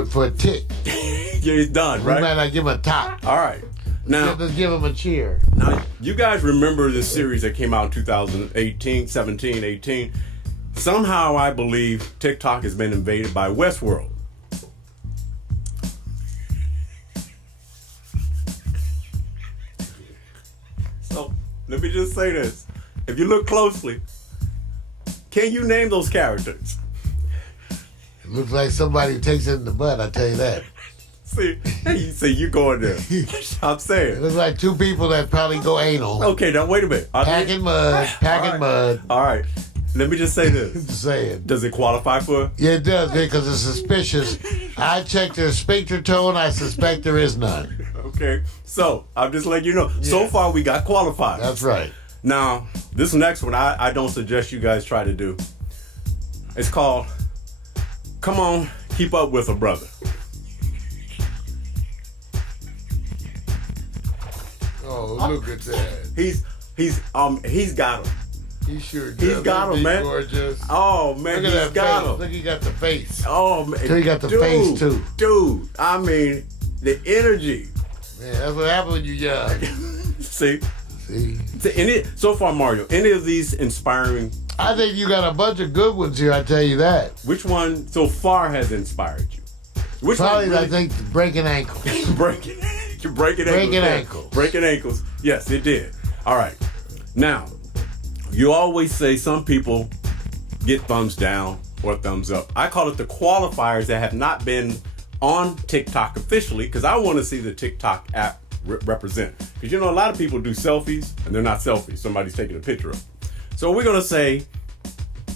for a tick. Yeah, he's done, We right? might not give him a top. All right. Now, Let's give him a cheer. now, you guys remember this series that came out in 2018, 17, 18? Somehow I believe TikTok has been invaded by Westworld. So, let me just say this. If you look closely, can you name those characters? It looks like somebody takes it in the butt, I tell you that. See, you going there. I'm It saying. looks like two people that probably go anal. Okay, now wait a minute. Packing mud. All right. Let me just say this. Just saying. Does it qualify for? Yeah, it does, because it's suspicious. I checked their sphincter tone. I suspect there is none. Okay. So, I'm just letting you know. So far, we got qualified. That's right. Now, this next one, I don't suggest you guys try to do. It's called, Come On, Keep Up With a Brother. Oh, look at that. He's got him. He sure does. He's got him, He's man. gorgeous. Oh, man, Look at he's that got face. him. Look, he got the face. Oh, man. So he got the face, too. Dude, I mean, the energy. Man, that's what happens when you're young. See? See? So far, Mario, any of these inspiring, I think you got a bunch of good ones here, I tell you that. which one so far has inspired you? Which Probably, one I think, breaking ankles. breaking ankles. Breaking yeah. ankles. Breaking ankles. Yes, it did. All right. Now, you always say some people get thumbs down or thumbs up. I call it the qualifiers that have not been on TikTok officially, because I want to see the TikTok app represent. Because a lot of people do selfies and they're not selfies. Somebody's taking a picture of them. So we're going to say,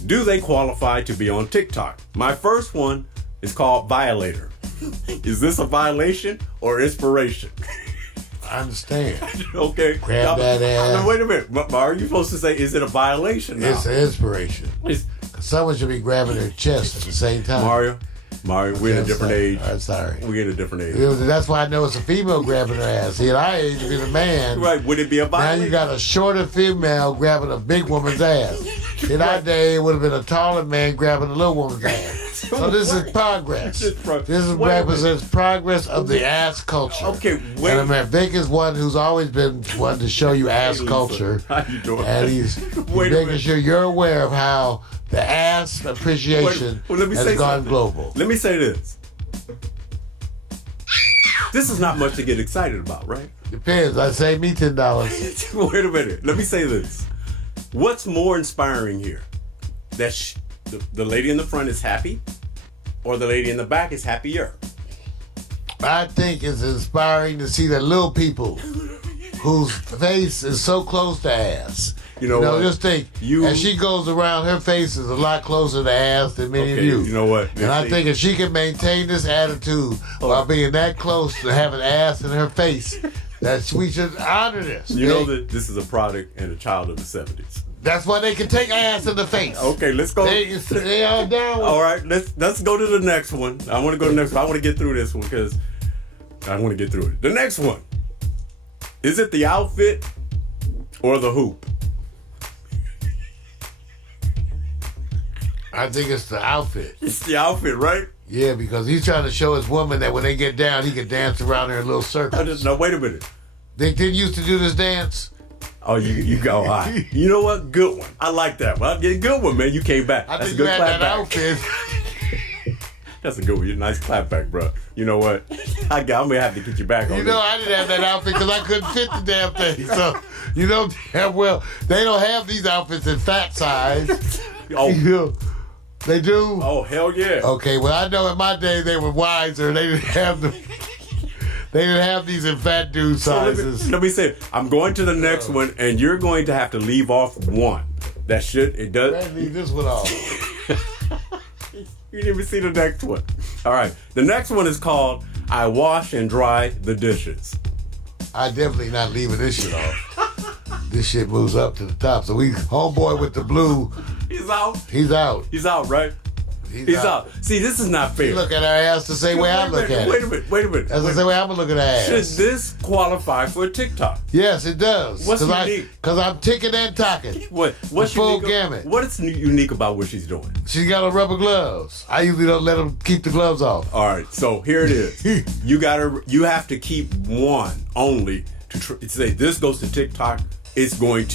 do they qualify to be on TikTok? My first one is called Violator. Is this a violation or inspiration? I understand. Okay. Grab that ass. Now, wait a minute. Are you supposed to say, is it a violation now? It's an inspiration. It's- Someone should be grabbing their chest at the same time. Mario, Mario, we're in a different age. I'm sorry. We're in a different age. That's why I know it's a female grabbing her ass. See, at our age, if it's a man, Right, would it be a now violation? you got a shorter female grabbing a big woman's ass. In our day, it would have been a taller man grabbing a little woman's ass. So this is progress. This represents progress of the ass culture. Okay, wait. And I mean, Vic is one who's always been one to show you ass Lisa, culture. how you doing? And he's Wait a making minute. sure you're aware of how the ass appreciation Let me has say gone something. global. Let me say this. This is not much to get excited about, right? Depends. I say me $10. Wait a minute. Let me say this. What's more inspiring here? That the lady in the front is happy, or the lady in the back is happier? I think it's inspiring to see the little people whose face is so close to ass. You know what? Just think, as she goes around, her face is a lot closer to ass than many of Okay, you. you know what? And I think if she can maintain this attitude while being that close to having ass in her face, that we should honor this. You know that this is a product and a child of the 70s. That's why they can take ass in the face. Okay, let's go. They are down with All right, let's go to the next one. I want to go to the next one. I want to get through this one because I want to get through it. The next one. Is it the outfit or the hoop? I think it's the outfit. It's the outfit, right? Yeah, because he's trying to show his woman that when they get down, he can dance around her in little circles. No, wait a minute. They didn't used to do this dance. Oh, you go. All right. You know what? Good one. I like that one. Good one, man. You came back. I That's think a you good had clap that back. outfit. That's a good one. Nice clap back, bro. You know what? I'm gonna have to get you back on You know, I didn't have that outfit because I couldn't fit the damn thing. So, you know damn well, they don't have these outfits in fat size. Oh. You know, they do? Oh, hell yeah. Okay, well, I know in my day they were wiser. They didn't have them. They didn't have these in fat dude sizes. Let me say it. I'm going to the next one, and you're going to have to leave off one. That shit, it does. Man, leave this one off. You didn't even see the next one. All right. The next one is called I Wash and Dry the Dishes. I definitely not leaving this shit off. This shit moves up to the top. So we homeboy with the blue. He's out. He's out. He's out, right? He's out. See, this is not fair. You look at our ass the same way I look at it. Wait a minute. That's the same way I'm gonna look at her Should ass. this qualify for TikTok? Yes, it does. What's unique? Because I'm ticking and talking. What's full unique? gamut. What is unique about what she's doing? She got on rubber gloves. I usually don't let them keep the gloves off. All right, so here it is. You have to keep one only to say this goes to TikTok. It's going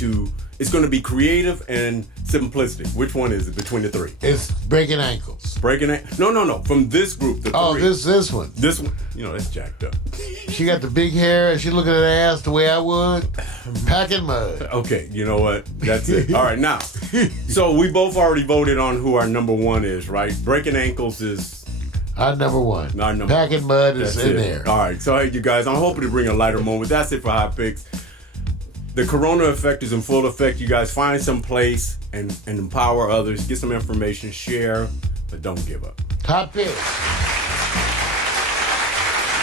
to be creative and simplistic. Which one is it between the three? It's breaking ankles. No. From this group, the Oh, three. this one. This one. You know, that's jacked up. She got the big hair and she looking at her ass the way I would. Packing mud. Okay, you know what? That's it. All right, now. So we both already voted on who our number one is, right? Breaking ankles is Our number one. our number. Packing mud is That's in it. there. All right, so hey, you guys, I'm hoping to bring a lighter moment. That's it for Hot Picks. The corona effect is in full effect. You guys find some place and empower others. Get some information, share, but don't give up. Hot pick.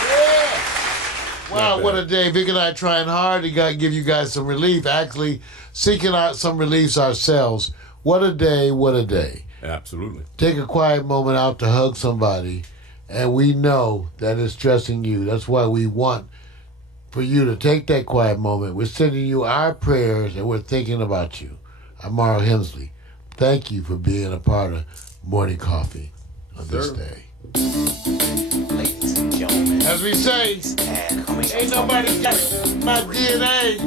Yeah. Wow, what a day. Vic and I trying hard to give you guys some relief. Actually, seeking out some reliefs ourselves. What a day, what a day. Absolutely. Take a quiet moment out to hug somebody, and we know that it's stressing you. That's why we want for you to take that quiet moment. We're sending you our prayers, and we're thinking about you. I'm Mario Hensley. Thank you for being a part of Morning Coffee on this day. Ladies and gentlemen, As we say, ain't nobody got my DNA.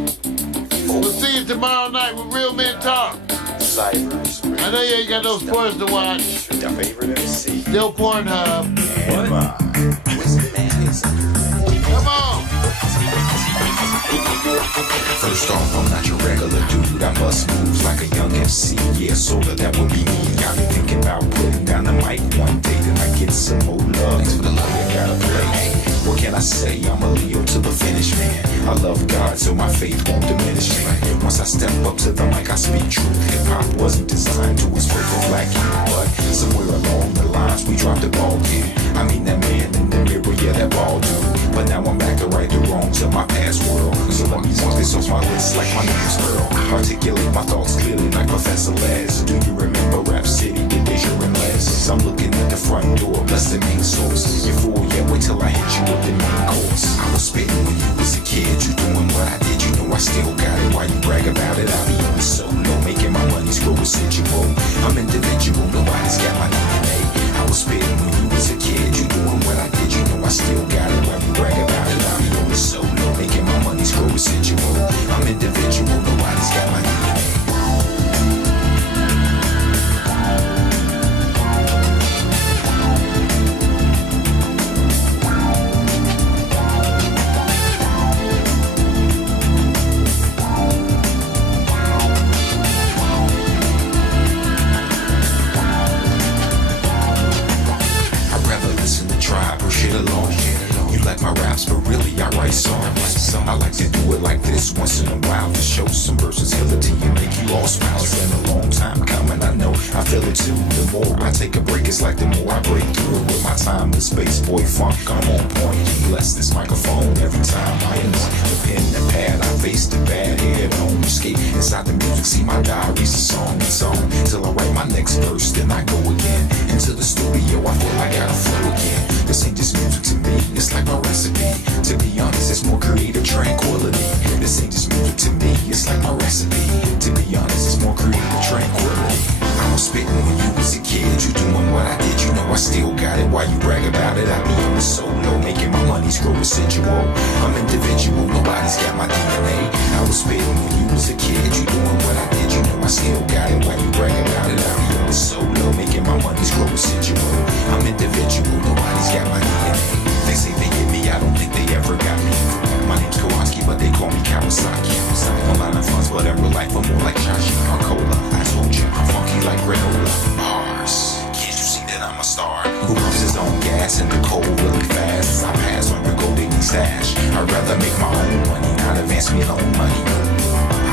We'll see you tomorrow night with Real Men Talk. Cybers, I know you ain't got no sports to watch. your favorite MC, Still Pornhub. and Wizard Man is Come on. First off, I'm not your regular dude. I bust moves like a young MC. Yeah, sorta, that would be me. Got me thinking about putting down the mic one day. Then I get some more love. Thanks for the love you gotta play. Hey, what can I say? I'm a Leo to the finish, man. I love God, so my faith won't diminish, man. Once I step up to the mic, I speak truth. Hip hop wasn't designed to exploit for black youth, but somewhere along the lines we dropped the ball, kid. I mean that man in the mirror, yeah, that ball dude. But now I'm back to right the wrongs of my past world. So let me walk this off my list like my name's Earl. Articulate my thoughts clearly like Professor Les. Do you remember Rap City with Deja and Les? I'm looking at the front door, bless the main source. You're full, yeah, wait till I hit you with the main course. I was spitting when you was a kid, you doing what I did, you know I still got it. Why you brag about it? I be on the solo, making my money screw residual. I'm individual, nobody's got my DNA. I was spitting when you was a kid, you doing what I did, you know I still got it. Why you brag about it? I be on the solo, making my money screw residual. I'm individual, nobody's got my DNA. My raps, but really I write songs. I like to do it like this once in a while to show some versatility and make you all smile. It's been a long time coming, I know, I feel it too. The more I take a break, it's like the more I break through. With my time and space, boy funk, I'm on point. Bless this microphone every time I anoint the pen, the pad, I face the bad head on. Escape inside the music, see my diary's a song and song. Till I write my next verse, then I go again into the studio. I feel I gotta flow again. This ain't just music to me, it's like my recipe. To be honest, it's more creative tranquility. This ain't just music to me, it's like my recipe. To be honest, it's more creative tranquility. I was spitting when you was a kid, you doing what I did, you know I still got it. Why you brag about it? I be on the solo, making my money screw residual. I'm individual, nobody's got my DNA. I was spitting when you was a kid, you doing what I did, you know I still got it. Why you brag about it? I be on the solo, making my money screw residual. I'm individual, nobody's got my DNA. They say they get me, I don't think they ever got me. My name's Kowalski, but they call me Kawasaki. A lot of funds, but in real life I'm more like Chachi or Cola. I told you, I'm funky like granola. Bars, can't you see that I'm a star? Who pumps his own gas in the cold really fast? I pass on your golden stash. I'd rather make my own money, not advance me loan money.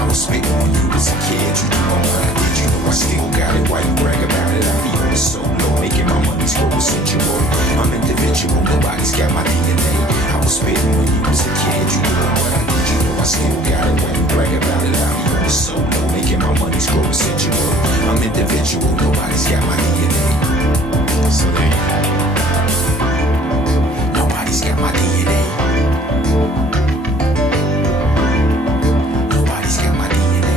I was spitting when you was a kid, you doing what I did, you know I still got it. Why you brag about it? I be on the solo, making my money screw residual. I'm individual, nobody's got my DNA. I was spitting when you was a kid, you doing what I did, you know I still got it. Why you brag about it? I be on the solo, making my money screw residual. I'm individual, nobody's got my DNA. So there you have it. Nobody's got my DNA. Nobody's got my DNA.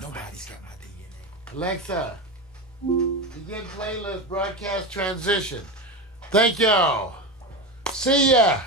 Nobody's got my DNA. Alexa, begin playlist broadcast transition. Thank y'all. See ya.